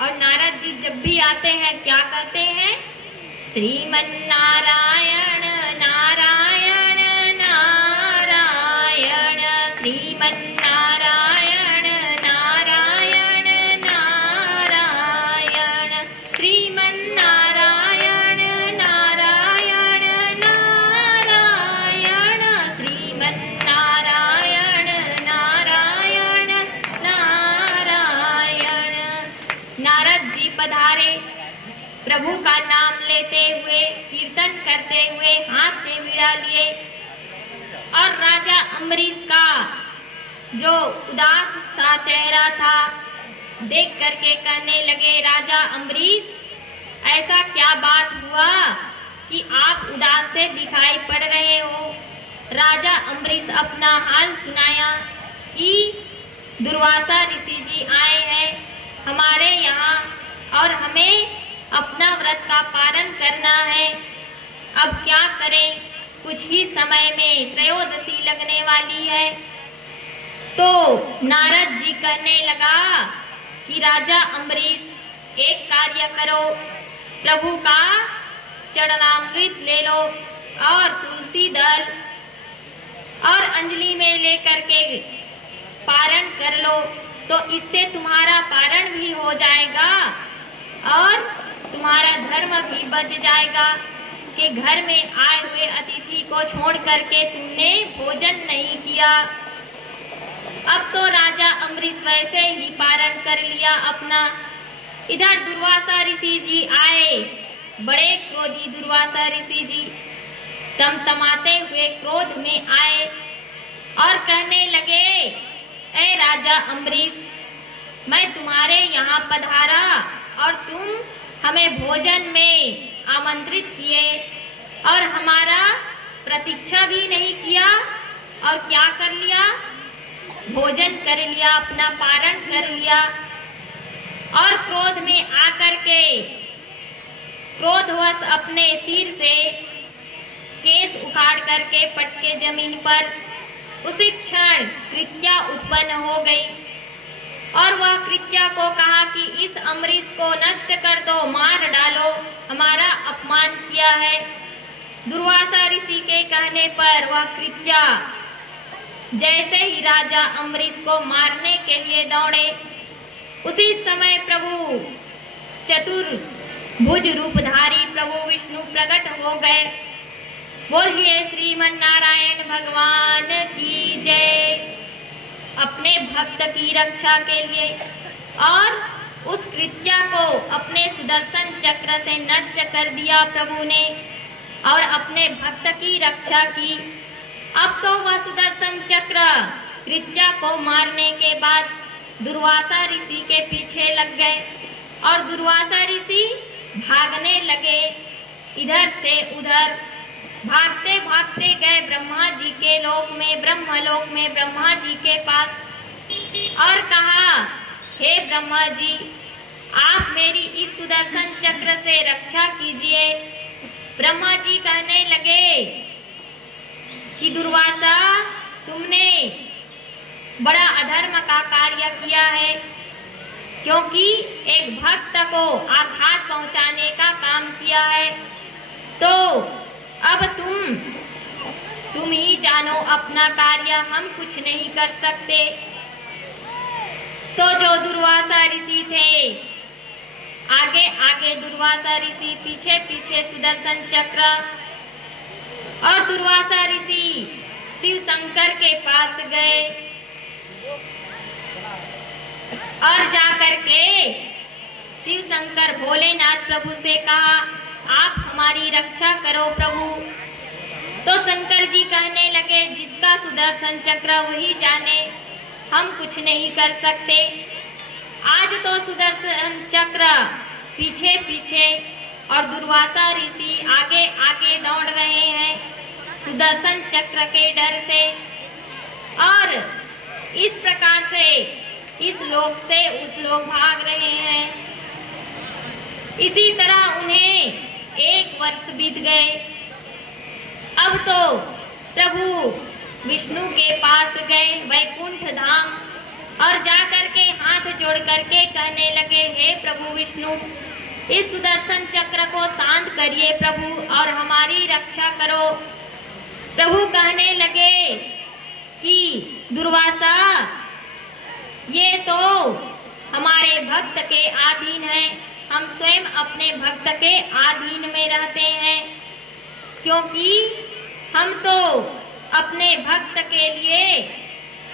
और नारद जी जब भी आते हैं क्या कहते हैं, श्रीमन्नारायण नारायण नारायण, श्रीमन्नारायण नारायण नारायण, श्रीमन्नारायण नारायण नारायण, श्रीमन्नारायण नारायण नारायण। नारद जी पधारे, प्रभु का नाम लेते हुए, कीर्तन करते हुए हाथ में वीणा लिए और राजा अम्बरीश का जो उदास सा चेहरा था देख करके कहने लगे, राजा अम्बरीश, ऐसा क्या बात हुआ कि आप उदास से दिखाई पड़ रहे हो। राजा अम्बरीश अपना हाल सुनाया कि दुर्वासा ऋषि जी आए हैं हमारे यहाँ और हमें अपना व्रत का पारण करना है। अब क्या करें, कुछ ही समय में त्रयोदशी लगने वाली है। तो नारद जी कहने लगा कि राजा अम्बरीश, एक कार्य करो, प्रभु का चरणामृत ले लो और तुलसी दल और अंजलि में लेकर के पारण कर लो, तो इससे तुम्हारा पारण भी हो जाएगा और तुम्हारा धर्म भी बच जाएगा कि घर में आए हुए अतिथि को छोड़ करके तुमने भोजन नहीं किया। अब तो राजा अम्बरीश वैसे ही पारण कर लिया अपना। इधर दुर्वासा ऋषि जी आए, बड़े क्रोधी दुर्वासा ऋषि जी तमतमाते हुए क्रोध में आए और कहने लगे, ए राजा अम्बरीश, मैं तुम्हारे यहाँ पधारा और तुम हमें भोजन में आमंत्रित किए और हमारा प्रतीक्षा भी नहीं किया, और क्या कर लिया, भोजन कर लिया, अपना पारण कर लिया। और क्रोध में आकर के क्रोधवश अपने सिर से केस उखाड़ करके पटके जमीन पर, उसी क्षण कृत्या उत्पन्न हो गई और वह कृत्या को कहा कि इस अम्बरीश को नष्ट कर दो, मार डालो, हमारा अपमान किया है। दुर्वासा ऋषि के कहने पर वह कृत्या जैसे ही राजा अम्बरीश को मारने के लिए दौड़े, उसी समय प्रभु चतुर्भुज रूपधारी प्रभु विष्णु प्रकट हो गए। बोलिए श्रीमन नारायण भगवान की जय। अपने भक्त की रक्षा के लिए और उस कृत्या को अपने सुदर्शन चक्र से नष्ट कर दिया प्रभु ने और अपने भक्त की रक्षा की। अब तो वह सुदर्शन चक्र कृत्या को मारने के बाद दुर्वासा ऋषि के पीछे लग गए और दुर्वासा ऋषि भागने लगे इधर से उधर। भागते भागते गए ब्रह्मा जी के लोक में, ब्रह्मलोक में ब्रह्मा जी के पास और कहा, हे ब्रह्मा जी, आप मेरी इस सुदर्शन चक्र से रक्षा कीजिए। ब्रह्मा जी कहने लगे कि दुर्वासा, तुमने बड़ा अधर्म का कार्य किया है, क्योंकि एक भक्त को आघात पहुंचाने का काम किया है। तो अब तुम ही जानो अपना कार्य, हम कुछ नहीं कर सकते। तो जो दुर्वासा ऋषि थे, आगे आगे दुर्वासा ऋषि, पीछे पीछे सुदर्शन चक्र, और दुर्वासा ऋषि शिव शंकर के पास गए और जाकर के शिव शंकर भोलेनाथ प्रभु से कहा, आप हमारी रक्षा करो प्रभु। तो शंकर जी कहने लगे, जिसका सुदर्शन चक्र वही जाने, हम कुछ नहीं कर सकते। आज तो सुदर्शन चक्र पीछे पीछे और दुर्वासा ऋषि आगे आगे दौड़ रहे हैं सुदर्शन चक्र के डर से, और इस प्रकार से इस लोक से उस लोक भाग रहे हैं। इसी तरह उन्हें 1 वर्ष बीत गए। अब तो प्रभु विष्णु के पास गए वैकुंठ धाम और जाकर के हाथ जोड़ करके कहने लगे, हे प्रभु विष्णु, इस सुदर्शन चक्र को शांत करिए प्रभु और हमारी रक्षा करो। प्रभु कहने लगे कि दुर्वासा, ये तो हमारे भक्त के अधीन है, हम स्वयं अपने भक्त के अधीन में रहते हैं, क्योंकि हम तो अपने भक्त के लिए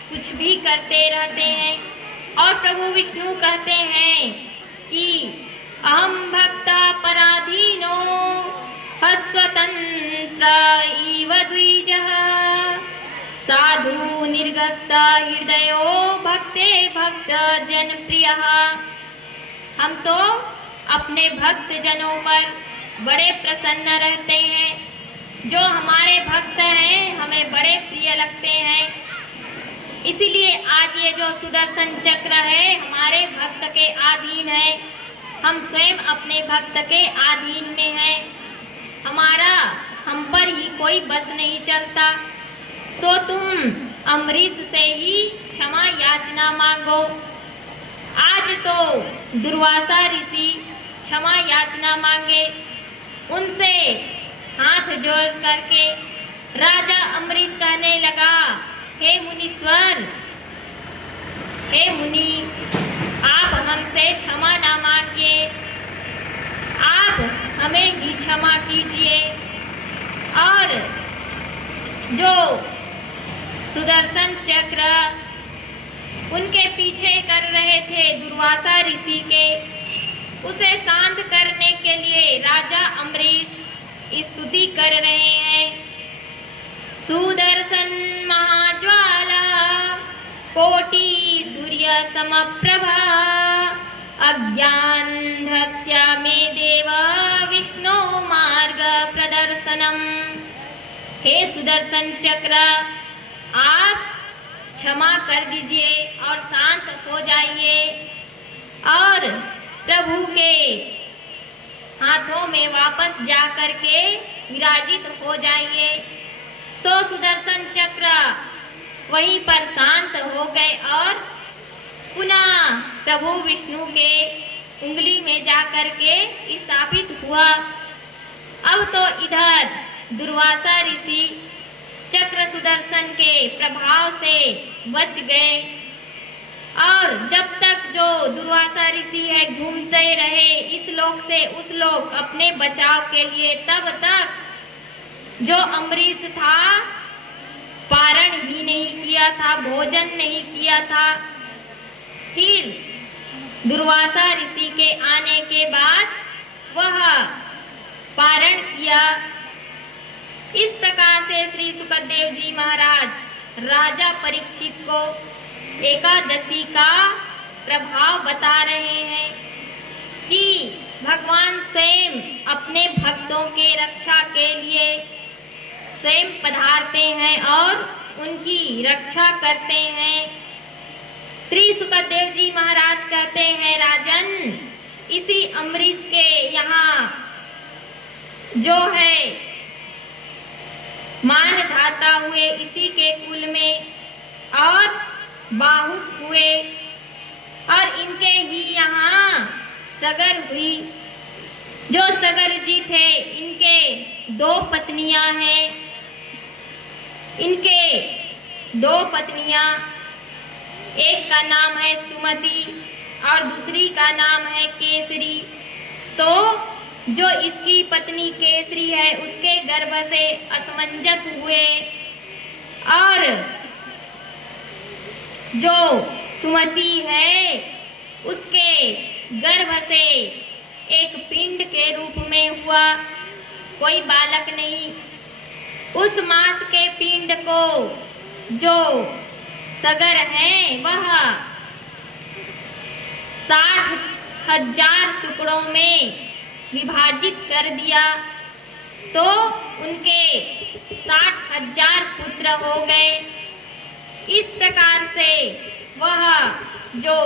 कुछ भी करते रहते हैं। और प्रभु विष्णु कहते हैं कि अहम भक्ता पराधीनो स्वतंत्र इव द्विजः साधु निर्गस्त हृदयो भक्ते भक्त जन प्रियः। हम तो अपने भक्त जनों पर बड़े प्रसन्न रहते हैं, जो हमारे भक्त हैं हमें बड़े प्रिय लगते हैं। इसीलिए आज ये जो सुदर्शन चक्र है हमारे भक्त के अधीन है, हम स्वयं अपने भक्त के अधीन में हैं, हमारा हम पर ही कोई बस नहीं चलता। सो तुम अम्बरीश से ही क्षमा याचना मांगो। आज तो दुर्वासा ऋषि क्षमा याचना मांगे, उनसे हाथ जोड़ करके राजा अम्बरीश कहने लगा, हे मुनीश्वर, हे मुनि, आप हमसे क्षमा ना मांगिए, आप हमें ही क्षमा कीजिए। और जो सुदर्शन चक्र उनके पीछे कर रहे थे दुर्वासा ऋषि के, उसे शांत करने के लिए राजा अम्बरीश स्तुति कर रहे हैं। सुदर्शन महाज्वाला कोटि सूर्य समप्रभा अज्ञानधस्य मे देव विष्णु मार्ग प्रदर्शनम। हे सुदर्शन चक्र, आप क्षमा कर दीजिए और शांत हो जाइए और प्रभु के हाथों में वापस जा कर के विराजित हो जाइए। सो सुदर्शन चक्र वहीं पर शांत हो गए और पुनः प्रभु विष्णु के उंगली में जा कर के स्थापित हुआ। अब तो इधर दुर्वासा ऋषि चक्र सुदर्शन के प्रभाव से बच गए और जब तक जो दुर्वासा ऋषि है घूमते रहे इस लोक से उस लोक अपने बचाव के लिए, तब तक जो अम्बरीश था पारण ही नहीं किया था, भोजन नहीं किया था। फिर दुर्वासा ऋषि के आने के बाद वह पारण किया। इस प्रकार से श्री सुखदेव जी महाराज राजा परीक्षित को एकादशी का प्रभाव बता रहे हैं कि भगवान स्वयं अपने भक्तों के रक्षा के लिए स्वयं पधारते हैं और उनकी रक्षा करते हैं। श्री सुखदेव जी महाराज कहते हैं, राजन, इसी अम्बरीश के यहाँ जो है मान धाता हुए इसी के कुल में और बाहुक हुए और इनके ही यहाँ सगर हुई। जो सगर जी थे इनके 2 पत्नियां हैं। इनके 2 पत्नियां, एक का नाम है सुमति और दूसरी का नाम है केसरी। तो जो इसकी पत्नी केसरी है उसके गर्भ से असमंजस हुए और जो सुमति है उसके गर्भ से एक पिंड के रूप में हुआ, कोई बालक नहीं। उस मास के पिंड को जो सगर है वह 60,000 टुकड़ों में विभाजित कर दिया, तो उनके 60,000 पुत्र हो गए। इस प्रकार से वह जो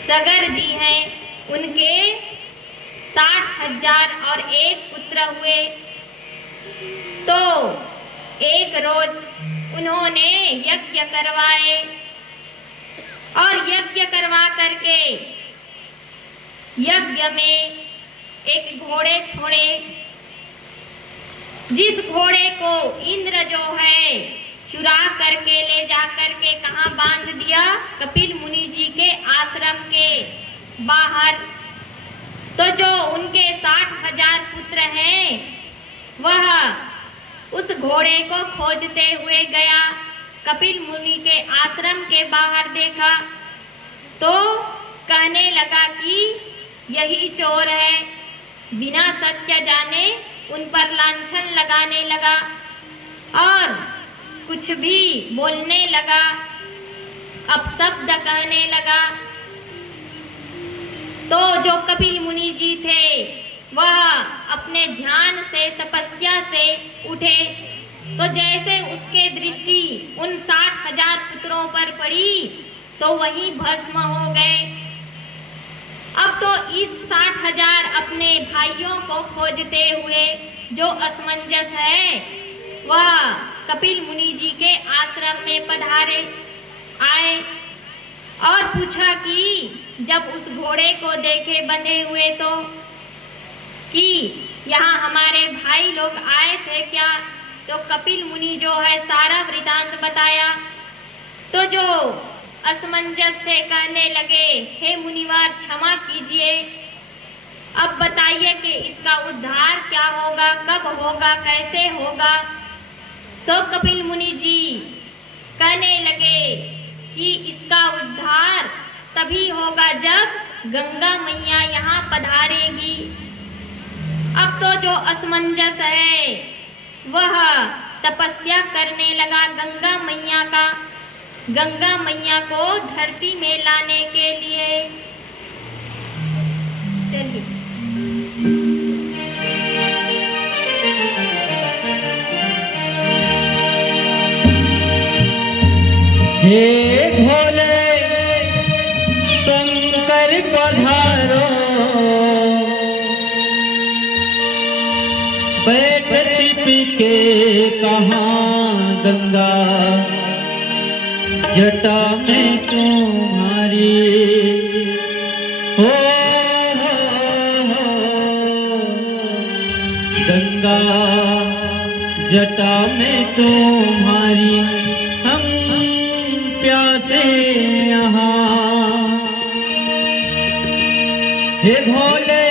सगर जी हैं उनके 60,000 और 1 पुत्र हुए। तो एक रोज उन्होंने यज्ञ करवाए और यज्ञ करवा करके यज्ञ में एक घोड़े छोड़े, जिस घोड़े को इंद्र जो है चुरा करके ले जा करके कहाँ बांध दिया, कपिल मुनि जी के आश्रम के बाहर। तो जो उनके 60,000 पुत्र हैं वह उस घोड़े को खोजते हुए गया, कपिल मुनि के आश्रम के बाहर देखा तो कहने लगा कि यही चोर है। बिना सत्य जाने उन पर लांछन लगाने लगा और कुछ भी बोलने लगा, अपशब्द कहने लगा। तो जो कपिल मुनि जी थे वह अपने ध्यान से तपस्या से उठे, तो जैसे उसके दृष्टि उन 60,000 पुत्रों पर पड़ी तो वही भस्म हो गए। अब तो इस 60,000 अपने भाइयों को खोजते हुए जो असमंजस है वह कपिल मुनि जी के आश्रम में पधारे आए और पूछा कि जब उस घोड़े को देखे बंधे हुए तो कि यहाँ हमारे भाई लोग आए थे क्या, तो कपिल मुनि जो है सारा वृतांत बताया। तो जो असमंजस थे कहने लगे, हे मुनिवर क्षमा कीजिए, अब बताइए कि इसका उद्धार क्या होगा, कब होगा, कैसे होगा। सो कपिल मुनि जी कहने लगे कि इसका उद्धार तभी होगा जब गंगा मैया यहाँ पधारेगी। अब तो जो असमंजस है वह तपस्या करने लगा गंगा मैया को धरती में लाने के लिए। चलिए हे भोले शंकर पधारो, बैठ छिप के कहाँ गंगा जटा में तुम्हारी। हो गंगा जटा में तुम्हारी, हम प्यासे यहाँ। हे भोले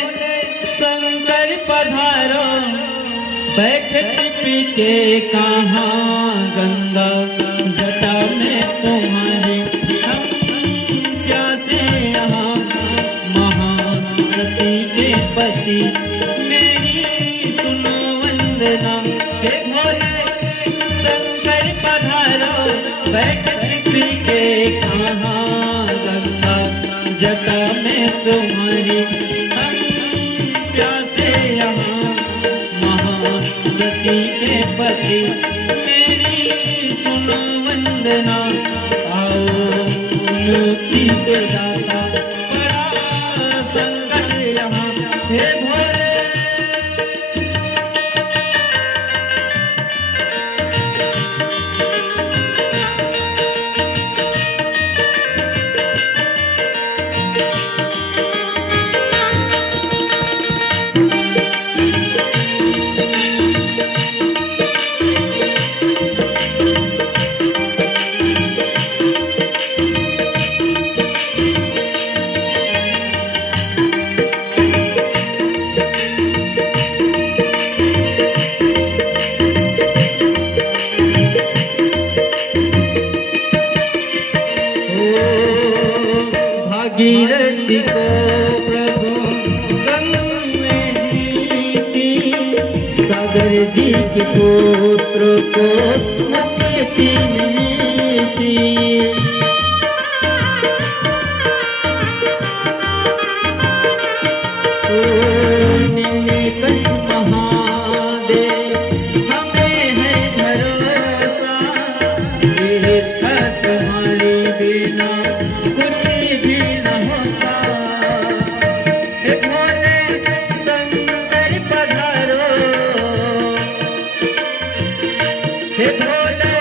शंकर पधारो, बैठ छिपी के कहाँ गंगा जटा में तुम्हारी, हम प्यासे यहाँ। महासती के पति मेरी सुनो वंदना। हे भोले शंकर पधारो, बैठ छिपी के कहाँ गंगा जटा में तुम्हारी, हम प्यासे यहाँ। महासती के पति मेरी सुनो वंदना। आओ मुक्ति के दाता, बड़ा संकट यहाँ। हे भोले भागीरथी को प्रभु गंग में जीती, सागर जी के पुत्र को मुक्ति मिली थी। नीलकंठ महादेव हमें है भरोसा, इच्छा तुम्हारी बिना कुछ भी न होता। हे भोले शंकर पधारो, हे भोले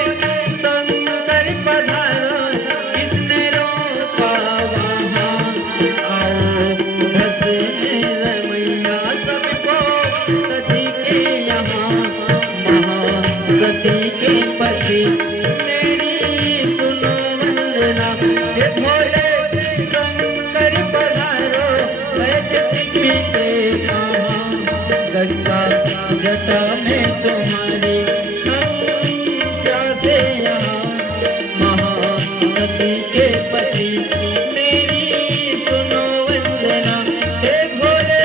शंकर पधारो, किसने रोका वहाँ। आओ भस्म रमैया सबको सती के यहाँ। महासती के पति मेरी सुनो वंदना। हे भोले शंकर पधारो, बैठ छिपी के कहाँ गंगा जटा में तुम्हारी, हम प्यासे यहाँ। महासती के पति मेरी सुनो वंदना। हे भोले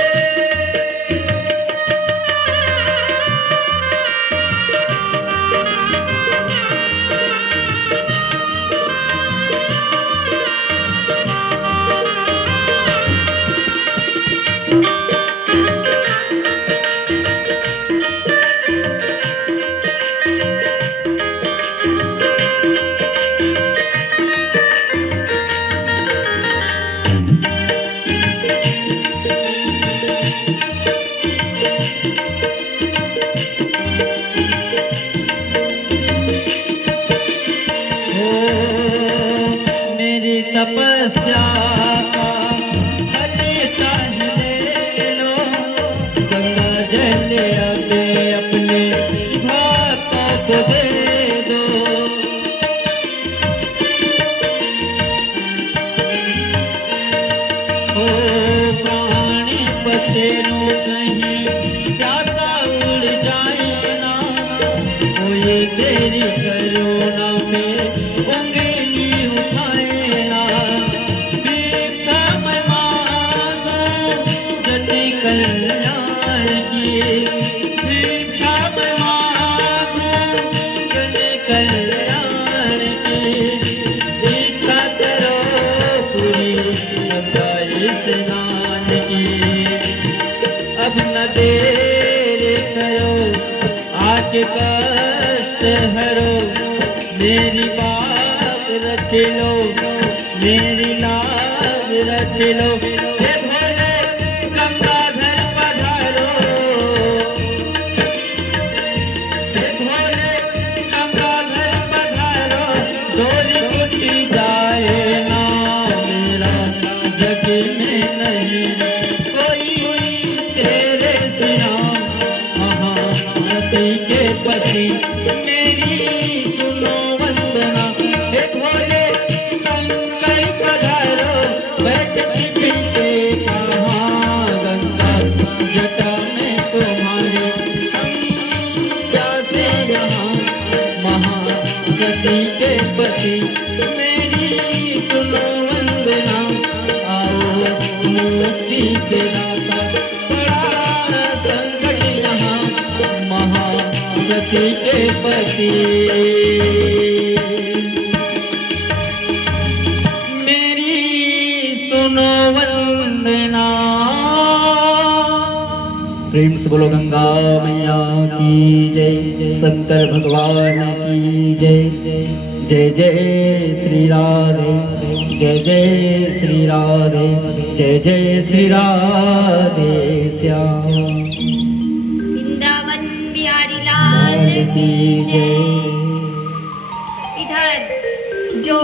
कोई तेरी करुणा में उंगली उठाए ना, भिक्षा मैं मांगूं जन कल्याण की, भिक्षा मैं मांगूं जन कल्याण की, इच्छा करो पूरी गंगा स्नान की। अब न देर करो आके कष्ट हरो, मेरी बात रख लो, मेरी लाज रख लो। हे भोले गंगाधर पधारो, हे भोले गंगाधर पधारो, डोरी टूटी जाए ना मेरा जग में नहीं कोई तेरे सिवा, महासती के पति मेरी सुनो वंदना। हे भोले शंकर पधारो, बैठ छिपी के कहाँ गंगा जटा में तुम्हारी, कैसे यहाँ महासती के पति मेरी सुनो वंदना। आओ मुक्ति के दाता, बड़ा संकट यहाँ महासती के पति मेरी सुनो वंदना। प्रेम से बोलो गंगा मैया की जय, शंकर भगवान की जय। जय जय श्री राधे, जय जय श्री राधे, जय जय श्री राधे श्याम। वृंदावन बिहारी लाल की जय। इधर जो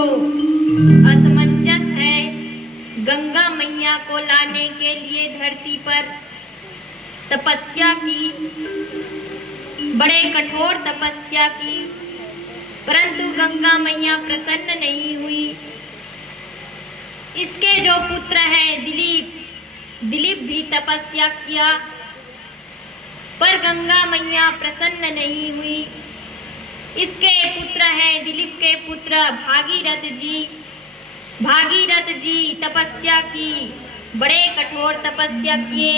असमंजस है गंगा मैया को लाने के लिए धरती पर तपस्या की, बड़े कठोर तपस्या की, परंतु गंगा मैया प्रसन्न नहीं हुई। इसके जो पुत्र हैं दिलीप भी तपस्या किया, पर गंगा मैया प्रसन्न नहीं हुई। इसके पुत्र हैं दिलीप के पुत्र भागीरथ जी तपस्या की, बड़े कठोर तपस्या किए,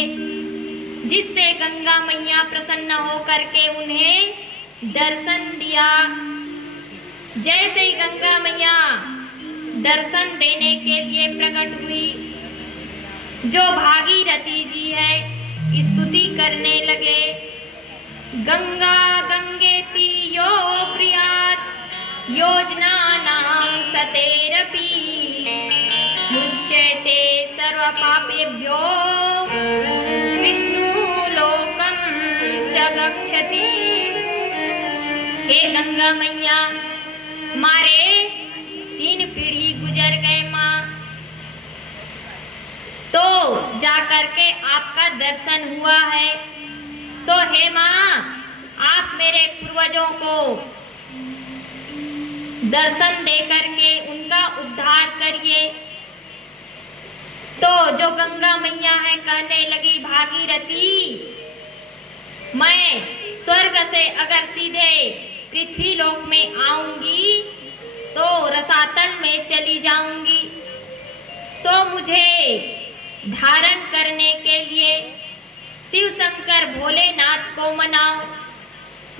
जिससे गंगा मैया प्रसन्न होकर के उन्हें दर्शन दिया। जैसे ही गंगा मैया दर्शन देने के लिए प्रकट हुई, जो भागीरथी जी है स्तुति करने लगे। गंगा गंगेति यो प्रियात् योजना नाम सतेरपि, मुच्यते सर्व पापेभ्यो विष्णु लोकम च गच्छति। हे गंगा मैया, मारे 3 पीढ़ी गुजर गए माँ, तो जाकर के आपका दर्शन हुआ है। सो हे माँ, आप मेरे पूर्वजों को दर्शन दे करके उनका उद्धार करिए। तो जो गंगा मैया है कहने लगी, भागीरथी, मैं स्वर्ग से अगर सीधे पृथ्वी लोक में आऊंगी तो रसातल में चली जाऊंगी। सो मुझे धारण करने के लिए शिव शंकर भोलेनाथ को मनाओ।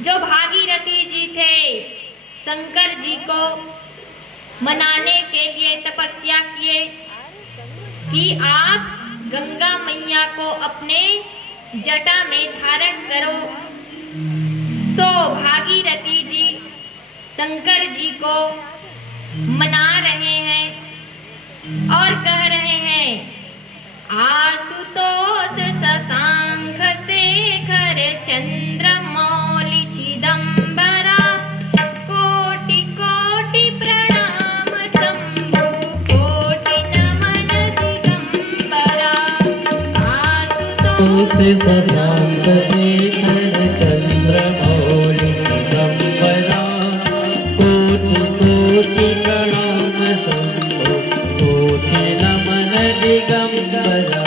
जो भागीरथी जी थे शंकर जी को मनाने के लिए तपस्या किए कि आप गंगा मैया को अपने जटा में धारण करो। सो भागीरथी जी शंकर जी को मना रहे हैं और कह रहे हैं, आशुतोष शशांक शेखर चंद्रमौलि चिदंबरा, कोटि कोटि प्रणाम शंभु, कोटि नमन दिगंबरा। आशुतोष शशांक शेखर चंद्रमौलि चिदंबरा, कोटि कोटि प्रणाम शंभु, कोटि नमन दिगंबरा।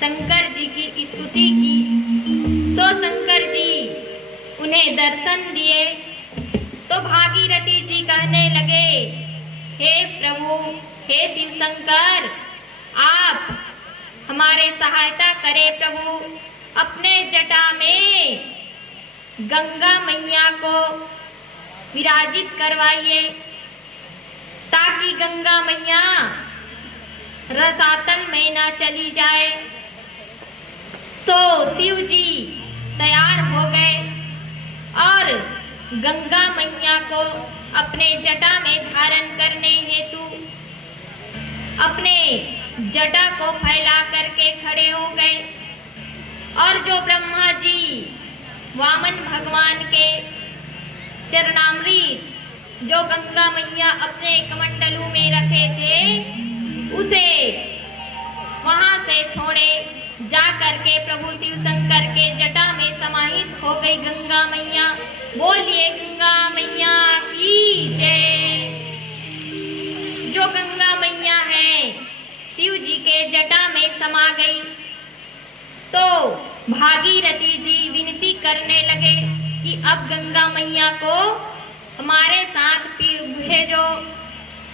शंकर जी की स्तुति की। सो शंकर जी उन्हें दर्शन दिए तो भागीरथी जी कहने लगे, हे प्रभु, हे शिव शंकर, आप हमारे सहायता करें प्रभु। अपने जटा में गंगा मैया को विराजित करवाइए ताकि गंगा मैया रसातल में ना चली जाए। सो शिव जी तैयार हो गए और गंगा मैया को अपने जटा में धारण करने हेतु अपने जटा को फैला करके खड़े हो गए। और जो ब्रह्मा जी वामन भगवान के चरणामृत जो गंगा मैया अपने कमंडलू में रखे थे, उसे वहां से छोड़े जा करके प्रभु शिव शंकर के जटा में समाहित हो गई गंगा मैया। बोलिए गंगा मैया की जय। जो गंगा मैया है शिव जी के जटा में समा गई तो भागीरथी जी विनती करने लगे कि अब गंगा मैया को हमारे साथ भेजो।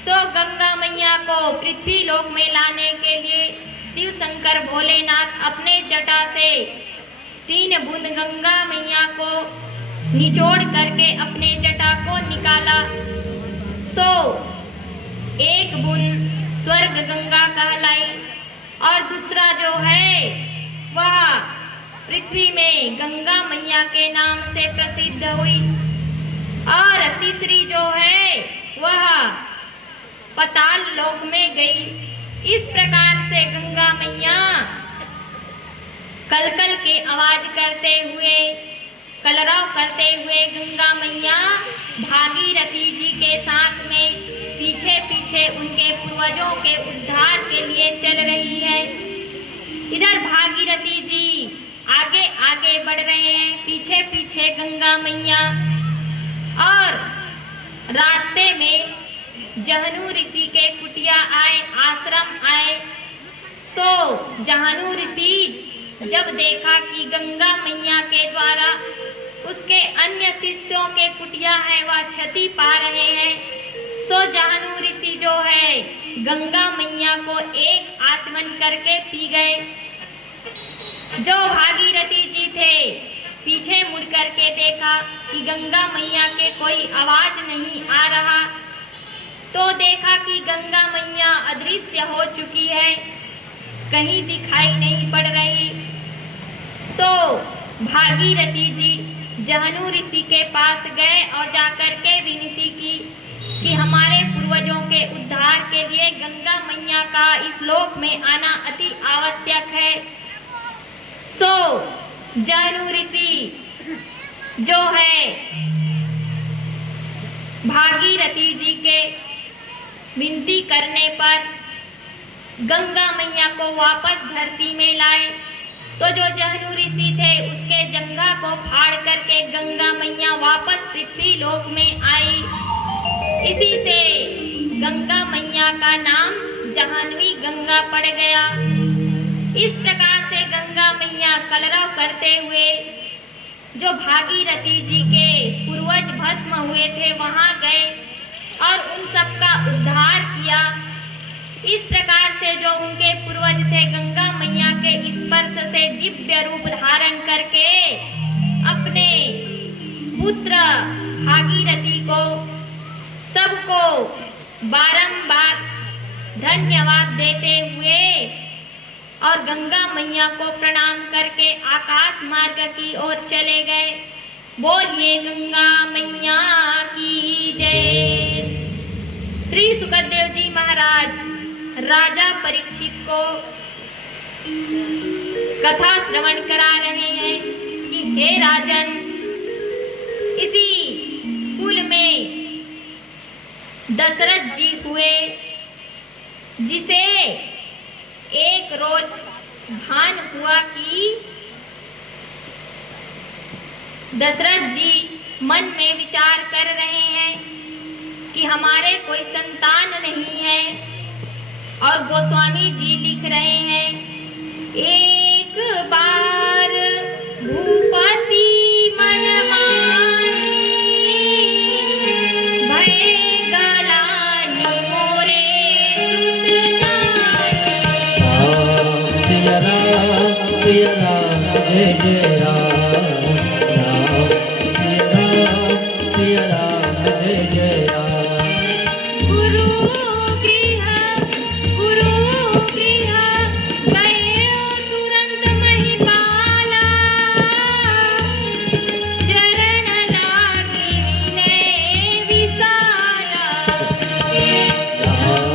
सो गंगा मैया को पृथ्वी लोक में लाने के लिए शिव शंकर भोलेनाथ अपने जटा से 3 बूंद गंगा मैया को निचोड़ करके अपने जटा को निकाला। सो 1 बूंद स्वर्ग गंगा कहलाई और दूसरा जो है वह पृथ्वी में गंगा मैया के नाम से प्रसिद्ध हुई और तीसरी जो है वह पाताल लोक में गई। इस प्रकार से गंगा मैया कलकल के आवाज करते हुए, कलरव करते हुए गंगा मैया भागीरथी जी के साथ में पीछे पीछे उनके पूर्वजों के उद्धार के लिए चल रही है। इधर भागीरथी जी आगे आगे बढ़ रहे हैं, पीछे पीछे गंगा मैया। और रास्ते में जहनु ऋषि के कुटिया आए, आश्रम आए। सो जहनु ऋषि जब देखा कि गंगा मैया के द्वारा उसके अन्य शिष्यों के कुटिया है वह क्षति पा रहे हैं, सो जहनु ऋषि जो है गंगा मैया को एक आचमन करके पी गए। जो भागीरथी जी थे पीछे मुड़ करके देखा कि गंगा मैया के कोई आवाज नहीं आ रहा, तो देखा कि गंगा मैया अदृश्य हो चुकी है, कहीं दिखाई नहीं पड़ रही। तो भागीरथी जी जहनु ऋषि के पास गए और जाकर के विनती की कि हमारे पूर्वजों के उद्धार के लिए गंगा मैया का इस लोक में आना अति आवश्यक है। सो जहनु ऋषि जो है भागीरथी जी के विनती करने पर गंगा मैया को वापस धरती में लाए। तो जो जहनु ऋषि थे उसके जंघा को फाड़ करके गंगा मैया वापस पृथ्वी लोक में आई। इसी से गंगा मैया का नाम जाह्नवी गंगा पड़ गया। इस प्रकार से गंगा मैया कलरव करते हुए जो भागीरथी जी के पूर्वज भस्म हुए थे वहां गए और उन सब का उद्धार किया। इस प्रकार से जो उनके पूर्वज थे गंगा मैया के स्पर्श से दिव्य रूप धारण करके अपने पुत्र भागीरथी को सबको बारंबार धन्यवाद देते हुए और गंगा मैया को प्रणाम करके आकाश मार्ग की ओर चले गए। बोलिए गंगा मैया की जय। श्री सुखदेव जी महाराज राजा परीक्षित को कथा श्रवण करा रहे हैं कि हे राजन, इसी कुल में दशरथ जी हुए जिसे एक रोज भान हुआ कि दशरथ जी मन में विचार कर रहे हैं कि हमारे कोई संतान नहीं है और गोस्वामी जी लिख रहे हैं एक बार भूपति मन माही भय गलानी मोरे सुत जाई। सिया राम जय जय राम, राम सिया राम जय जय राम। गुरु गृह गए तुरंत महिपाला, चरण लागी विनय विशाला। राम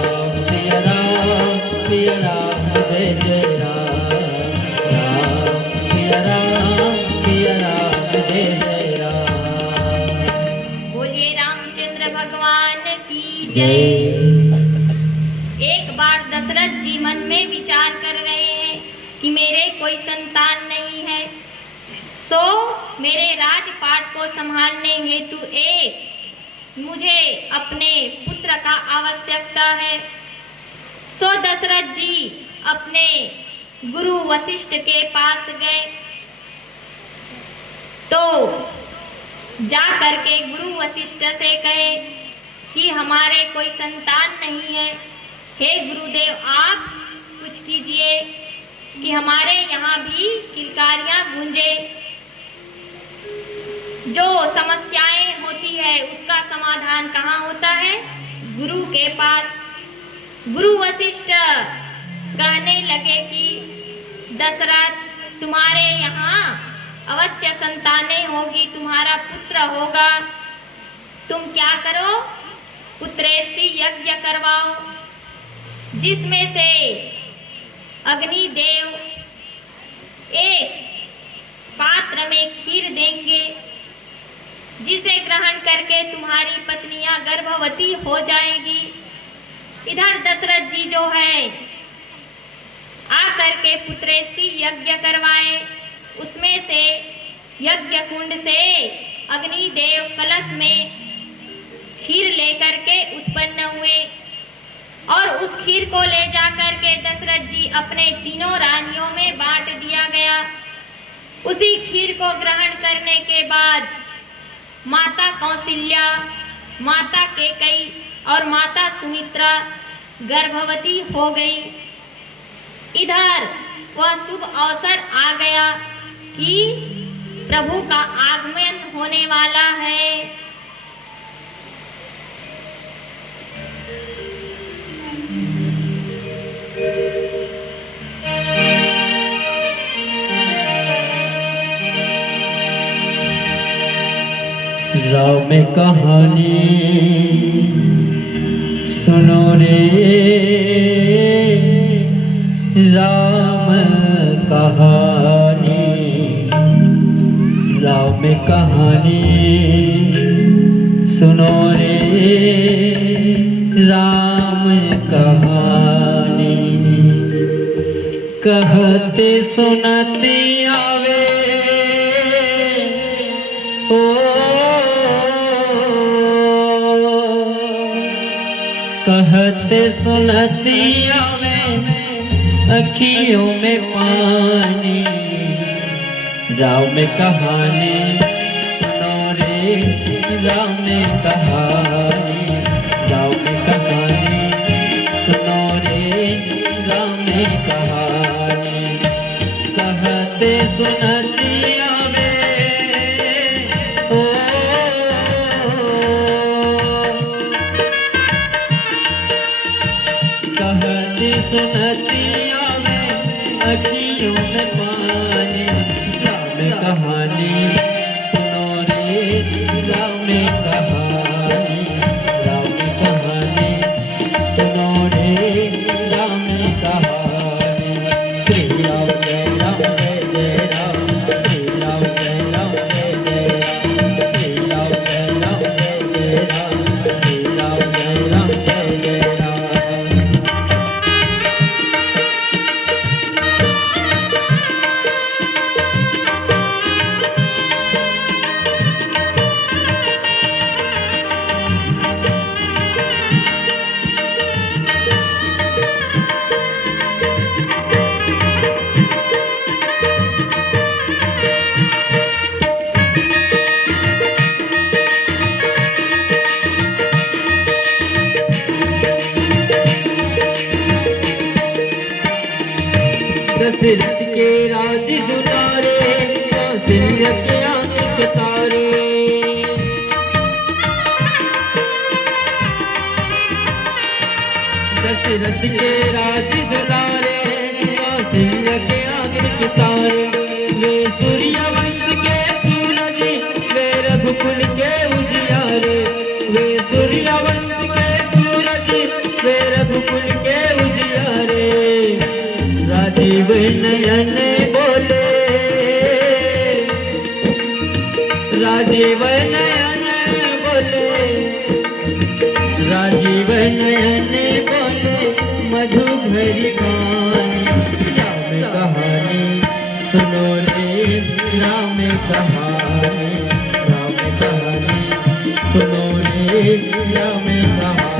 सिया राम जय जय राम, राम सिया राम जय जय राम। बोलिए रामचंद्र भगवान की जय। एक बार दशरथ जी मन में विचार कर रहे हैं कि मेरे कोई संतान नहीं है, सो मेरे राजपाट को संभालने हेतु एक मुझे अपने पुत्र का आवश्यकता है। सो दशरथ जी अपने गुरु वशिष्ठ के पास गए, तो जा करके गुरु वशिष्ठ से कहे कि हमारे कोई संतान नहीं है, हे गुरुदेव आप कुछ कीजिए कि हमारे यहाँ भी किलकारियाँ गूंजे। जो समस्याएं होती है उसका समाधान कहाँ होता है? गुरु के पास। गुरु वशिष्ठ कहने लगे कि दशरथ तुम्हारे यहाँ अवश्य संतानें होगी, तुम्हारा पुत्र होगा। तुम क्या करो, पुत्रेष्टि यज्ञ करवाओ, जिसमें से अग्निदेव एक पात्र में खीर देंगे, जिसे ग्रहण करके तुम्हारी पत्नियां गर्भवती हो जाएगी। इधर दशरथ जी जो है आकर के पुत्रेष्टि यज्ञ करवाए, उसमें से यज्ञ कुंड से अग्निदेव कलश में खीर लेकर के उत्पन्न हुए और उस खीर को ले जाकर के दशरथ जी अपने तीनों रानियों में बांट दिया गया। उसी खीर को ग्रहण करने के बाद माता कौशल्या, माता केकई और माता सुमित्रा गर्भवती हो गई। इधर वह शुभ अवसर आ गया कि प्रभु का आगमन होने वाला है। राम कहानी सुनो रे, राम कहानी, राम कहानी सुनो रे, राम कहानी। कहते सुनते आवे कहते सुनती आवे अखियों में पानी। राम कहानी सुनो रे, राम कहानी, राम कहानी सुनो रे, राम कहानी। कहते सुनती आवे कहते सुनती आवे अखियों में पानी। राम कहानी सुनो रे, राम कहानी, राम कहानी सुनो रे, राम कहानी। श्री राम जय राम जय जय राम, श्री राम जय राम जय जय राम, श्री राम जय राम जय जय राम, श्री राम जय राम जय जय राम। दशरथ के राज दुलारे, कौशल्या के आंख के तारे। दशरथ के राज दुलारे, कौशल्या के आंख के तारे। वे सूर्य वंश के सूरज, वे रघुकुल के उजियारे। वे सूर्य वंश के सूरज, वे रघुकुल के उजियारे। राजीव नयन बोले, राजीव नयन बोले, राजीव नयन बोले, मधु भरी कहानी। राम कहानी सुनो रे, राम कहानी, राम कहानी सुनो रे, राम कहानी।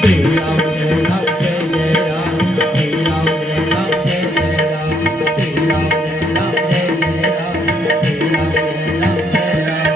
श्री राम जय राम जय जय राम, श्री राम जय राम जय जय राम, श्री राम जय राम जय जय राम, श्री राम जय राम जय राम।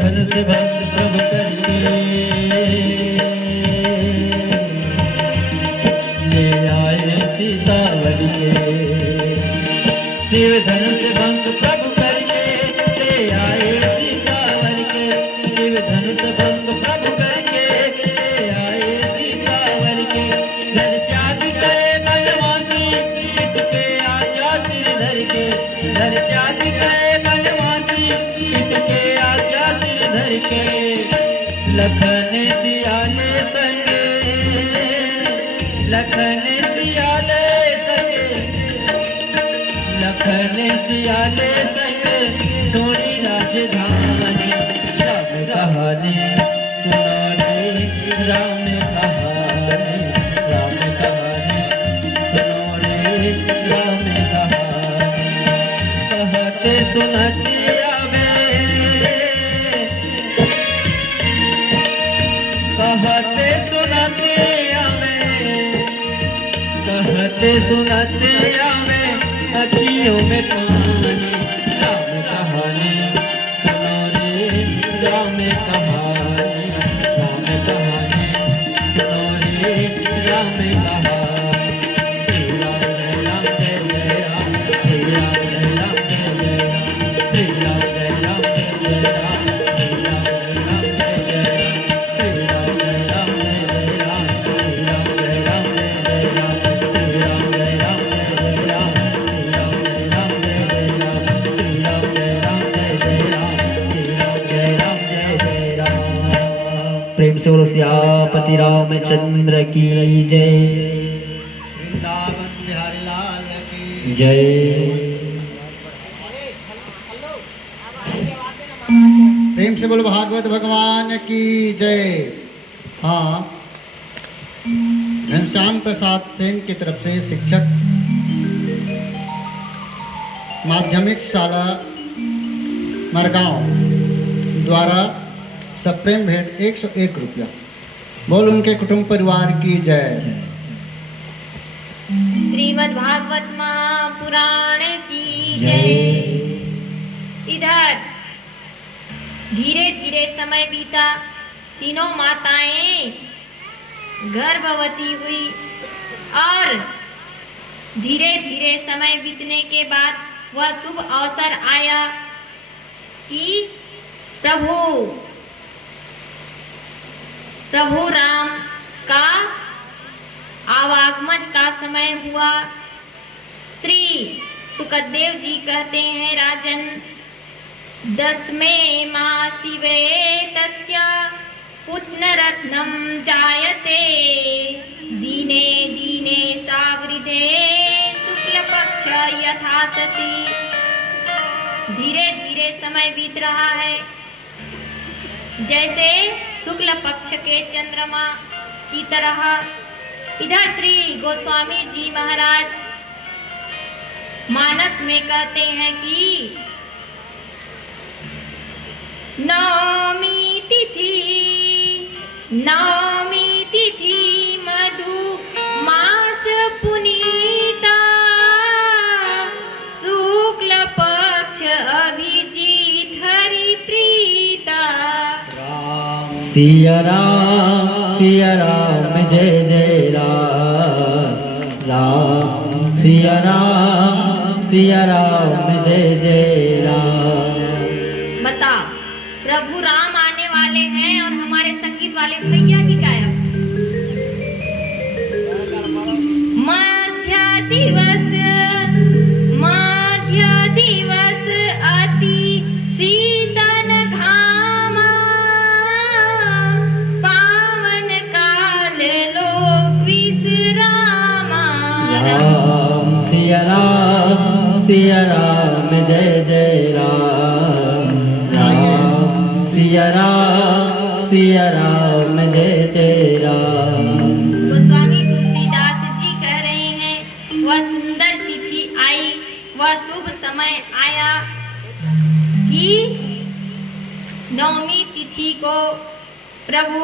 घर से बंद प्रभु करके ले आए सीतावर के। शिव धनुष भंग प्रभु करके ले आए सीतावर के। शिव धनुष भंग प्रभु करके ले आए सीतावर के। घर त्याग करे बनवासी, पित पे आज्ञा सिर धर के। घर त्याग करे बनवासी, पित के आज्ञा सिर धर के। लखन सियाले संगे, लखन सियाले संगे, लखन सियाले संगे, सोनी राजधानी। राम कहानी सुनो रे, राम कहानी, राम कहानी सुनो रे, राम कहानी। कहते सुनती आवे, कहते सुनते आवे, कहते सुनते आवे, अखियों में पानी। राम कहानी सुनो रे, राम कहानी, राम कहानी सुनो रे, राम कहानी। श्री राम जय राम जय जय राम, श्री राम जय राम जय जय राम, श्री राम जय राम जय जय राम, श्री राम जय राम जय जय राम, श्री राम जय राम जय जय राम, श्री राम जय राम जय जय राम, श्री राम जय राम जय जय राम, श्री राम जय राम जय जय राम, श्री राम जय राम जय जय राम, श्री राम जय राम जय जय राम। प्रेम से बोलो सियापति रामचंद्र की जय। वृंदावन बिहारी लाल की जय। प्रेम से बोलो भागवत भगवान की जय। हाँ, घनश्याम प्रसाद सेन की तरफ से शिक्षक, माध्यमिक शाला मरगांव द्वारा सप्रेम भेंट 101 रुपया। बोल उनके कुटुंब परिवार की जय। श्रीमद् भागवत महापुराण की जय। इधर धीरे धीरे समय बीता। तीनों माताएं गर्भवती हुई और धीरे धीरे समय बीतने के बाद वह शुभ अवसर आया कि प्रभु राम का आवागमन का समय हुआ। श्री सुखदेव जी कहते हैं, राजन, 10वें मासिवे तस्य पुत्ररत्नम जायते, दीने दीने सावृधे शुक्ल पक्ष यथा शशि। धीरे धीरे समय बीत रहा है, जैसे शुक्ल पक्ष के चंद्रमा की तरह। इधर श्री गोस्वामी जी महाराज मानस में कहते हैं कि नवमी तिथि मधु मास पुनीता शुक्ल पक्ष अभिजीत हरि प्रीता। सिया राम जय जय राम राम सिया राम जय जय राम। बताओ, प्रभु राम आने वाले हैं और हमारे संगीत वाले भैया ही गायब। मध्य दिवस अति शीतल घामा पावन काल लोक विश्रामा। राम सिया राम जय जय राम राम सिया राम जय जय राम। गोस्वामी तुलसीदास जी कह रहे हैं, वह सुंदर तिथि आई, वह शुभ समय आया कि नवमी तिथि को प्रभु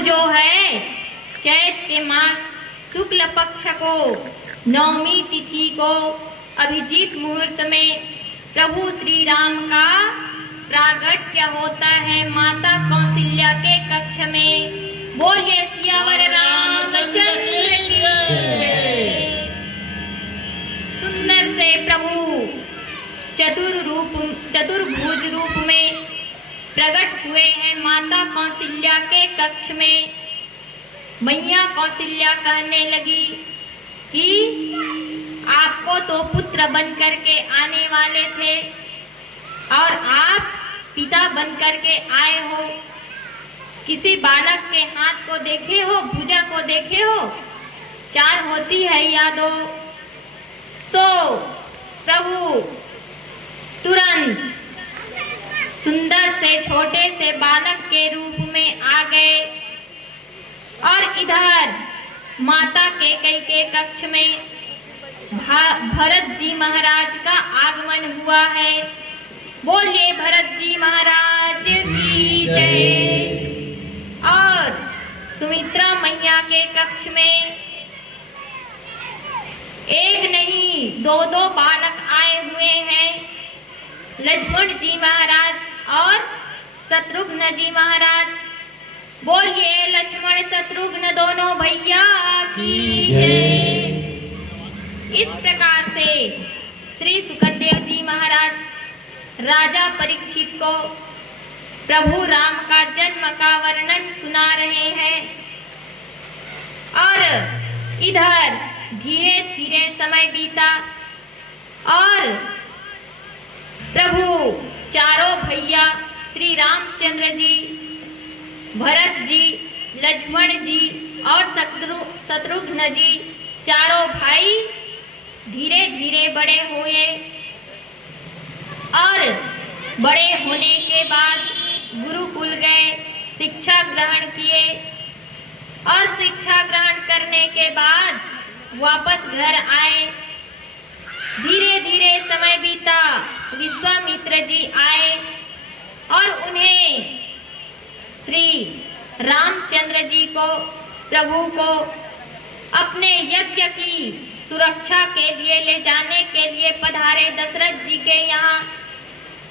जो है चैत के मास शुक्ल पक्ष को नवमी तिथि को अभिजीत मुहूर्त में प्रभु श्री राम का प्रागट्य होता है माता कौशल्या के कक्ष में। बोलिए सियावर रामचंद्र की जय। सुंदर से प्रभु चतुर्भुज रूप में प्रकट हुए हैं माता कौशल्या के कक्ष में। मैया कौशल्या कहने लगी कि आपको तो पुत्र बन करके आने वाले थे और आप पिता बन करके आए हो। किसी बालक के हाथ को देखे हो, भुजा को देखे हो, 4 होती है या 2। सो प्रभु तुरंत सुंदर से छोटे से बालक के रूप में आ गए और इधर माता कैकेयी के कक्ष में भरत जी महाराज का आगमन हुआ है। बोलिए भरत जी महाराज की जय। और सुमित्रा मैया के कक्ष में एक नहीं 2 बालक आए हुए हैं, लक्ष्मण जी महाराज और शत्रुघ्न जी महाराज। बोलिए लक्ष्मण शत्रुघ्न दोनों भैया की जय। इस प्रकार से श्री सुखदेव जी महाराज राजा परीक्षित को प्रभु राम का जन्म का वर्णन सुना रहे हैं और इधर धीरे धीरे समय बीता और प्रभु चारों भैया श्री रामचंद्र जी, भरत जी, लक्ष्मण जी और शत्रुघ्न जी चारों भाई धीरे धीरे बड़े हुए और बड़े होने के बाद गुरुकुल गए, शिक्षा ग्रहण किए और शिक्षा ग्रहण करने के बाद वापस घर आए। धीरे धीरे समय बीता, विश्वामित्र जी आए और उन्हें श्री रामचंद्र जी को, प्रभु को अपने यज्ञ की सुरक्षा के लिए ले जाने के लिए पधारे दशरथ जी के यहाँ।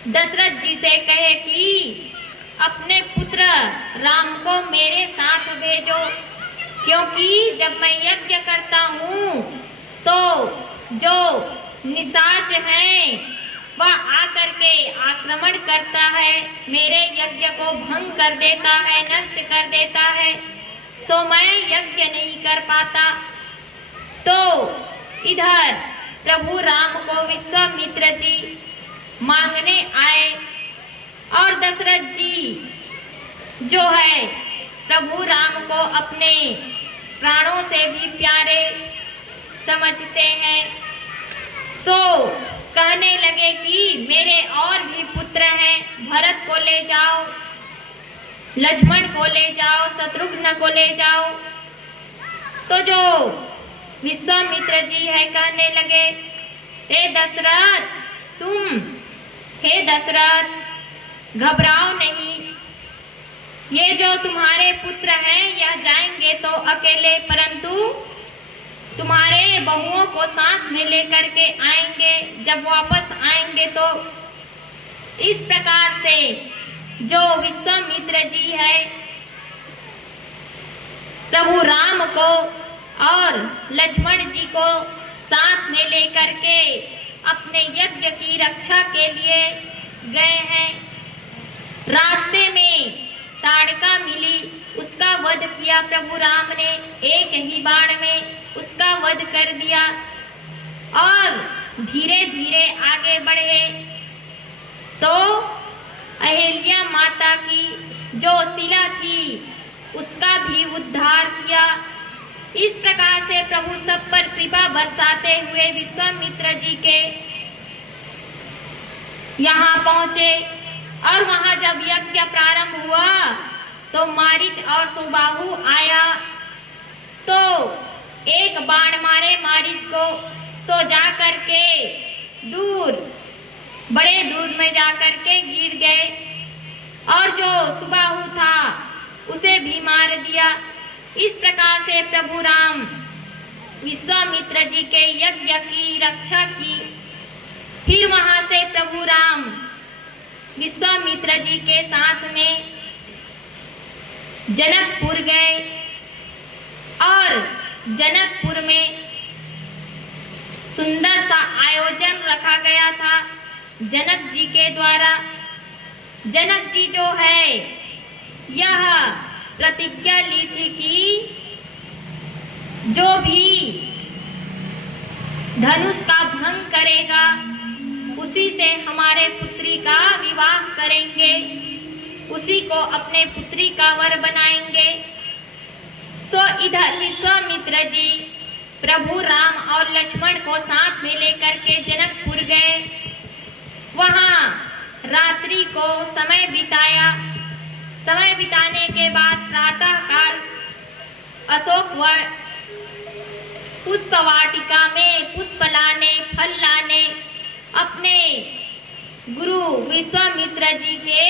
दशरथ जी से कहे कि अपने पुत्र राम को मेरे साथ भेजो, क्योंकि जब मैं यज्ञ करता हूँ तो जो निशाच है वह आकर के आक्रमण करता है, मेरे यज्ञ को भंग कर देता है, नष्ट कर देता है, सो मैं यज्ञ नहीं कर पाता। तो इधर प्रभु राम को विश्वामित्र जी मांगने आए और दशरथ जी जो है प्रभु राम को अपने प्राणों से भी प्यारे समझते हैं, सो कहने लगे कि मेरे और भी पुत्र हैं, भरत को ले जाओ, लक्ष्मण को ले जाओ, शत्रुघ्न को ले जाओ। तो जो विश्वामित्र जी है कहने लगे, हे दशरथ हे दशरथ घबराओ नहीं, ये जो तुम्हारे पुत्र हैं यह जाएंगे तो अकेले, परंतु तुम्हारे बहुओं को साथ में लेकर के आएंगे। जब वापस आएंगे तो इस प्रकार से जो विश्वामित्र जी है प्रभु राम को और लक्ष्मण जी को साथ में लेकर के अपने यज्ञ की रक्षा के लिए गए हैं। रास्ते में ताड़का मिली, उसका वध किया प्रभु राम ने, एक ही बाण में उसका वध कर दिया और धीरे धीरे आगे बढ़े तो अहिल्या माता की जो शिला थी उसका भी उद्धार किया। इस प्रकार से प्रभु सब पर कृपा बरसाते हुए विश्वामित्र जी के यहाँ पहुँचे और वहाँ जब यज्ञ प्रारंभ हुआ तो मारीच और सुबाहु आया तो एक बाण मारे मारीच को, सो जा करके बड़े दूर में जा करके गिर गए और जो सुबाहु था उसे भी मार दिया। इस प्रकार से प्रभु राम विश्वामित्र जी के यज्ञ की रक्षा की। फिर वहां से प्रभु राम विश्वामित्र जी के साथ में जनकपुर गए और जनकपुर में सुंदर सा आयोजन रखा गया था जनक जी के द्वारा। जनक जी जो है यह प्रतिज्ञा ली थी कि जो भी धनुष का भंग करेगा उसी से हमारे पुत्री का विवाह करेंगे, उसी को अपने पुत्री का वर बनाएंगे। सो इधर विश्वामित्र जी प्रभु राम और लक्ष्मण को साथ में लेकर के जनकपुर गए। वहाँ रात्रि को समय बिताया। समय बिताने के बाद प्रातः काल अशोक पुष्प वाटिका में पुष्प लाने फल लाने अपने गुरु विश्वामित्र जी के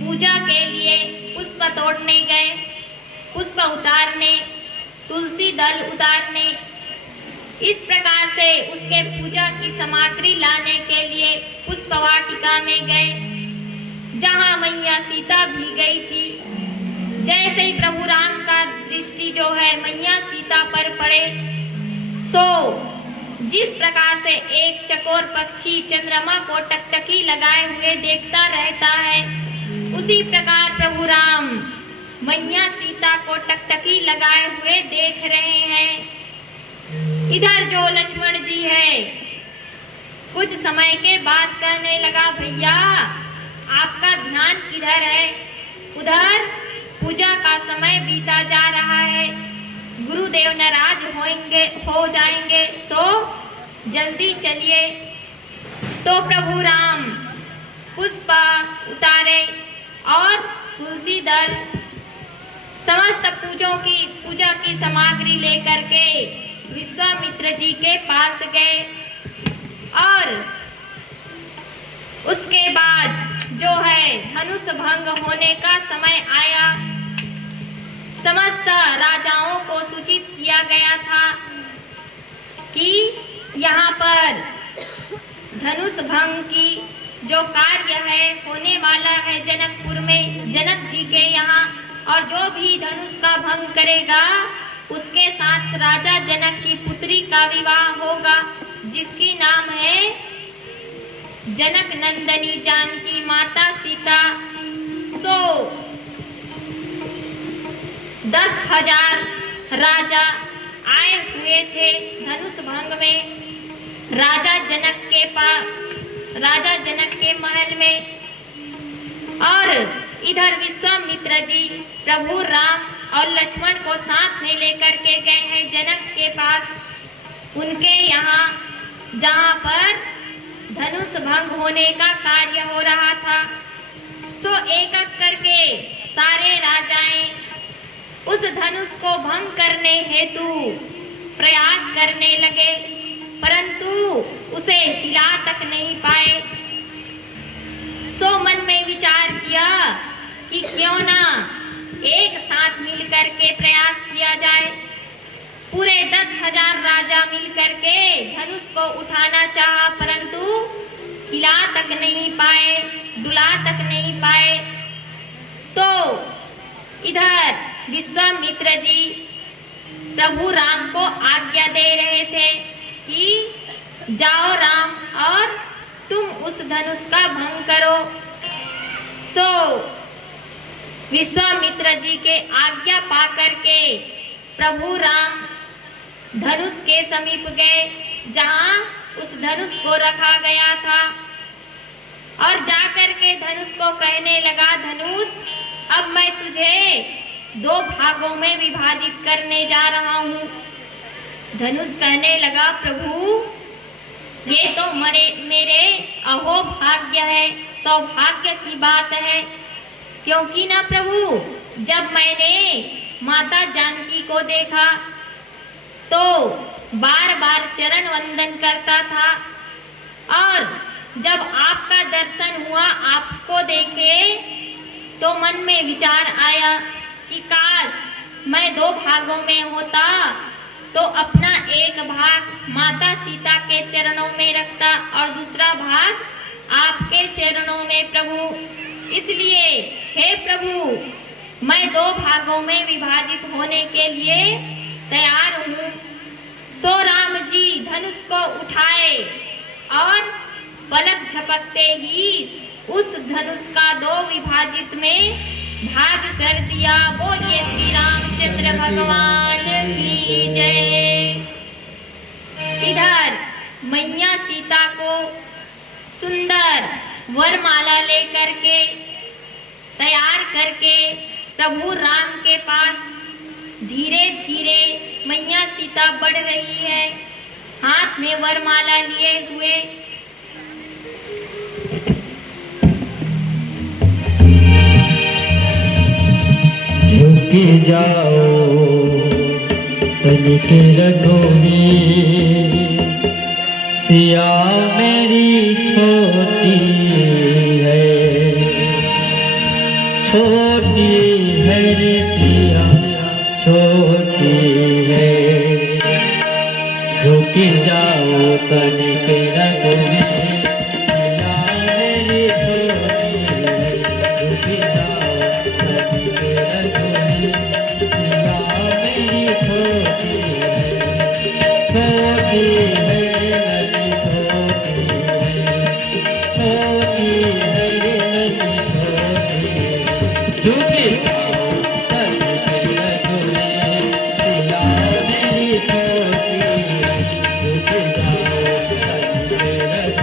पूजा के लिए पुष्प तोड़ने गए, पुष्प उतारने, तुलसी दल उतारने। इस प्रकार से उसके पूजा की सामग्री लाने के लिए पुष्प वाटिका में गए जहाँ मैया सीता भी गई थी। जैसे ही प्रभु राम का दृष्टि जो है मैया सीता पर पड़े सो जिस प्रकार से एक चकोर पक्षी चंद्रमा को टकटकी लगाए हुए देखता रहता है उसी प्रकार प्रभु राम मैया सीता को टकटकी लगाए हुए देख रहे हैं। इधर जो लक्ष्मण जी है कुछ समय के बाद कहने लगा, भैया आपका ध्यान किधर है? उधर पूजा का समय बीता जा रहा है, गुरुदेव नाराज हो जाएंगे, सो जल्दी चलिए। तो प्रभु राम पुष्प उतारे और तुलसी दल समस्त पूजा की सामग्री लेकर के विश्वामित्र जी के पास गए और उसके बाद जो है धनुष भंग होने का समय आया। समस्त राजाओं को सूचित किया गया था कि यहाँ पर धनुष भंग की जो कार्य है होने वाला है जनकपुर में जनक जी के यहाँ, और जो भी धनुष का भंग करेगा उसके साथ राजा जनक की पुत्री का विवाह होगा जिसकी नाम है जनक नंदनी जानकी माता सीता। सो 10,000 राजा आए हुए थे धनुष भंग में राजा जनक के महल में, और इधर विश्वामित्र जी प्रभु राम और लक्ष्मण को साथ में लेकर के गए हैं जनक के पास, उनके यहाँ जहाँ पर धनुष भंग होने का कार्य हो रहा था। सो एक एक करके सारे राजाएं उस धनुष को भंग करने हेतु प्रयास करने लगे, परंतु उसे हिला तक नहीं पाए। सो मन में विचार किया कि क्यों ना एक साथ मिलकर के प्रयास किया जाए। पूरे 10,000 राजा मिलकर के धनुष को उठाना चाहा, परंतु हिला तक नहीं पाए, डुला तक नहीं पाए। तो इधर विश्वामित्र जी प्रभु राम को आज्ञा दे रहे थे कि जाओ राम और तुम उस धनुष का भंग करो। सो विश्वामित्र जी के आज्ञा पाकर के प्रभु राम धनुष के समीप गए, जहां उस धनुष को रखा गया था, और जाकर के धनुष को कहने लगा, धनुष अब मैं तुझे 2 भागों में विभाजित करने जा रहा हूँ। धनुष कहने लगा, प्रभु ये तो मेरे अहोभाग्य है, सौभाग्य की बात है, क्योंकि ना प्रभु जब मैंने माता जानकी को देखा तो बार बार चरण वंदन करता था, और जब आपका दर्शन हुआ, आपको देखे तो मन में विचार आया कि काश मैं 2 भागों में होता तो अपना एक भाग माता सीता के चरणों में रखता और दूसरा भाग आपके चरणों में प्रभु। इसलिए हे प्रभु मैं 2 भागों में विभाजित होने के लिए तैयार हूँ। सो राम जी धनुष को उठाए और पलक झपकते ही उस धनुष का 2 विभाजित में भाग कर दिया। बोलिए श्री रामचंद्र भगवान की जय। इधर मैया सीता को सुंदर वरमाला लेकर के तैयार करके प्रभु राम के पास धीरे धीरे मैया सीता बढ़ रही है, हाथ में वरमाला लिए हुए। झुक जाओ तनिक रघुवीर, सिया मेरी छोटी है, छोटी है रे सिया छोटी है। झुक जाओ तनिक रघुवीर, सिया मेरी छोटी है, झुक जाओ तनिक रघुवीर, सिया मेरी छोटी है, छोटी है नदी छोटी है, छोटी है नदी छोटी है। झुक जाओ तनिक रघुवीर, सिया मेरी छोटी है, झुक जाओ तनिक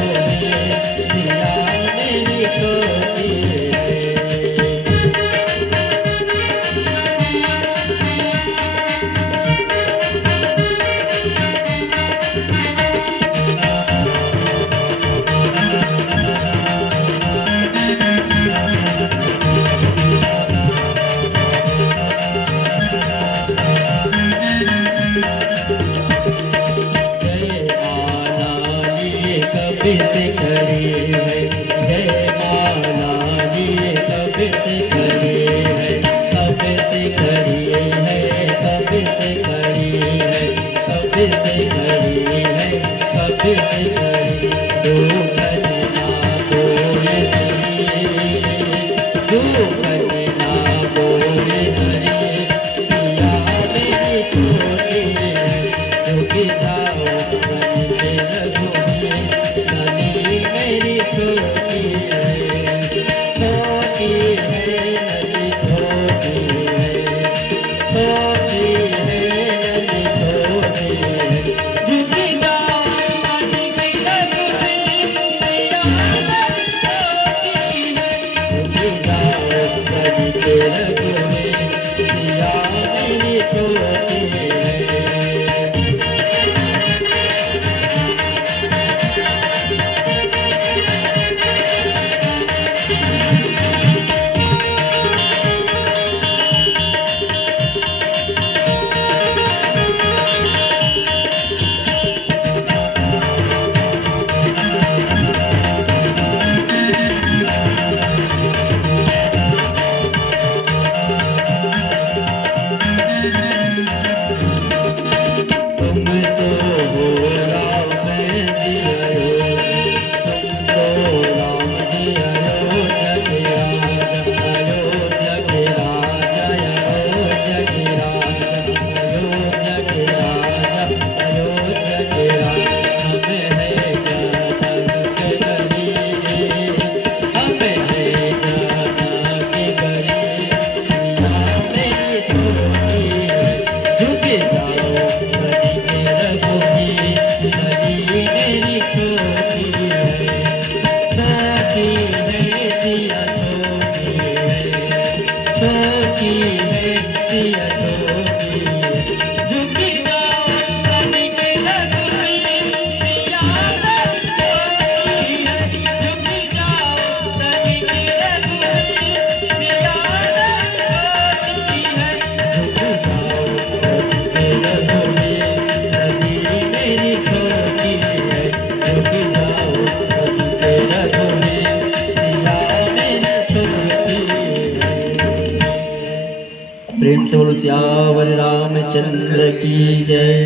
प्रेम से बोलो सियावर रामचंद्र की जय।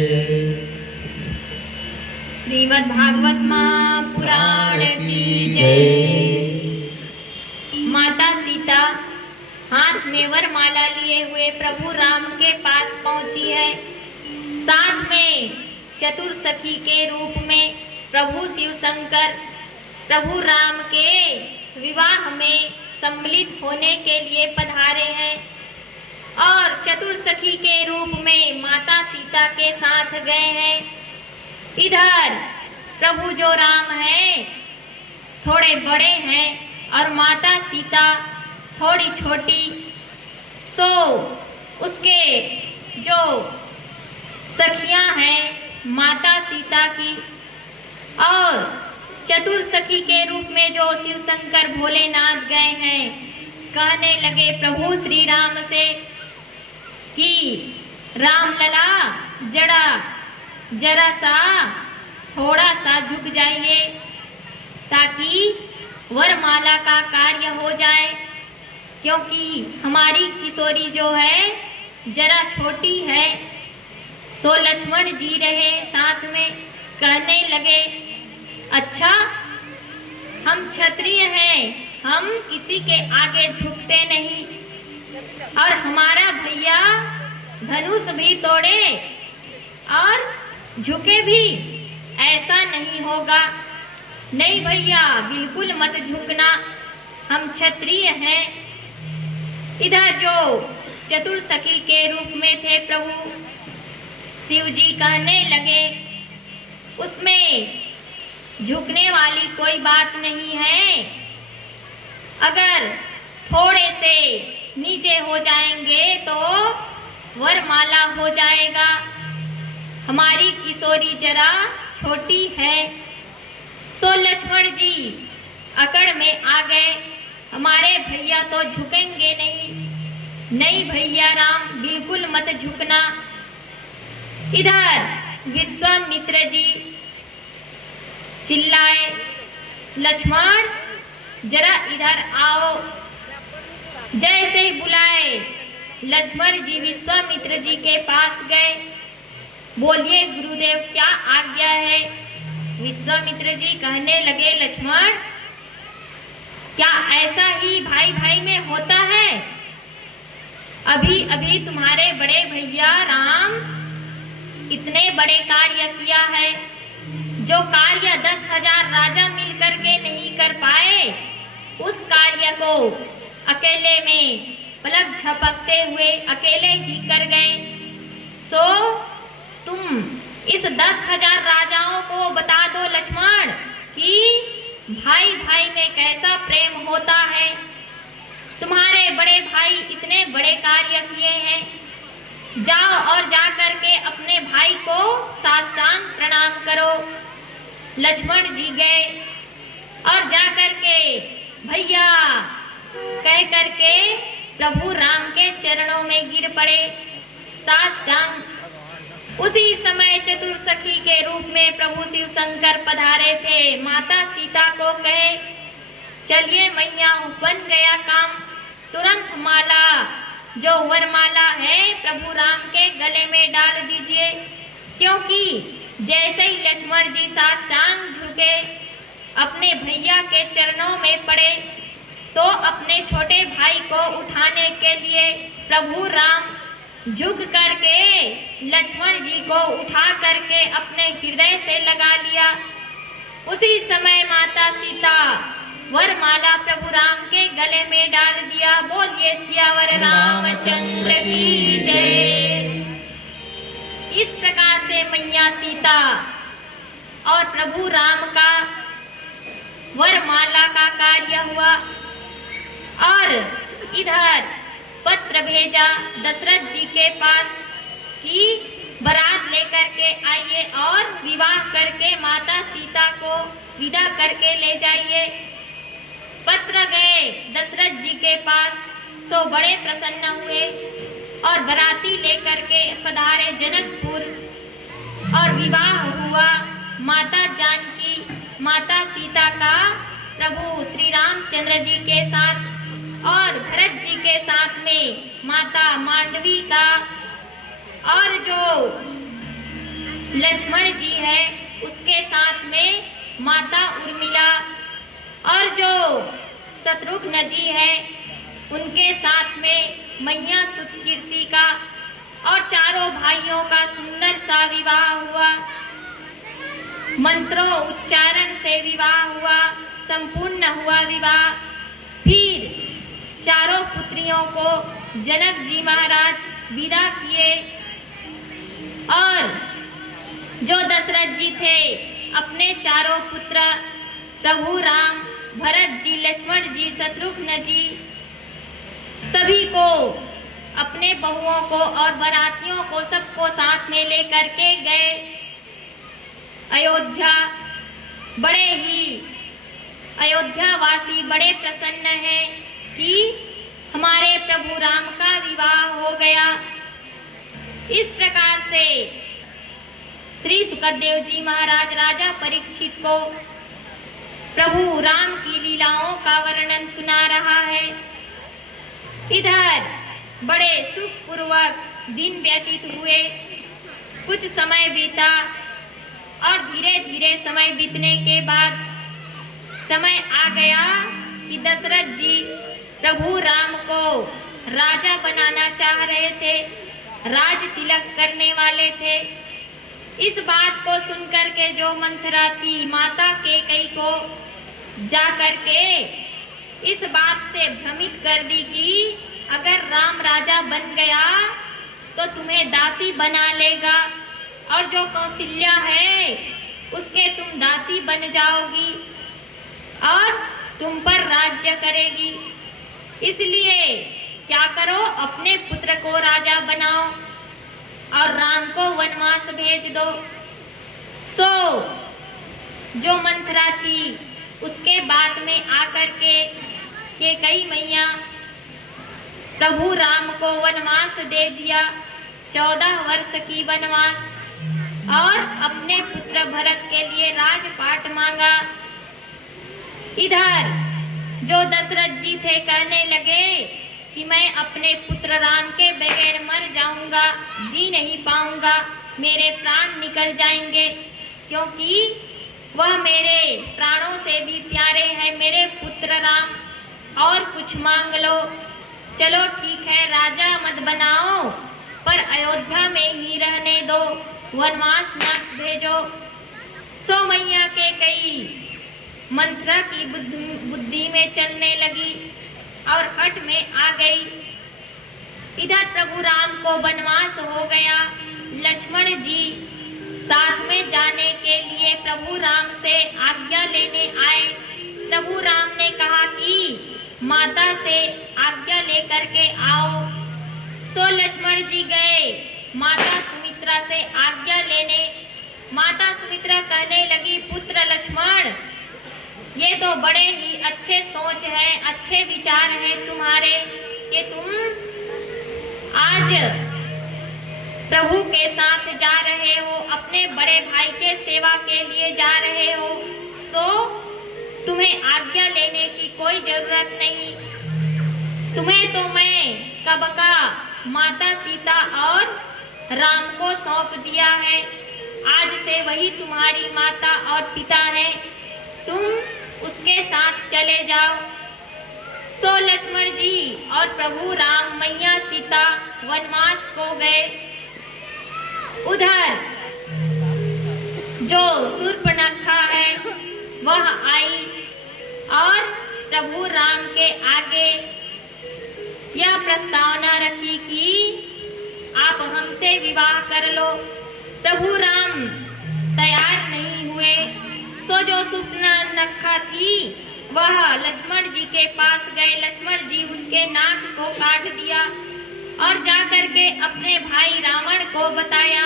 श्रीमद् भागवत महापुराण की जय। माता सीता हाथ में वरमाला लिए हुए प्रभु राम के पास पहुंची है। साथ में चतुर सखी के रूप में प्रभु शिव शंकर प्रभु राम के विवाह में सम्मिलित होने के लिए पधारे हैं और चतुर सखी के रूप में माता सीता के साथ गए हैं। इधर प्रभु जो राम है थोड़े बड़े हैं और माता सीता थोड़ी छोटी, सो उसके जो सखियां हैं माता सीता की और चतुर सखी के रूप में जो शिव शंकर भोलेनाथ गए हैं, कहने लगे प्रभु श्री राम से कि राम लला जरा सा थोड़ा सा झुक जाइए ताकि वरमाला का कार्य हो जाए, क्योंकि हमारी किशोरी जो है जरा छोटी है। सो लक्ष्मण जी रहे साथ में, कहने लगे अच्छा हम क्षत्रिय हैं, हम किसी के आगे झुकते नहीं और हमारा भैया धनुष भी तोड़े और झुके भी, ऐसा नहीं होगा। नहीं भैया बिल्कुल मत झुकना, हम क्षत्रिय हैं। इधर जो चतुर सखी के रूप में थे प्रभु शिव जी कहने लगे उसमें झुकने वाली कोई बात नहीं है, अगर थोड़े से नीचे हो जाएंगे तो वरमाला हो जाएगा। हमारी किशोरी जरा छोटी है। सो लक्ष्मण जी अकड़ में आ गए, हमारे भैया तो झुकेंगे नहीं। नहीं भैया राम बिल्कुल मत झुकना। इधर विश्वामित्र जी चिल्लाए लक्ष्मण जरा इधर आओ। जैसे ही बुलाए लक्ष्मण जी विश्वामित्र जी के पास गए, बोलिए गुरुदेव क्या आज्ञा है। विश्वामित्र जी कहने लगे लक्ष्मण क्या ऐसा ही भाई भाई में होता है। अभी अभी तुम्हारे बड़े भैया राम इतने बड़े कार्य किया है, जो कार्य 10,000 राजा मिलकर के नहीं कर पाए, उस कार्य को अकेले में पलक झपकते हुए अकेले ही कर गए। सो तुम इस 10,000 राजाओं को बता दो लक्ष्मण कि भाई भाई में कैसा प्रेम होता है। तुम्हारे बड़े भाई इतने बड़े कार्य किए हैं, जाओ और जा करके अपने भाई को साष्टांग प्रणाम करो। लक्ष्मण जी गए और जा करके भैया कह करके प्रभु राम के चरणों में गिर पड़े साष्टांग। उसी समय चतुर सखी के रूप में प्रभु शिव शंकर पधारे थे। माता सीता को कहे चलिए मैया बन गया काम, तुरंत माला जो वरमाला है प्रभु राम के गले में डाल दीजिए, क्योंकि जैसे ही लक्ष्मण जी साष्टांग झुके अपने भैया के चरणों में पड़े, तो अपने छोटे भाई को उठाने के लिए प्रभु राम झुक करके लक्ष्मण जी को उठा करके अपने हृदय से लगा लिया। उसी समय माता सीता वरमाला प्रभु राम के गले में डाल दिया। बोलिए सियावर रामचंद्र की जय। इस प्रकार से मैया सीता और प्रभु राम का वरमाला का कार्य हुआ और इधर पत्र भेजा दशरथ जी के पास कि बारात लेकर के आइए और विवाह करके माता सीता को विदा करके ले जाइए। पत्र गए दशरथ जी के पास, सो बड़े प्रसन्न हुए और बाराती लेकर के पधारे जनकपुर और विवाह हुआ। माता जानकी माता सीता का प्रभु श्री रामचंद्र जी के साथ और भरत जी के साथ में माता मांडवी का और जो लक्ष्मण जी है उसके साथ में माता उर्मिला और जो शत्रुघ्न जी है उनके साथ में मैया सुतकीर्ति का और चारों भाइयों का सुंदर सा विवाह हुआ। मंत्रों उच्चारण से विवाह हुआ, संपूर्ण हुआ विवाह। फिर चारों पुत्रियों को जनक जी महाराज विदा किए और जो दशरथ जी थे अपने चारों पुत्र प्रभु राम, भरत जी, लक्ष्मण जी, शत्रुघ्न जी सभी को अपने बहुओं को और बारातियों को सबको साथ में लेकर के गए अयोध्या। बड़े ही अयोध्या वासी बड़े प्रसन्न हैं कि हमारे प्रभु राम का विवाह हो गया। इस प्रकार से श्री सुखदेव जी महाराज राजा परीक्षित को प्रभु राम की लीलाओं का वर्णन सुना रहा है। इधर बड़े सुखपूर्वक दिन व्यतीत हुए। कुछ समय बीता और धीरे धीरे समय बीतने के बाद समय आ गया कि दशरथ जी प्रभु राम को राजा बनाना चाह रहे थे, राज तिलक करने वाले थे। इस बात को सुनकर के जो मंथरा थी माता कैकेयी को जा करके इस बात से भ्रमित कर दी कि अगर राम राजा बन गया तो तुम्हें दासी बना लेगा और जो कौशल्या है उसके तुम दासी बन जाओगी और तुम पर राज्य करेगी। इसलिए क्या करो, अपने पुत्र को राजा बनाओ और राम को वनवास भेज दो। सो जो मंथरा थी उसके बाद में आकर के कैकेयी मैया प्रभु राम को वनवास दे दिया, 14 वर्ष की वनवास, और अपने पुत्र भरत के लिए राजपाट मांगा। इधर जो दशरथ जी थे कहने लगे कि मैं अपने पुत्र राम के बगैर मर जाऊंगा, जी नहीं पाऊंगा, मेरे प्राण निकल जाएंगे, क्योंकि वह मेरे प्राणों से भी प्यारे हैं मेरे पुत्र राम, और कुछ मांग लो। चलो ठीक है, राजा मत बनाओ पर अयोध्या में ही रहने दो, वनवास मत भेजो। सो मैया कैकेयी मंथरा की बुद्धि में चलने लगी और हठ में आ गई। इधर प्रभु राम को वनवास हो गया। लक्ष्मण जी साथ में जाने के लिए प्रभु राम से आज्ञा लेने आए। प्रभु राम ने कहा कि माता से आज्ञा लेकर के आओ। सो लक्ष्मण जी गए माता सुमित्रा से आज्ञा लेने। माता सुमित्रा कहने लगी, पुत्र लक्ष्मण, ये तो बड़े ही अच्छे सोच है, अच्छे विचार हैं तुम्हारे कि तुम आज प्रभु के साथ जा रहे हो, अपने बड़े भाई के सेवा के लिए जा रहे हो। सो तुम्हें आज्ञा लेने की कोई जरूरत नहीं। तुम्हें तो मैं कब का माता सीता और राम को सौंप दिया है। आज से वही तुम्हारी माता और पिता है, तुम उसके साथ चले जाओ। सो लक्ष्मण जी और प्रभु राम मैया सीता वनवास को गए। उधर जो शूर्पणखा है वह आई और प्रभु राम के आगे यह प्रस्तावना रखी कि आप हमसे विवाह कर लो। प्रभु राम तैयार नहीं हुए। सो जो शूर्पणखा थी वह लक्ष्मण जी के पास गए। लक्ष्मण जी उसके नाक को काट दिया और जाकर के अपने भाई रावण को बताया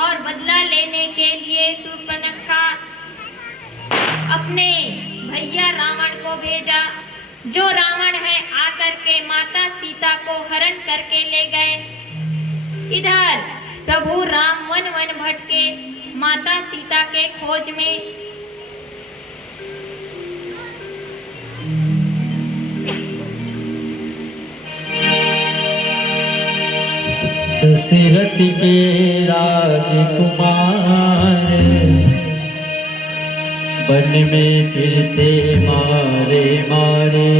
और बदला लेने के लिए शूर्पणखा अपने भैया रावण को भेजा। जो रावण है आकर के माता सीता को हरण करके ले गए। इधर प्रभु राम वन वन भटके माता सीता के खोज में। दशरथ के राजकुमार वन में फिरते मारे मारे।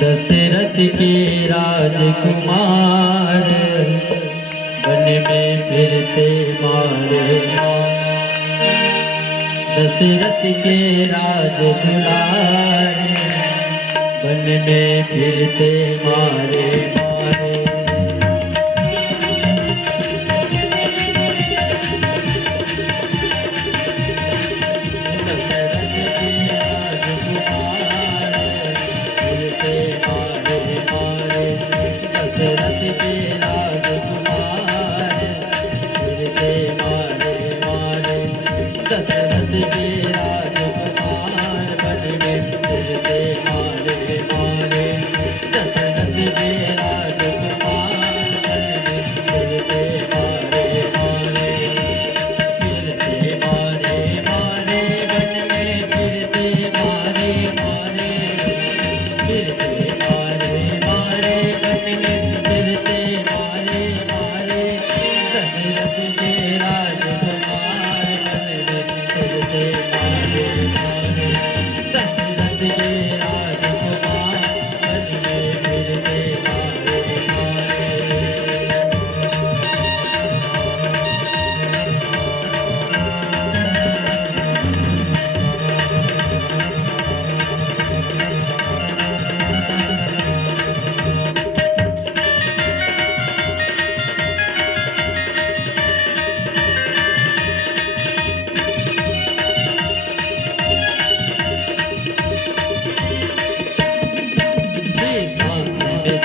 दशरथ के राजकुमार वन में फिरते मारे मारे। दशरथ के राज दुलार वन में फिरते मारे मारे। दशरथ के राजकुमार फिरते मारे मारे। दशरथ के राजकुमार वन में फिरते मारे मारे। दशरथ के राजकुमार वन में फिरते मारे मारे। फिरते मारे मारे वन में फिरते मारे मारे। फिरते मारे मारे वन में फिरते मारे मारे। दशरथ के राजकुमार वन में फिरते मारे मारे। दशरथ के राजकुमार वन में फिरते मारे मारे।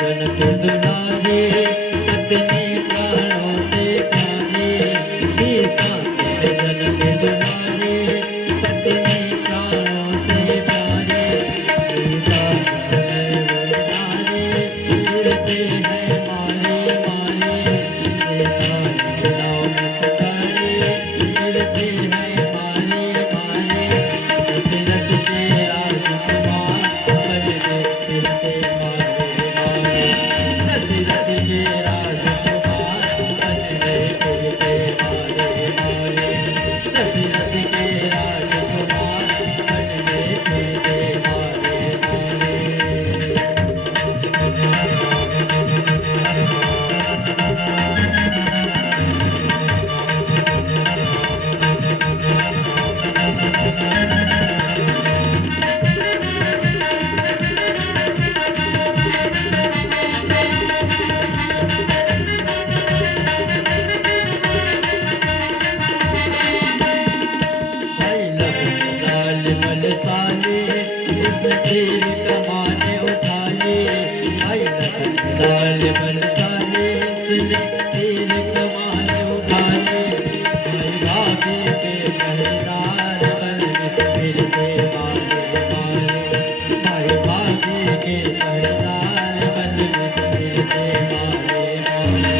जनक दुलारे पत्नी प्राणों से प्यारे। जनक दुलारे पत्नी प्राणों से प्यारे। सीता नारे फिरते हैं मारे मारे। सीता नाम पुकारे फिरते हैं मारे मारे। दशरथ के राजकुमार वन में फिरते मारे मारे। दशरथ के राजकुमार वन में फिरते मारे मारे। दशरथ के राजकुमार वन में फिरते मारे मारे। लाल मलसाले उसने तीर कमाने उठाए। लाल मलसाले उसने तीर कमाने उठाए। भाई भाभी के पहरेदार वन में फिरते मारे मारे। भाई भाभी के पहरेदार वन में फिरते मारे मारे।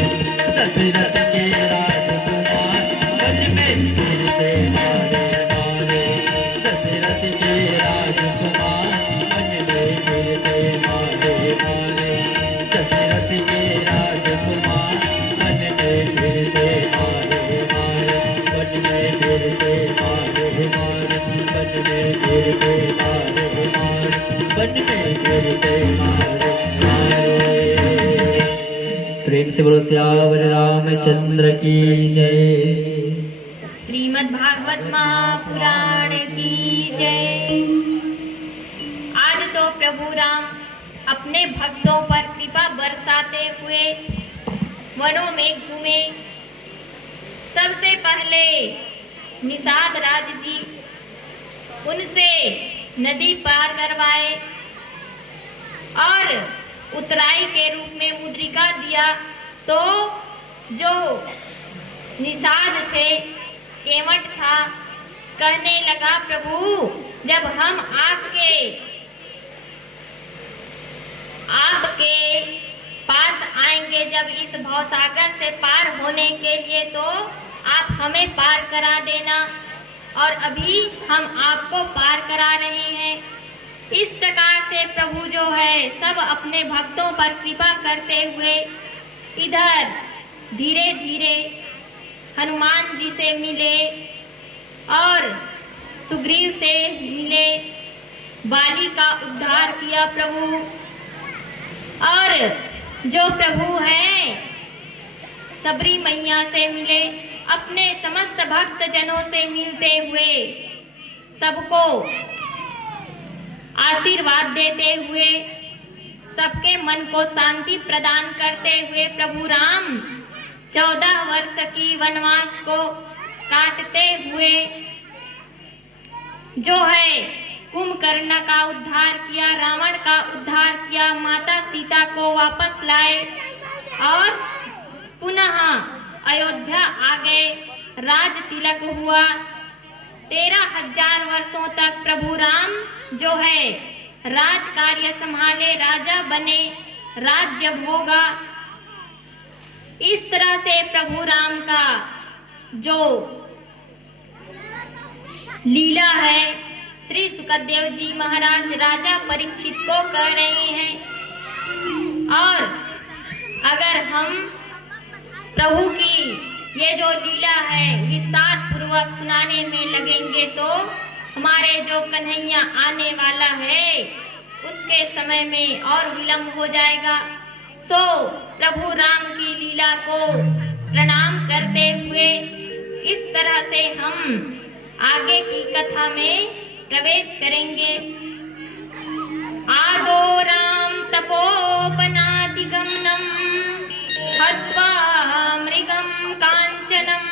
दशरथ के राजकुमार वन में फिरते मारे मारे। दशरथ के राजकुमार वन में फिरते मारे मारे। दशरथ के राजकुमार वन में फिरते मारे मारे। वन में फिरते मारे मारे। वन में फिरते मारे मारे। वन में फिरते मारे मारे। प्रेम से बोलो सियावर रामचंद्र की जय। श्रीमद् भागवत महापुराण की जय। आज तो प्रभु राम अपने भक्तों पर कृपा बरसाते हुए वनों में घूमे। सबसे पहले निषाद राज जी उनसे नदी पार करवाए और उतराई के रूप में मुद्रिका दिया। तो जो निषाद थे, केवट था, कहने लगा प्रभु जब हम आपके पास आएंगे, जब इस भवसागर से पार होने के लिए, तो आप हमें पार करा देना। और अभी हम आपको पार करा रहे हैं। इस प्रकार से प्रभु जो है सब अपने भक्तों पर कृपा करते हुए इधर धीरे धीरे हनुमान जी से मिले और सुग्रीव से मिले, बाली का उद्धार किया प्रभु। और जो प्रभु हैं सबरी मैया से मिले, अपने समस्त भक्त जनों से मिलते हुए सबको आशीर्वाद देते हुए सबके मन को शांति प्रदान करते हुए प्रभु राम 14 वर्ष की वनवास को काटते हुए जो है कुंभकर्ण का उद्धार किया, रावण का उद्धार किया, माता सीता को वापस लाए और पुनः अयोध्या आ गए, राज तिलक हुआ। 13,000 वर्षों तक प्रभु राम जो है राज कार्य संभाले, राजा बने, राज्य भोगा। इस तरह से प्रभु राम का जो लीला है श्री सुखदेव जी महाराज राजा परीक्षित को कह रहे हैं। और अगर हम प्रभु की ये जो लीला है विस्तार पूर्वक सुनाने में लगेंगे तो हमारे जो कन्हैया आने वाला है उसके समय में और विलंब हो जाएगा। सो प्रभु राम की लीला को प्रणाम करते हुए इस तरह से हम आगे की कथा में प्रवेश करेंगे। आदो राम तपोवनादिगमनम हत्वा मृगम कांचनम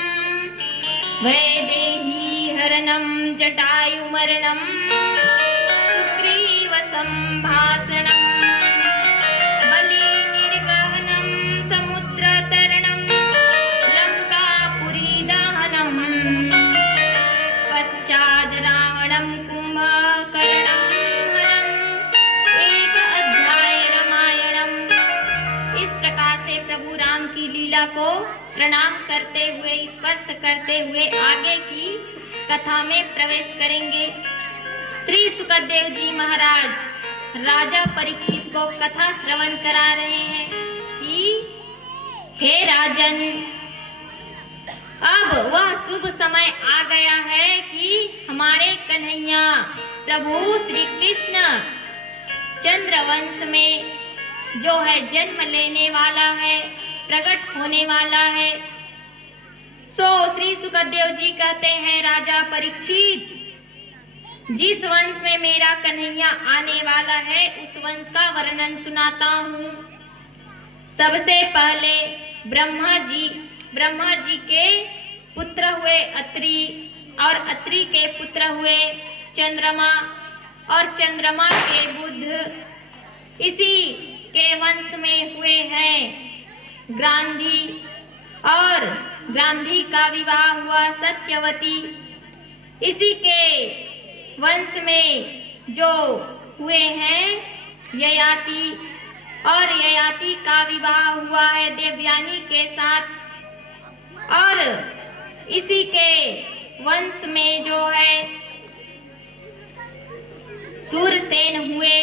वैदेही हरणम जटायुमरणम सुग्रीव संभाषणम बलि निर्गहनम समुद्रतरणम लंकापुरी दहनम पश्चाद रावणम कुंभकर्णम हनम एक अध्याय रामायणम। इस प्रकार से प्रभु राम की लीला को प्रणाम करते हुए स्पर्श करते हुए आगे की कथा में प्रवेश करेंगे। श्री सुखदेव जी महाराज राजा परीक्षित को कथा श्रवण करा रहे हैं कि हे राजन, अब वह शुभ समय आ गया है कि हमारे कन्हैया प्रभु श्री कृष्ण चंद्रवंश में जो है जन्म लेने वाला है, प्रकट होने वाला है। सो श्री सुखदेव जी कहते हैं राजा परीक्षित, जिस वंश में मेरा कन्हैया आने वाला है उस वंश का वर्णन सुनाता हूँ। सबसे पहले ब्रह्मा जी के पुत्र हुए अत्रि और अत्रि के पुत्र हुए चंद्रमा और चंद्रमा के बुध। इसी के वंश में हुए हैं ग्रांधी और ग्रांधी का विवाह हुआ सत्यवती। इसी के वंश में जो हुए हैं ययाति और ययाति का विवाह हुआ है देवयानी के साथ। और इसी के वंश में जो है सूरसेन हुए,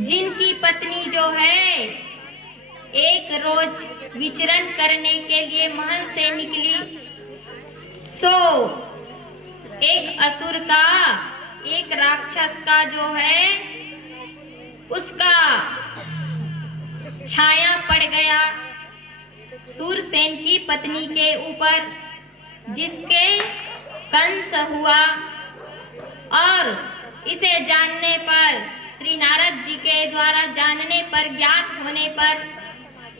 जिनकी पत्नी जो है एक रोज विचरण करने के लिए महल से निकली। सो एक असुर का, एक राक्षस का जो है उसका छाया पड़ गया सूरसेन की पत्नी के ऊपर, जिसके कंस हुआ। और इसे जानने पर श्री नारद जी के द्वारा जानने पर, ज्ञात होने पर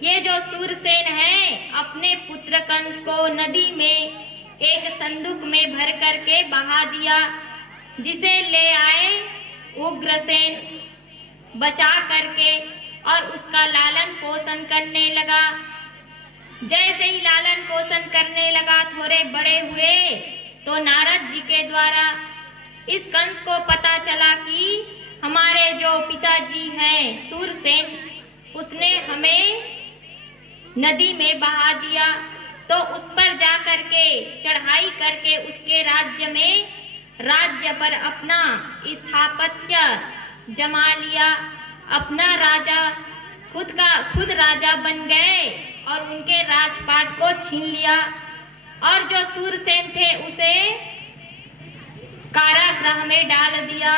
ये जो सूरसेन है अपने पुत्र कंस को नदी में एक संदूक में भर करके बहा दिया, जिसे ले आए उग्रसेन बचा करके और उसका लालन पोषण करने लगा। जैसे ही लालन पोषण करने लगा, थोड़े बड़े हुए तो नारद जी के द्वारा इस कंस को पता चला कि हमारे जो पिताजी हैं सूरसेन, उसने हमें नदी में बहा दिया। तो उस पर जा करके चढ़ाई करके उसके राज्य में राज्य पर अपना स्थापत्य जमा लिया। अपना राजा खुद राजा बन गए और उनके राजपाट को छीन लिया और जो सूरसेन थे उसे कारागृह में डाल दिया।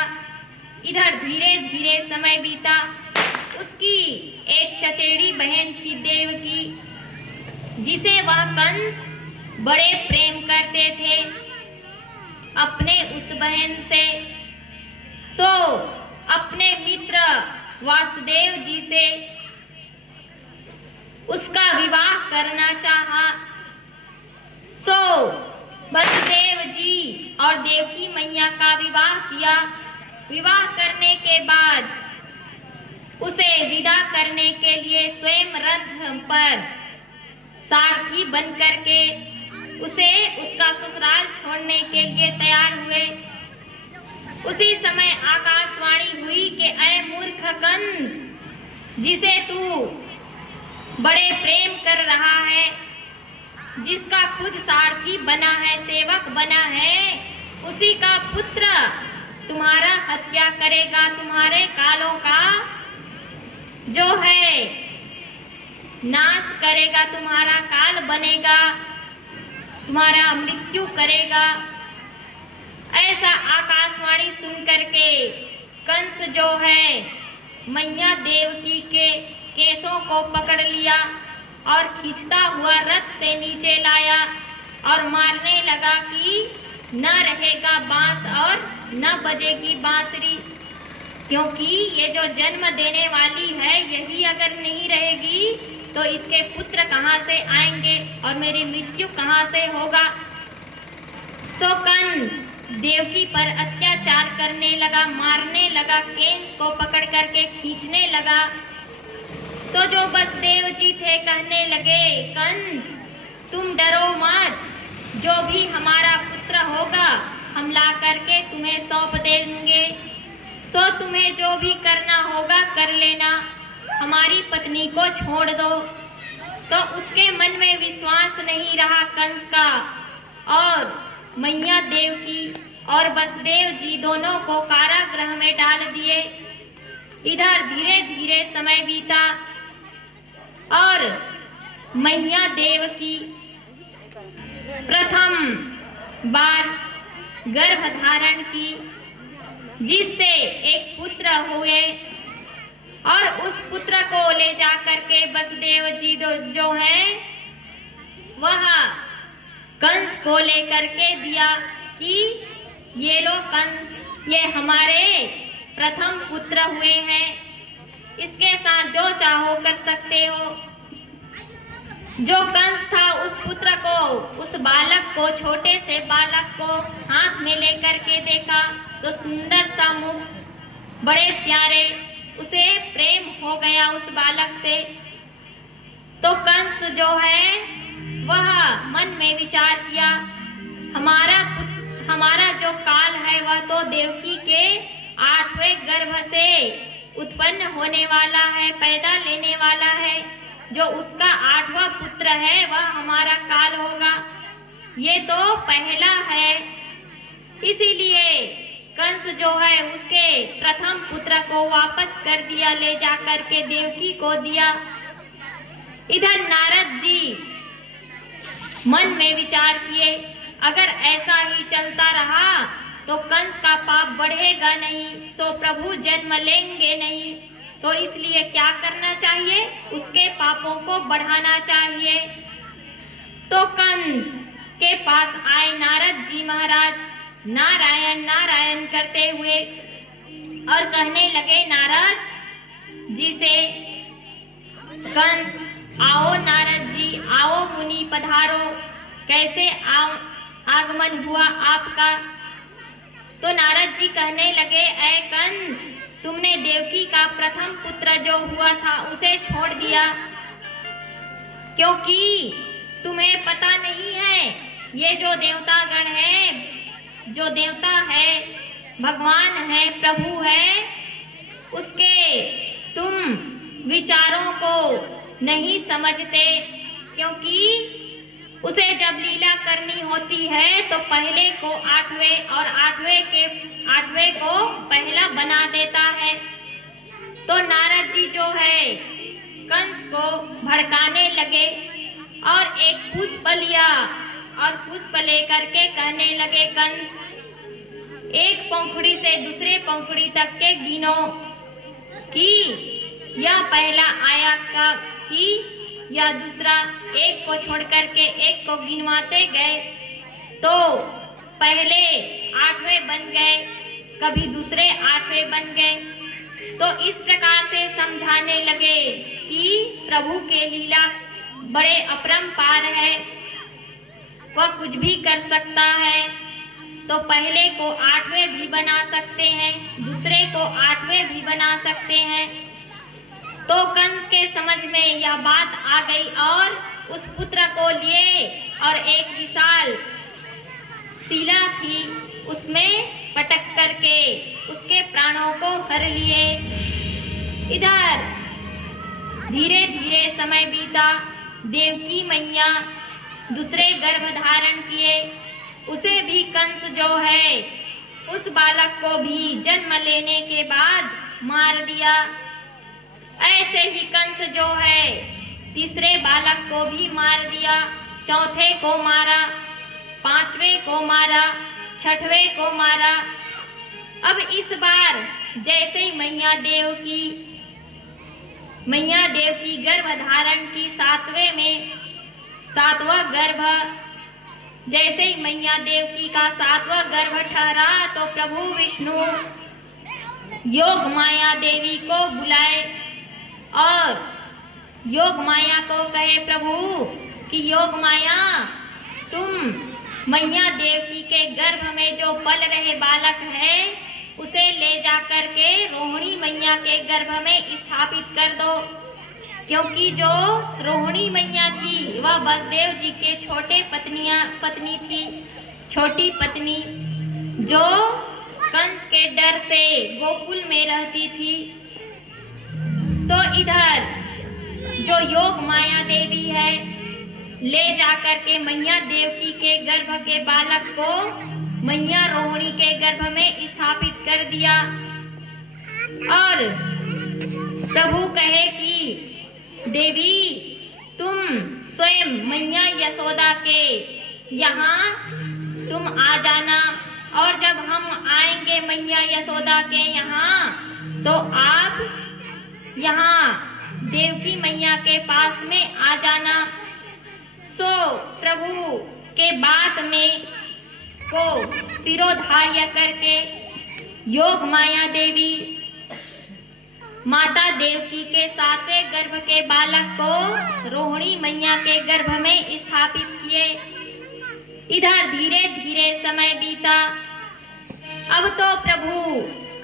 इधर धीरे धीरे समय बीता। उसकी एक चचेरी बहन थी देवकी, जिसे वह कंस बड़े प्रेम करते थे अपने उस बहन से। सो अपने मित्र वासुदेव जी से उसका विवाह करना चाहा। सो वसुदेव जी और देवकी मैया का विवाह किया। विवाह करने के बाद उसे विदा करने के लिए स्वयं रथ पर सारथी बन करके उसे उसका ससुराल छोड़ने के लिए तैयार हुए। उसी समय आकाशवाणी हुई कि ऐ मूर्ख कंस, जिसे तू बड़े प्रेम कर रहा है, जिसका खुद सारथी बना है, सेवक बना है, उसी का पुत्र तुम्हारा हत्या करेगा। तुम्हारे कालों का जो है नाश करेगा, तुम्हारा काल बनेगा, तुम्हारा मृत्यु करेगा। ऐसा आकाशवाणी सुन करके कंस जो है मैया देवकी के केसों को पकड़ लिया और खींचता हुआ रथ से नीचे लाया और मारने लगा कि न रहेगा बांस और न बजेगी बांसुरी, क्योंकि ये जो जन्म देने वाली है यही अगर नहीं रहेगी तो इसके पुत्र कहाँ से आएंगे और मेरी मृत्यु कहाँ से होगा। सो कंस देवकी पर अत्याचार करने लगा, मारने लगा, केंस को पकड़ करके खींचने लगा। तो जो वसुदेव जी थे कहने लगे, कंस तुम डरो मत, जो भी हमारा पुत्र होगा हम ला करके तुम्हें सौंप देंगे। सो तुम्हें जो भी करना होगा कर लेना, हमारी पत्नी को छोड़ दो। तो उसके मन में विश्वास नहीं रहा कंस का, और मैया देवकी और वसुदेव जी दोनों को कारागृह में डाल दिए। इधर धीरे धीरे समय बीता और मैया देवकी प्रथम बार गर्भ धारण की, जिससे एक पुत्र हुए और उस पुत्र को ले जा करके वसुदेव जी जो हैं वह कंस को लेकर के दिया कि ये लो कंस, ये हमारे प्रथम पुत्र हुए हैं, इसके साथ जो चाहो कर सकते हो। जो कंस था उस पुत्र को, उस बालक को, छोटे से बालक को हाथ में लेकर के देखा तो सुंदर सा मुख, बड़े प्यारे, उसे प्रेम हो गया उस बालक से। तो कंस जो है वह मन में विचार किया, हमारा जो काल है वह तो देवकी के 8वें गर्भ से उत्पन्न होने वाला है, पैदा लेने वाला है। जो उसका 8वां पुत्र है वह हमारा काल होगा, ये तो पहला है। इसीलिए कंस जो है उसके प्रथम पुत्र को वापस कर दिया, ले जा कर के देवकी को दिया। इधर नारद जी मन में विचार किए, अगर ऐसा ही चलता रहा तो कंस का पाप बढ़ेगा नहीं, सो प्रभु जन्म लेंगे नहीं। तो इसलिए क्या करना चाहिए, उसके पापों को बढ़ाना चाहिए। तो कंस के पास आए नारद जी महाराज, नारायण नारायण करते हुए और कहने लगे नारद जी से, कंस आओ नारद जी, आओ मुनि पधारो, कैसे आगमन हुआ आपका। तो नारद जी कहने लगे, ऐ कंस, तुमने देवकी का प्रथम पुत्र जो हुआ था उसे छोड़ दिया, क्योंकि तुम्हें पता नहीं है ये जो देवतागण है, जो देवता है, भगवान है, प्रभु है, उसके तुम विचारों को नहीं समझते, क्योंकि उसे जब लीला करनी होती है तो पहले को आठवें और आठवें को पहला बना देता है। तो नारद जी जो है कंस को भड़काने लगे और एक पुष्प लिया और पुष्प लेकर के कहने लगे, कंस एक पंखुड़ी से दूसरे पंखुड़ी तक के गिनो कि यह पहला आया का कि या दूसरा। एक को छोड़ करके एक को गिनवाते गए तो पहले आठवें बन गए, कभी दूसरे आठवें बन गए। तो इस प्रकार से समझाने लगे कि प्रभु के लीला बड़े अपरंपार है, वह कुछ भी कर सकता है। तो पहले को आठवें भी बना सकते हैं, दूसरे को आठवें भी बना सकते हैं। तो कंस के समझ में यह बात आ गई और उस पुत्र को लिए और एक विशाल शिला थी उसमें पटक करके उसके प्राणों को हर लिए। इधर धीरे धीरे समय बीता, देवकी मैया दूसरे गर्भ धारण किए। उसे भी कंस जो है उस बालक को भी जन्म लेने के बाद मार दिया। ऐसे ही कंस जो है तीसरे बालक को भी मार दिया, चौथे को मारा, पांचवें को मारा, छठवें को मारा। अब इस बार जैसे ही मैया देव की गर्भ धारण की सातवां गर्भ, जैसे ही मैया देवकी का सातवां गर्भ ठहरा तो प्रभु विष्णु योग माया देवी को बुलाए और योग माया को कहे, प्रभु कि योग माया तुम मैया देवकी के गर्भ में जो पल रहे बालक है उसे ले जा कर के रोहिणी मैया के गर्भ में स्थापित कर दो, क्योंकि जो रोहिणी मैया थी वह वसुदेव जी के पत्नी थी, छोटी पत्नी, जो कंस के डर से गोकुल में रहती थी। तो इधर जो योग माया देवी है ले जाकर के मैया देवकी के गर्भ के बालक को मैया रोहिणी के गर्भ में स्थापित कर दिया और प्रभु कहे कि देवी तुम स्वयं मैया यशोदा के यहाँ तुम आ जाना, और जब हम आएंगे मैया यशोदा के यहाँ तो आप यहाँ देवकी मैया के पास में आ जाना। सो प्रभु के बात में को सिरोधार्य करके योग माया देवी माता देवकी के सातवें गर्भ के बालक को रोहिणी मैया के गर्भ में स्थापित किए। इधर धीरे धीरे समय बीता। अब तो प्रभु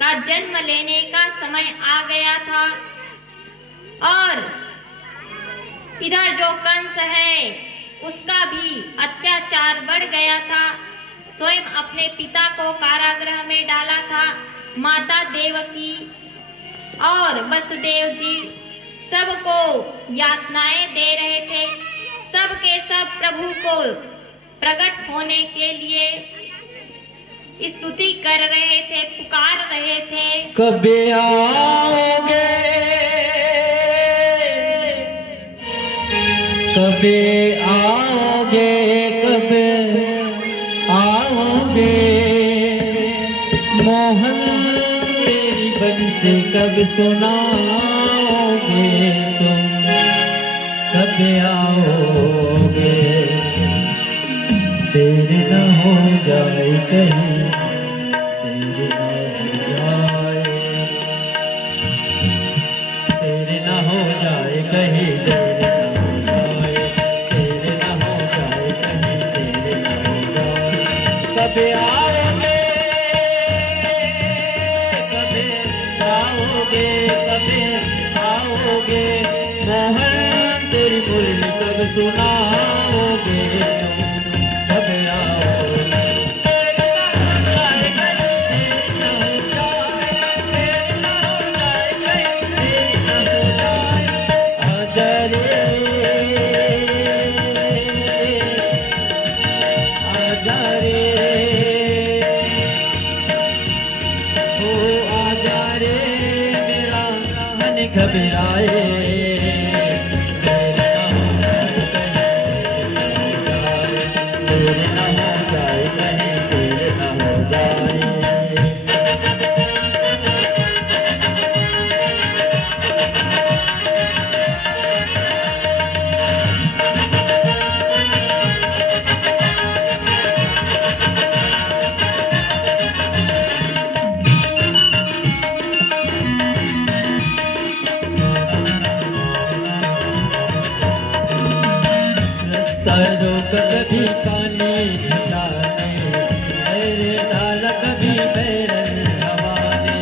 का जन्म लेने का समय आ गया था और इधर जो कंस है उसका भी अत्याचार बढ़ गया था। स्वयं अपने पिता को कारागृह में डाला था। माता देवकी और वसुदेव जी सबको यातनाएं दे रहे थे। सब के सब प्रभु को प्रकट होने के लिए स्तुति कर रहे थे, पुकार रहे थे। कभी आओगे, कभी आओगे, कभी आओगे, मोहन तेरी बंसी कब सुनाओगे तुम, कभी आओगे, तेरे न हो जाए कहीं, तेरे न हो जाए कहीं, तेरे न हो जाए कहीं, तेरे न हो जाए। कभी आओगे, कभी आओगे, कभी आओगे, मोहन तेरी मुरली कब सुनाओगे रास्ता रोक कभी पानी घटाने, मेरे डाल कभी बैरन हवा ने।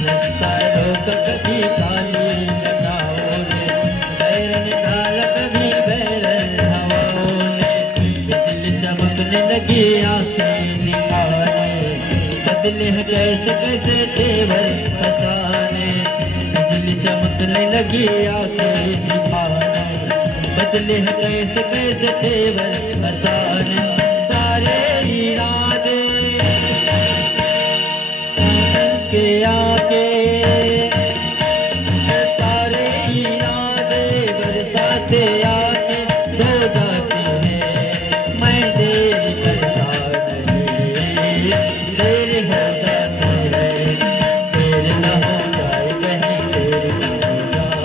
रास्ता रोक कभी पानी घटाओ ने, बैरन डाल कभी बैरन हवाओं ने। बिजली चमकने लगी आंखें निकाले, बदले हैं कैसे कैसे तेवर फसाने। बिजली चमकने लगी आंखें निकाले, बदले हैं कैसे कैसे तेवर फसाने। सारे इरादे के आगे, सारे इरादे बरसाते आके धो जाते हैं। मैं देर करता नहीं, देर हो जाती है। देर न हो जाए कहीं, देर न हो जाए,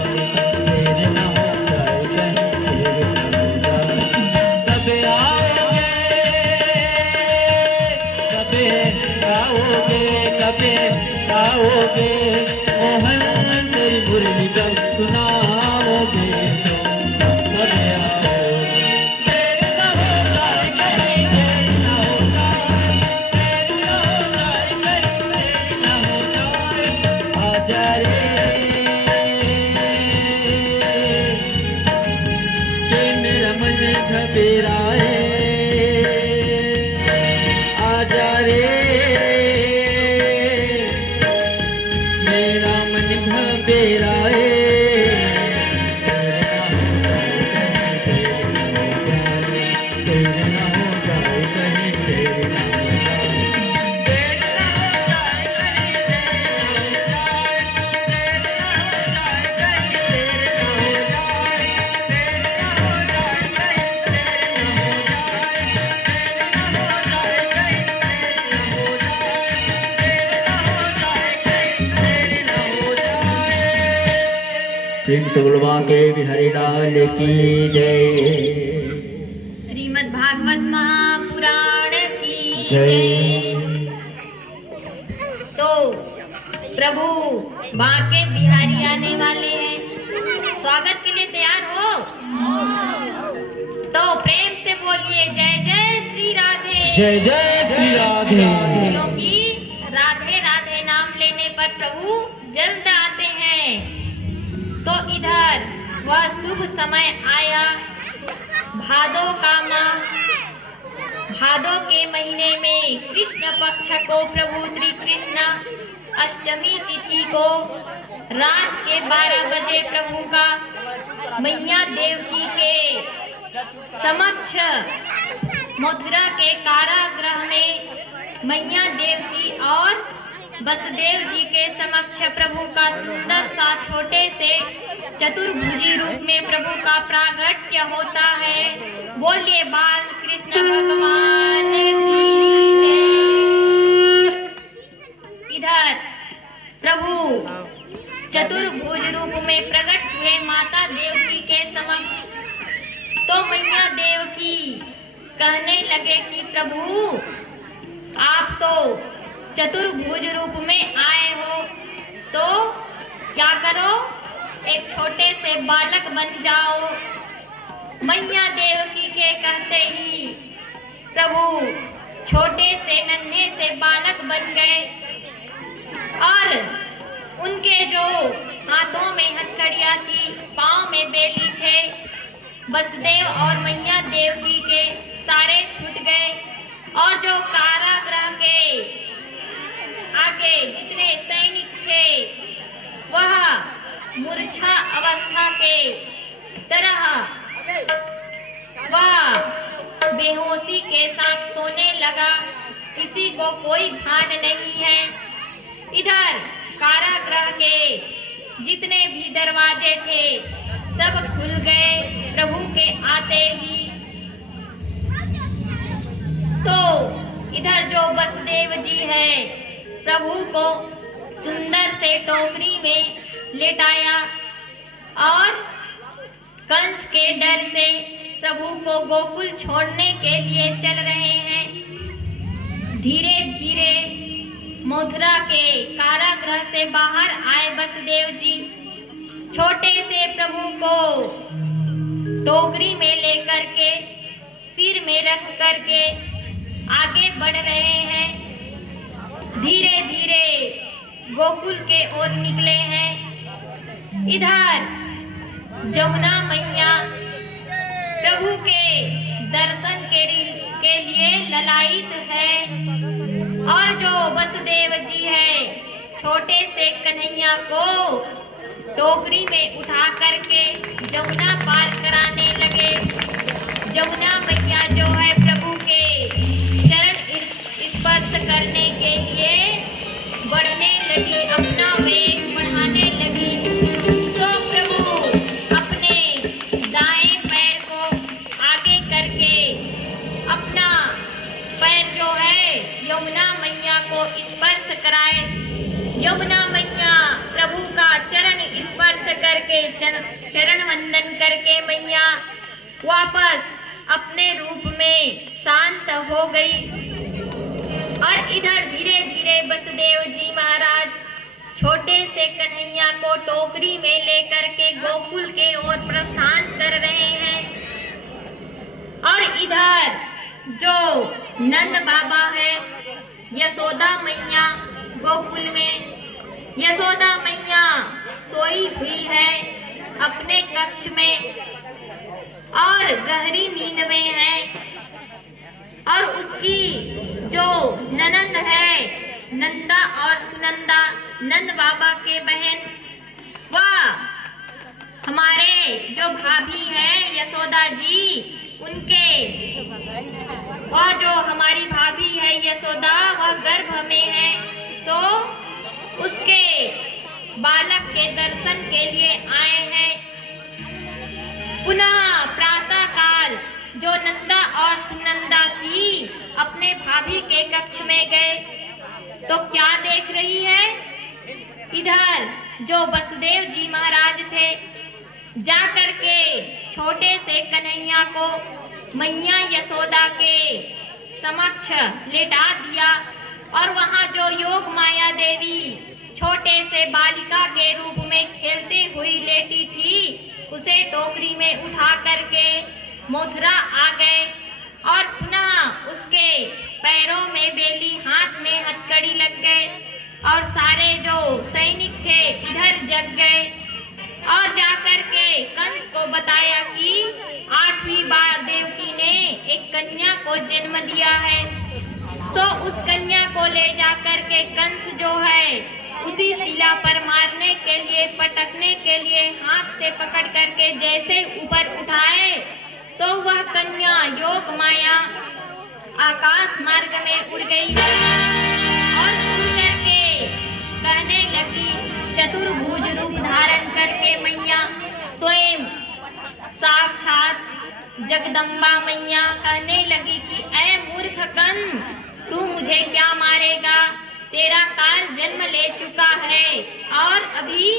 देर न हो जाए कहीं, देर न हो जाए। कब आओगे, कब आओगे, कब आओगे मोहन, तेरी मुरली कब सुनाओगे तुम, कब आओगे। देर न हो जाए कहीं, देर न हो जाए, देर न हो जाए कहीं, देर न हो जाए। आजा रे कि मेरा मन घबराए, आजा रे मेरा मन घबराए। देर न हो जाए कहीं, देर न हो जाए, देर न हो जाए कहीं, देर न हो जाए, देर न हो जाए कहीं, देर न हो जाए, देर न हो जाए कहीं, देर न हो जाए, देर न हो जाए कहीं, देर न हो जाए। प्रिंस गुलवा के बिहारी लाल की जय। श्रीमद् भागवत महापुराण की जय। तो प्रभु बांके बिहारी आने वाले हैं, स्वागत के लिए तैयार हो? तो प्रेम से बोलिए जय जय श्री राधे। जय जय श्री राधे। क्योंकि राधे राधे नाम लेने पर प्रभु जल्द आते हैं। तो इधर वह शुभ समय आया, भादो का माह। भादो के महीने में कृष्ण पक्ष को प्रभु श्री कृष्ण अष्टमी तिथि को रात के 12 बजे प्रभु का मैया देवकी के समक्ष मथुरा के कारागृह में मैया देवकी और वसुदेव जी के समक्ष प्रभु का सुंदर सा छोटे से चतुर्भुजी रूप में प्रभु का प्रागट्य होता है। बोलिए बाल कृष्ण भगवान की जय। इधर प्रभु चतुर्भुज रूप में प्रकट हुए माता देवकी के समक्ष। तो मैया देवकी कहने लगे कि प्रभु आप तो चतुर्भुज रूप में आए हो, तो क्या करो, एक छोटे से बालक बन जाओ। मैया देवकी के कहते ही प्रभु छोटे से नन्हे से बालक बन गए और उनके जो हाथों में हथकड़ियाँ थी, पाँव में बेली थे, वसुदेव और मैया देवकी के सारे छूट गए। और जो कारागृह के आगे जितने सैनिक थे वह मूर्छा अवस्था के तरह वह बेहोशी के साथ सोने लगा, किसी को कोई भान नहीं है। इधर कारागृह के जितने भी दरवाजे थे सब खुल गए प्रभु के आते ही। तो इधर जो वसुदेव जी है प्रभु को सुंदर से टोकरी में लेटाया और कंस के डर से प्रभु को गोकुल छोड़ने के लिए चल रहे हैं। धीरे धीरे मथुरा के कारागृह से बाहर आए वसुदेव जी, छोटे से प्रभु को टोकरी में लेकर के सिर में रख करके आगे बढ़ रहे हैं। धीरे धीरे गोकुल के ओर निकले हैं। इधर जमुना मैया प्रभु के दर्शन के लिए ललायित है और जो वसुदेव जी है छोटे से कन्हैया को टोकरी में उठा करके जमुना पार कराने लगे। जमुना मैया जो है प्रभु के चरण स्पर्श करने के लिए बढ़ने लगी, अपना वेग बढ़ाने लगी। तो प्रभु अपने दाएं पैर को आगे करके अपना पैर जो है यमुना मैया को स्पर्श कराए। यमुना मैया प्रभु का चरण स्पर्श करके चरण वंदन करके मैया वापस अपने रूप में शांत हो गई। और इधर धीरे धीरे वसुदेव जी महाराज छोटे से कन्हैया को टोकरी में लेकर के गोकुल के ओर प्रस्थान कर रहे हैं। और इधर जो नंद बाबा है, यशोदा मैया गोकुल में, यशोदा मैया सोई हुई है अपने कक्ष में और गहरी नींद में है। और उसकी जो ननंद है नंदा और सुनंदा, नंद बाबा के बहन, वह हमारे जो भाभी है यशोदा जी, उनके वह जो हमारी भाभी है यशोदा वह गर्भ में है। सो उसके बालक के दर्शन के लिए आए हैं। पुनः प्रातः काल जो नंदा और सुनंदा थी अपने भाभी के कक्ष में गए तो क्या देख रही है, इधर जो वसुदेव जी महाराज थे जाकर के छोटे से कन्हैया को मैया यशोदा के समक्ष लेटा दिया। और वहाँ जो योग माया देवी छोटे से बालिका के रूप में खेलते हुई लेटी थी उसे टोकरी में उठा करके मथुरा आ गए। और पुनः उसके पैरों में बेली, हाथ में हथकड़ी लग गए और सारे जो सैनिक थे इधर जग गए। और जाकर के कंस को बताया कि 8वीं बार देवकी ने एक कन्या को जन्म दिया है। तो उस कन्या को ले जाकर के कंस जो है उसी शिला पर मारने के लिए, पटकने के लिए हाथ से पकड़ करके जैसे ऊपर उठाए तो वह कन्या योग माया आकाश मार्ग में उड़ गई और उड़ करके कहने लगी, चतुर्भुज रूप धारण करके मैया स्वयं साक्षात जगदम्बा मैया कहने लगी कि ऐ मूर्ख कंस, तू मुझे क्या मारेगा, तेरा काल जन्म ले चुका है और अभी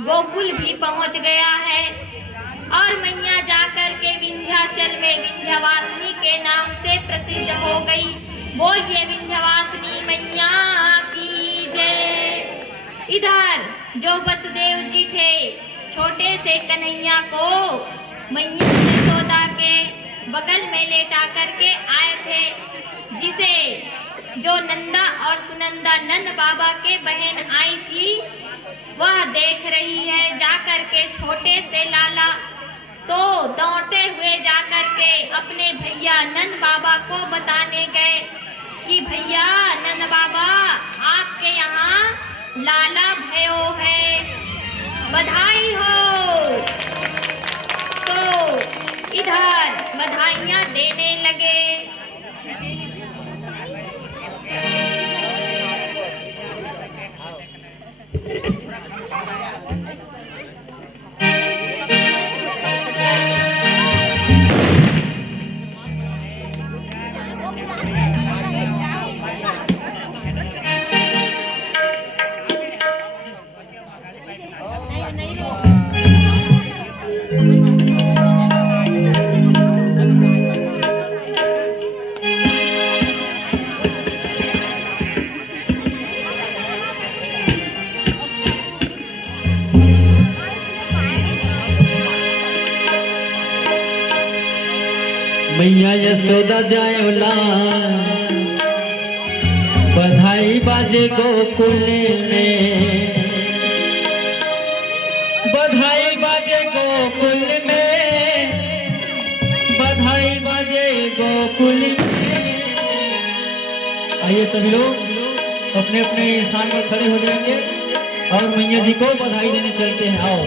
गोकुल भी पहुंच गया है। और मैया जाकर के विंध्याचल में विंध्यवासिनी के नाम से प्रसिद्ध हो गई। बोलिए विंध्यवासिनी मैया की जय। इधर जो वसुदेव जी थे छोटे से कन्हैया को मैया यशोदा के बगल में लेटा करके आए थे, जिसे जो नंदा और सुनंदा नंद बाबा के बहन आई थी वह देख रही है। जाकर के छोटे से लाला तो दौड़ते हुए जाकर के अपने भैया नंद बाबा को बताने गए कि भैया नंद बाबा आपके यहाँ लाला भयो है, बधाई हो। तो इधर बधाइयाँ देने लगे। मैया यशोदा जायोला बधाई बाजे गोकुल में, बधाई बाजे गोकुल में, बधाई बाजे गोकुल में। आइए सभी लोग अपने अपने स्थान पर खड़े हो जाएंगे और मैया जी को बधाई देने चलते हैं। आओ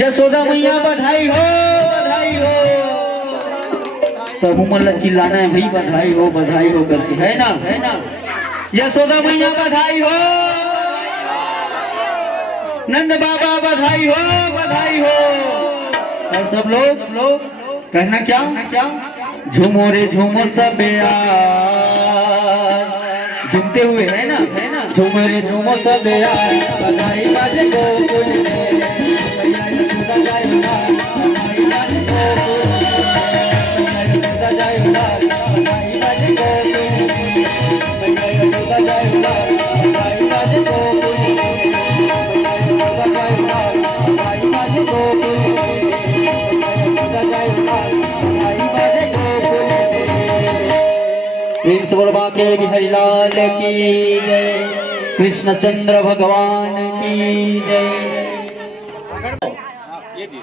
यशोदा मैया बधाई हो, बधाई हो। तब मतलब चिल्लाना है भाई बधाई हो करके, है ना, है ना। यशोदा मैया बधाई हो, नंद बाबा बधाई हो, बधाई हो। और सब लोग कहना क्या झूमो रे झूमो सब यार, झूमते हुए, है ना, झूमो रे झूमो सब यार, बधाई बाजे गोकुल में, प्रिंस बोलबा के बिहारी लाल की जय। कृष्णचंद्र भगवान की जय।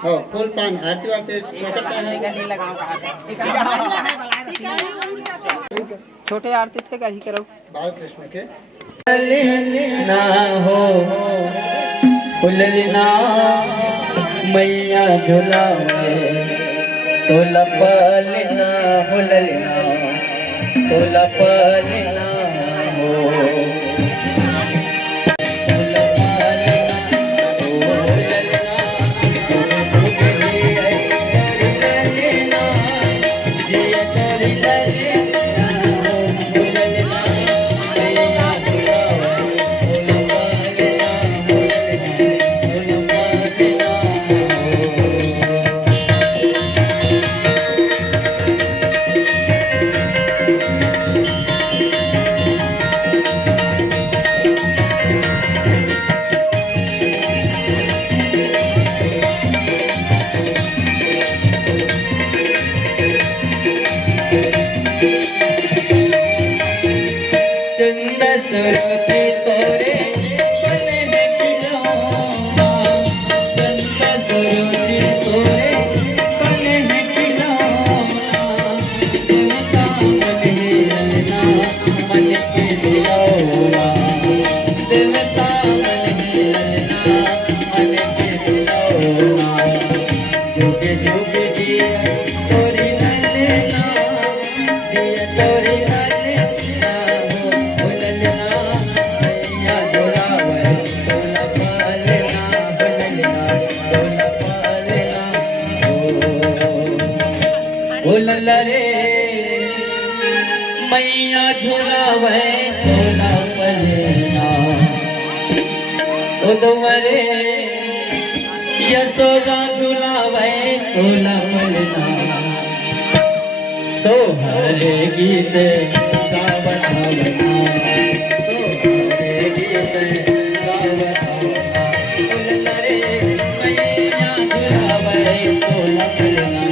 हो फूल पान आरती वारती पकड़ते हैं। छोटे आरती से कहीं करो बाल कृष्ण के ना हो फुललिना मैया झुलावे तोला पलना फुललिना तोला पलना हो सुरती तोरे बने में खिलौना चंदा सुरती तोरे बने में खिलौना देवता बने रहना मन के दिलौना देवता बने रहना मन के दिलौना झुके झुके जिया तोरी नैना जिया तोरी रे मैया झुलावे तोला पलना उदवरे यशोदा झुलावे तोला पलना सोहरे गीत गावत हवना सोहरे गीत गावत हवना रे मैया झुलावे तोला पलना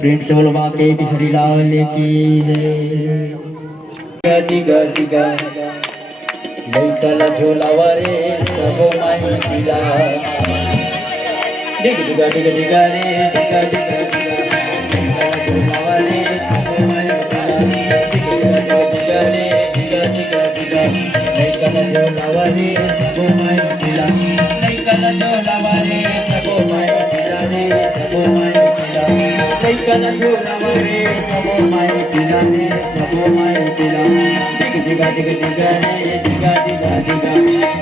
प्रिंस बोलबा के बिहारी लाल की जय। दिगा दिगा लइका झोलावा रे सब माई दिला दिग दिगा दिगा दिगा रे दिगा दिगा दिगा झोलावा रे सब माई दिला दिग दिगा रे दिगा दिगा दिगा लइका झोलावा रे सब माई दिला लइका झोलावा रे सब माई दिला रे सब माई लइका झोलावा रे सब माई दिला रे सब माई दिला दिग दिगा दिगा दिगा रे दिगा दिगा दिगा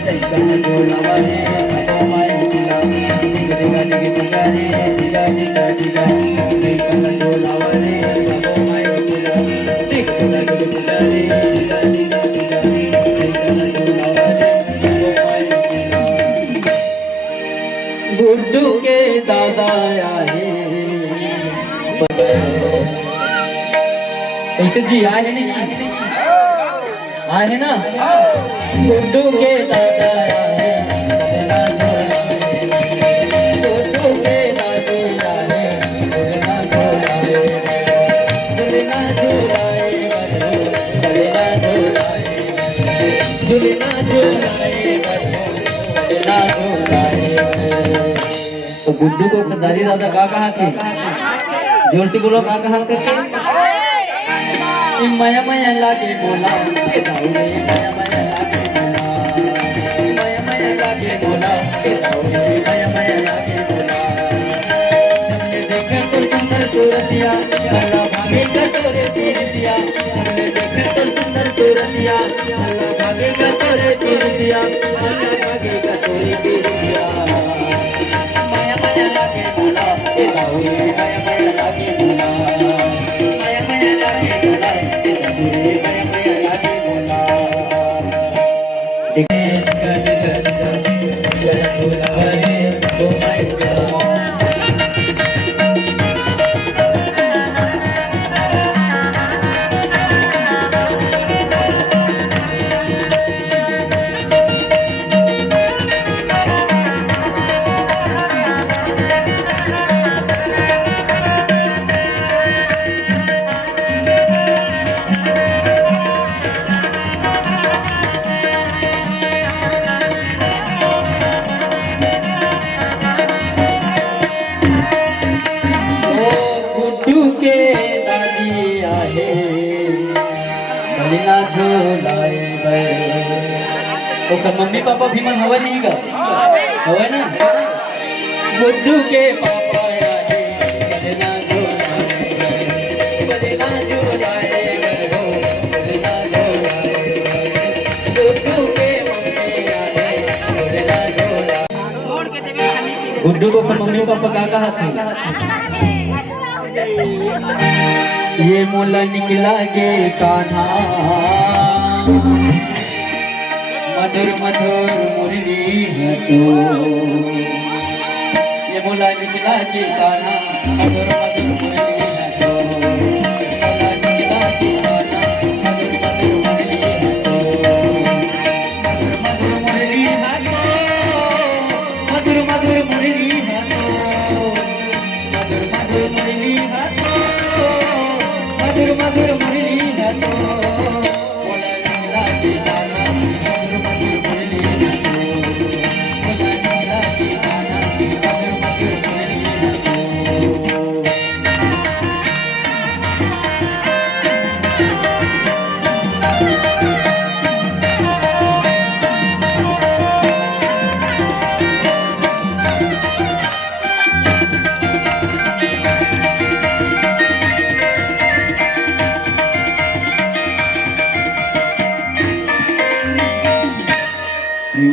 लइका झोलावा रे सब माई दिला दिग दिगा दिगा दिगा रे दिगा दिगा दिगा लइका झोलावा कैसे जी आए हैं नहीं आए हैं ना गुड्डू के दादा आए गुड्डू के दादी आए दुल्हन झुलाए दुल्हन झुलाए दुल्हन झुलाए दुल्हन झुलाए दुल्हन झुलाए। तो गुड्डू को दादी दादा का कहा थे जोर से बोलो का कहा थे माया माया लागे बोला के दाऊरे माया माया लागे बोला माया माया लागे बोला के दाऊरे माया माया लागे बोला हमने देखा तो सुंदर सूरतिया अल्लाह भागे का तोरे तीर दिया हमने देखा तो सुंदर सूरतिया अल्लाह भागे का तोरे तीर दिया अल्लाह भागे का तोरे तीर दिया माया माया लागे बोला के दाऊरे माया माया लागे बोला माया माया लागे बोला ओकर मम्मी पापा भी मन हवा नहीं का हवा ना गुड्डू के पापा आए बलना झूलाए बलना झूलाए बलना झूलाए गुड्डू के मम्मी आए बलना झूलाए। गुड्डू को ओकर मम्मी पापा का कहा थे ये मोला निकला के कान्हा मधुर मधुर मुरली है तो ये बोला निकला के गाना मधुर मधुर मुरली है तो बोला निकला के गाना मधुर मधुर मुरली है तो मधुर मधुर मुरली है तो मधुर मधुर मुरली है तो मधुर मधुर मुरली है तो मधुर मधुर मुरली है तो बोला निकला के गाना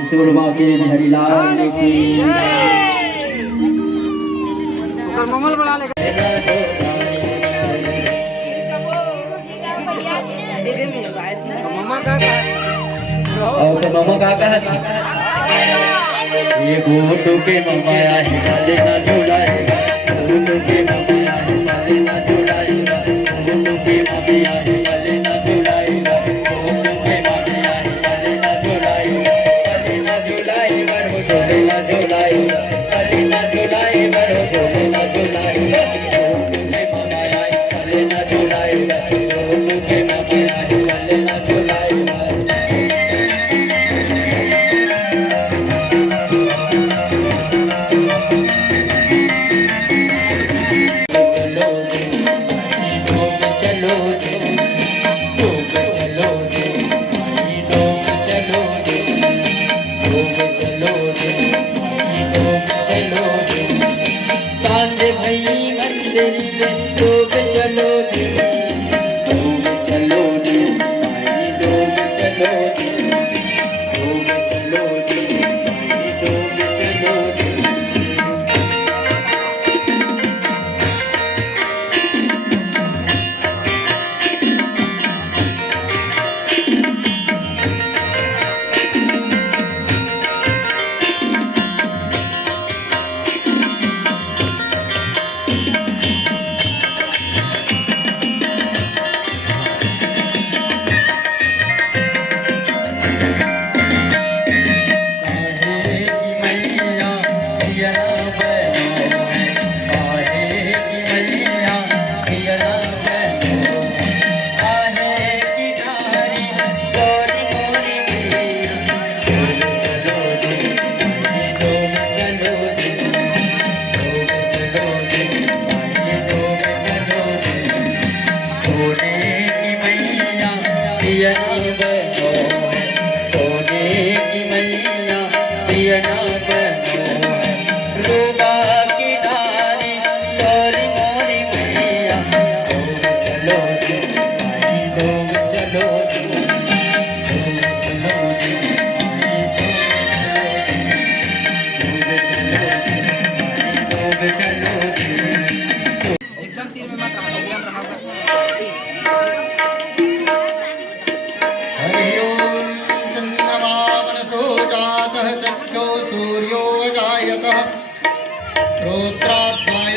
से बोलो बाबा के बिहारी लाल की ममल बना ले और मम्मा का कहा था ये गोटू के मम्मा आए काले ना झूलाए गोटू के मम्मी आए काले ना झूलाए गोटू के मम्मी आए काले ना झूलाए गोटू के मम्मी आए काले ना झूलाए काले ना झूलाए बरो झूले ना झूलाए काले ना झूलाए बरो झूले ना झूलाए गोटू के मम्मा आए काले ना झूलाए गोटू के मम्मी आए काले ना झूलाए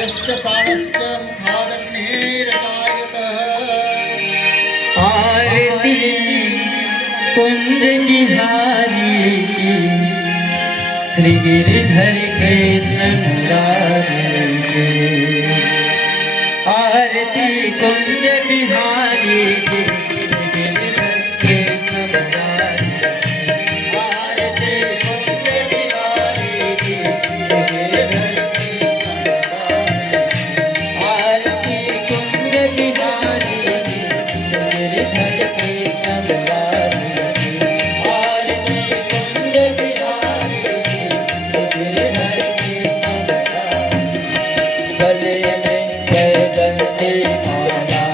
पादश्च प्राणश्च मुखादग्निर्कायतः आरती कुंज बिहारी की श्री गिरिधर कृष्ण मुरारी की आरती कुंज बिहारी की श्री गिरिधर कृष्ण मुरारी आरती कुंज बिहारी की श्री गिरिधर आरती कुंज बिहारी की श्री गिरिधर कृष्ण मुरारी आरती कुंज बिहारी की श्री गिरिधर कृष्ण मुरारी गले में बैगंती माला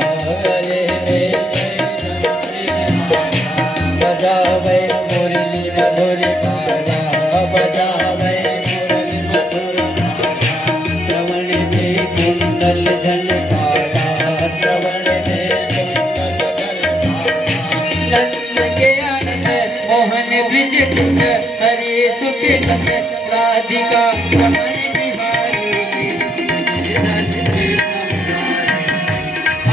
गले में बजावे मुरली मधुर माला बजावे मुरली मधुर श्रवण में कुंडल झलकाला श्रवण में नंद के आनंद मोहन ब्रिज कुंज हरे सुख नंद राधिका रमण बिहारी की गिरिधर कृष्ण मुरारी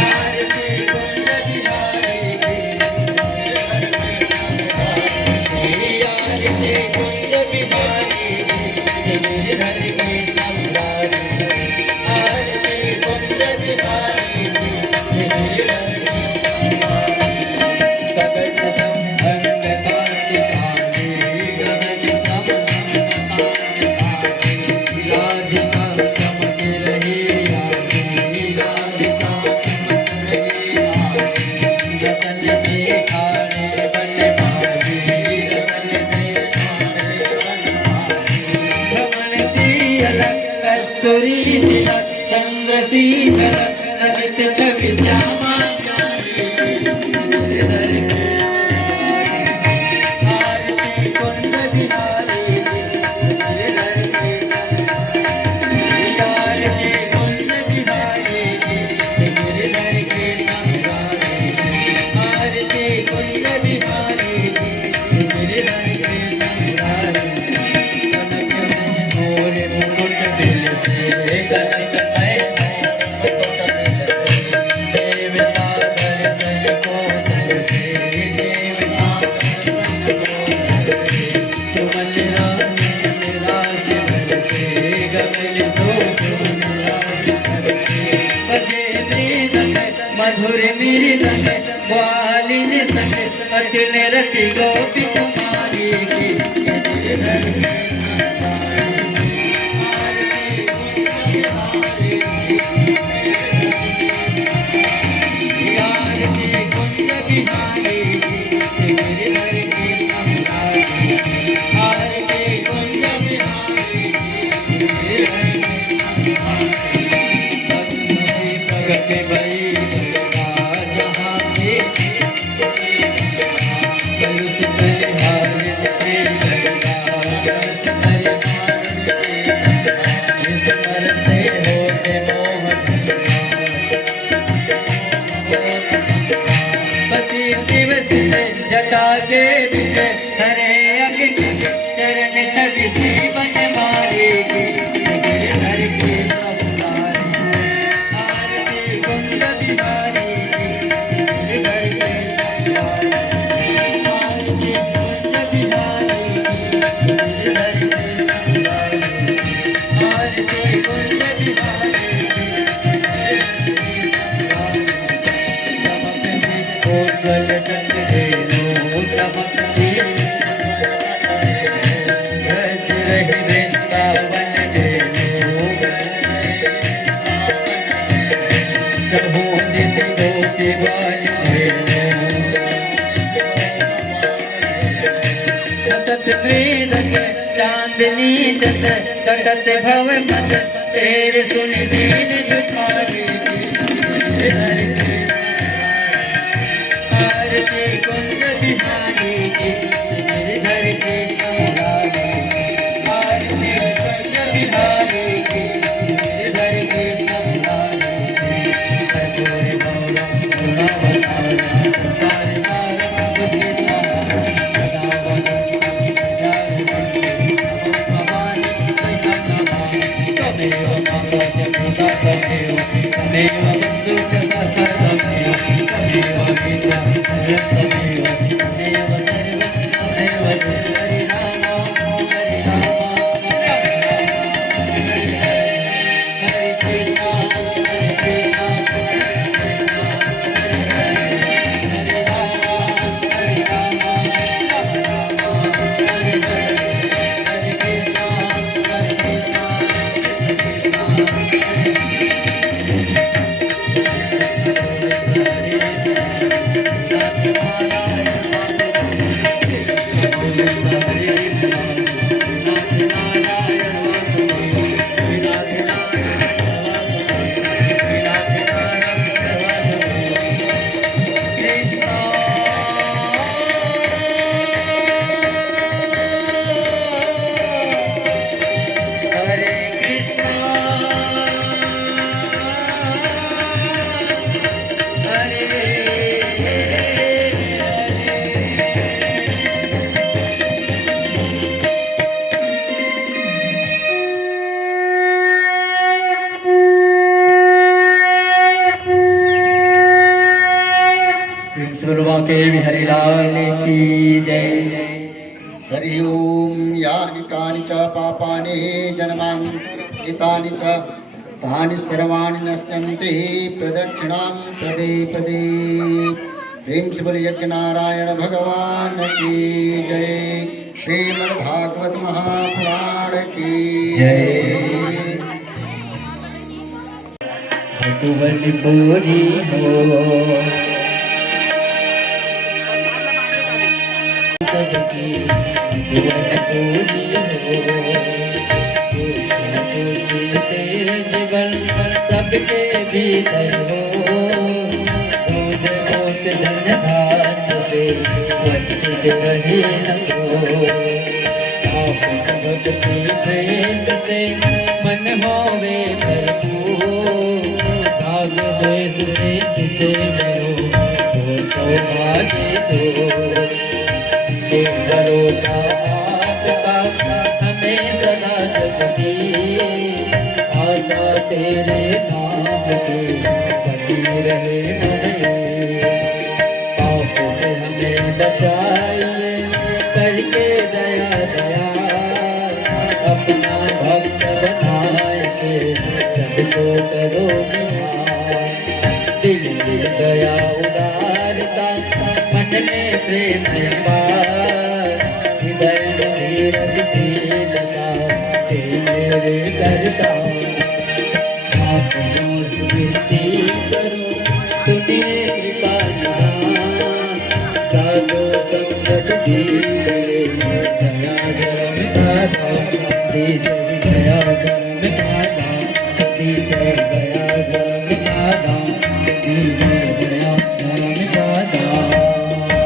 आरती कुंज बिहारी की आरती कुंज बिहारी की गिरिधर कृष्ण मुरारी आरती कुंज बिहारी की गिरिधर गगन संभंग कार्तिकानी गगन संभंग राधिका चमक रही आती राधिका रतन में खाने बनवारी रतन में भ्रमण सी अलग कस्तूरी तिलक चंद्र सी झलक ललित छवि श्यामा गिरिधर आरती कुंज बिहारी गिरिधर आरती कुंज बिहारी गिरिधर कृष्ण मुरारी आरती कुंज बिहारी गिरिधर कृष्ण मुरारी कनक में मोर मुकुट बिल से कनक में देवता दर्शन को दर्शे देवता सुमन रानी रास बरसे गगन सो सुमन रास बरसे बजे मृदंग मधुर मृदंग ग्वालिन संग अतुल रति गोपी कुमारी की गिरिधर आरती कुंज बिहारी गिरिधर कृष्ण मुरारी आरती कुंज बिहारी प्रगट भई गंगा जहाँ से कलुष परिहारित से गंगा कलुष परिहारित इस नर से होते मोहन बसी शिव से जटा के बीच हरे अग्नि चरण छवि से बनवारी की गिरिधर कृष्ण मुरारी आरती कुंज बिहारी गिरिधर कृष्ण मुरारी आरती कुंज बिहारी गिरिधर कृष्ण मुरारी आरती कुंज बिहारी चमक में कोटल चंद धेनु चमक में गज रही वृंदावन धेनु चहु दिस गोपी वाली धेनु हसत मृदंग चांदनी जस कटत भव मत तेरे सुन दीन दुखारी गिरिधर आरती कुंज बिहारी गिरिधर कृष्ण मुरारी आरती कुंज बिहारी गिरिधर कृष्ण मुरारी कर्पूर गौरम गुणावतारम संसार सारम बुद्धिधारम सदा वदन्तं भवानी त्वमेव मम जगत् तमेव तमेव बन्धुश्च सखा तमेव तमेव मित्रं तमेव तमेव सर्वं तमेव हरि राम हरे कृष्ण हरिलाल की जय। हरि ओम यानि कानि च पापानि जन्मान्तरितानि च तानि सर्वाणि नश्यन्ति प्रदक्षिणां पदे पदे। प्रेम से बोले यज्ञ नारायण भगवान की जय। श्रीमद्भागवत महापुराण की जय। भगवती पूरी हो सबकी भगवती पूरी हो तेज बल सबके भीतर हो। दूध मोत धन भात से वंचित रहे न हो। आप भक्ति प्रेम से मन होवे भरपूर। भाग द्वेष से चित मेरो हो सौभाग्य दो। एक भरोसा आपका हमें सदा जगती। आशा तेरे नाम की बनी रहे हमें। पाप से हमें बचाइए करके दया दया। अपना भक्त बनाए के सबको करो निहार। दिल में दया उदारता मन में प्रेम पार। हृदय में धीरज दीनता हे मेरे करता। आप विनती करो सुनिए कृपा निधान। साधु संगत दीजिए दया धर्म का दान। दीजिए दया धर्म का दान।